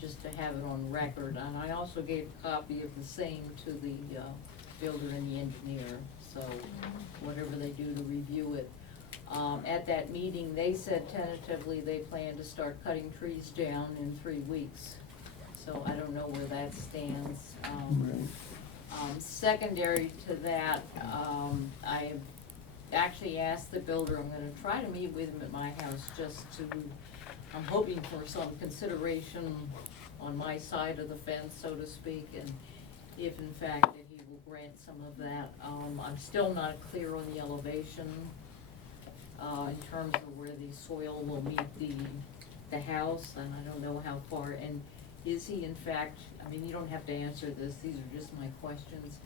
just to have it on record. And I also gave a copy of the same to the builder and the engineer, so whatever they do to review it. At that meeting, they said tentatively they plan to start cutting trees down in 3 weeks. So I don't know where that stands. Secondary to that, I've actually asked the builder, I'm gonna try to meet with him at my house just to, I'm hoping for some consideration on my side of the fence, so to speak, and if in fact that he will grant some of that. I'm still not clear on the elevation, in terms of where the soil will meet the house, and I don't know how far, and is he in fact, I mean, you don't have to answer this, these are just my questions.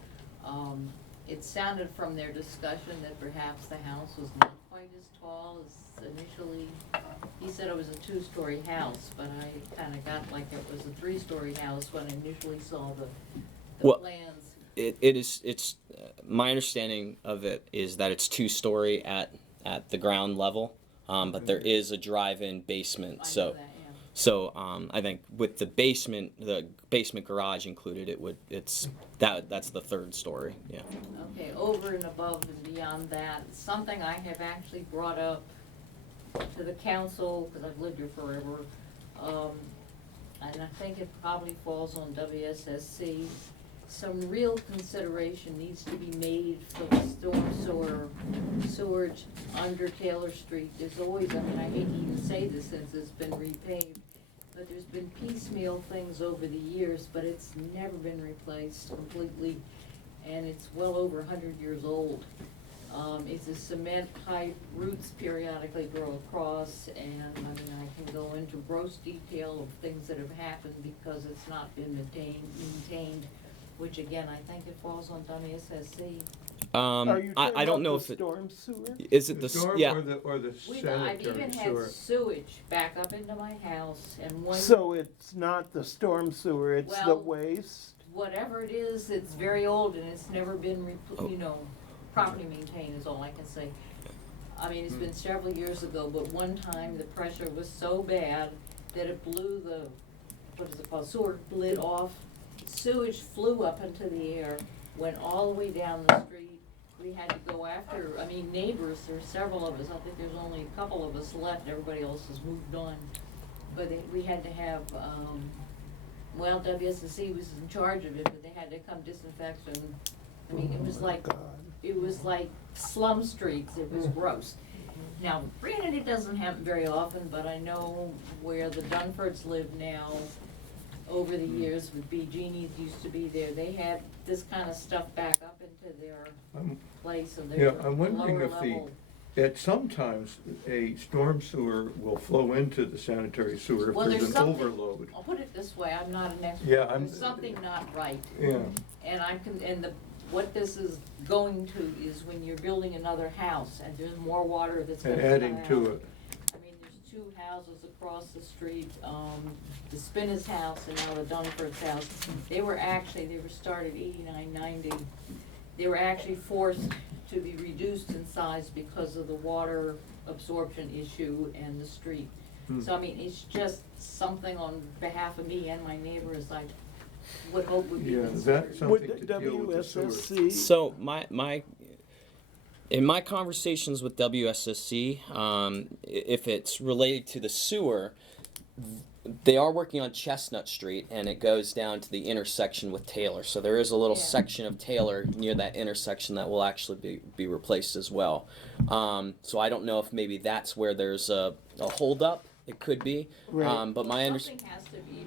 It sounded from their discussion that perhaps the house was not quite as tall as initially. He said it was a 2-story house, but I kinda got like it was a 3-story house when I initially saw the plans. It's my understanding of it is that it's 2-story at the ground level, but there is a drive-in basement. I know So, that, yeah. so I think with the basement garage included, that's the 3rd story. Yeah. Okay, over and above and beyond that, something I have actually brought up to the council, because I've lived here forever, and I think it probably falls on WSSC. Some real consideration needs to be made for the storm sewage under Taylor Street. There's always, I mean, I hate to even say this since it's been repaved, but there's been piecemeal things over the years, but it's never been replaced completely, and it's well over 100 years old. It's a cement pipe, roots periodically grow across, and I mean, I can go into gross detail of things that have happened because it's not been maintained, which again, I think it falls on WSSC. Are you talking I don't about know the if it storm sewer? is it The the storm yeah. or the I've even sanitary had sewer? sewage back up into my house, and one. So it's not the storm sewer, it's the Well, waste? Whatever it is, it's very old and it's never been, properly maintained is all I can say. I mean, it's been several years ago, but one time the pressure was so bad that it blew the, what is it called, sewer lid off. Sewage flew up into the air, went all the way down the street. We had to go after, I mean, neighbors, there's several of us, I think there's only a couple of us left, everybody else has moved on. But we had to have, WSSC was in charge of it, but they had to come disinfect and, I mean, it was like slum streets, it was gross. Now, granted, it doesn't happen very often, but I know where the Dunfords live now, over the years with B. Jeannie's used to be there, they had this kind of stuff back up into their place, and Yeah, they're I'm wondering lower if level. sometimes a storm sewer will flow into the sanitary sewer if Well, there's an something- overload. I'll put it this way, I'm not an expert. Yeah, There's something not right. Yeah. And what this is going to is when you're building another house and there's more water that's gonna And come adding to out. it. I mean, there's 2 houses across the street, the Spinners house and now the Dunford's house. They were started 89, 90. They were actually forced to be reduced in size because of the water absorption issue and the street. So I mean, it's just something on behalf of me and my neighbors, I would hope would be Yeah, considered. that's something to deal with the sewer. WSSC, So in my conversations with WSSC, if it's related to the sewer, they are working on Chestnut Street, and it goes down to the intersection with Taylor. So there is a little Yeah. section of Taylor near that intersection that will actually be replaced as well. So I don't know if maybe that's where there's a holdup. It could be. Right. But my understanding. Something has to be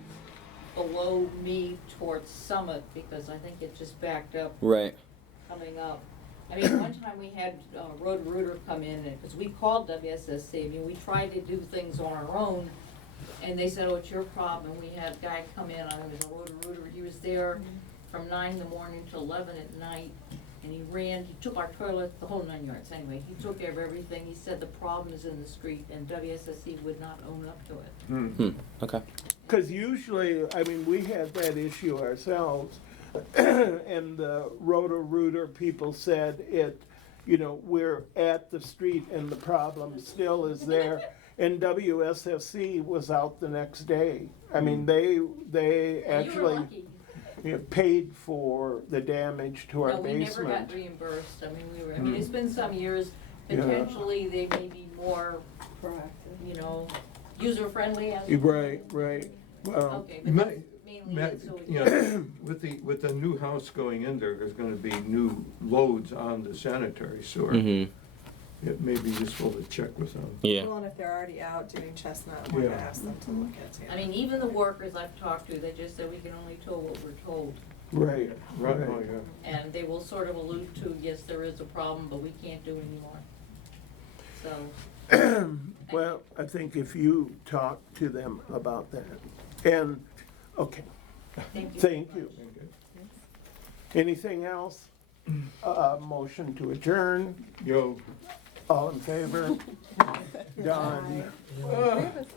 below me towards Summit, because I think it just backed up Right. coming up. I mean, one time we had Roto-Rooter come in, and, because we called WSSC, I mean, we tried to do things on our own, and they said, oh, it's your problem, and we had a guy come in, I was a Roto-Rooter, he was there from 9 in the morning to 11 at night, and he took our toilet, the whole 9 yards, anyway, he took care of everything, he said the problem is in the street, and WSSC would not own up to it. Okay. because usually, I mean, we had that issue ourselves, and the Roto-Rooter people said we're at the street and the problem still is there. And WSFC was out the next day. I mean, they actually paid for the damage to our No, we never got basement. reimbursed, I mean, I mean, it's been some years, potentially they may be more, user-friendly as. Right. Well, Okay, You but might, that's mainly Matt, it, so you know, with the new house going in there, there's gonna be new loads on the sanitary sewer. Mm-hmm. It may be useful to check with them. Yeah. Well, and if they're already out doing Chestnut, we're gonna Yeah. ask them to look at it. I mean, even the workers I've talked to, they just said we can only tow what we're told. right. Right, oh, yeah. And they will sort of allude to, yes, there is a problem, but we can't do anymore. So, Well, I think if you talk to them about that, and, okay, thank you. thank you. Anything else? Motion to adjourn, Yo. all in favor? Done.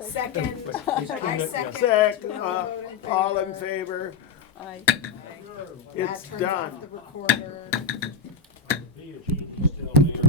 Second, I second. Second, We'll vote in all in favor. favor? Aye. It's Matt turns done. off the recorder. Be a genie still there.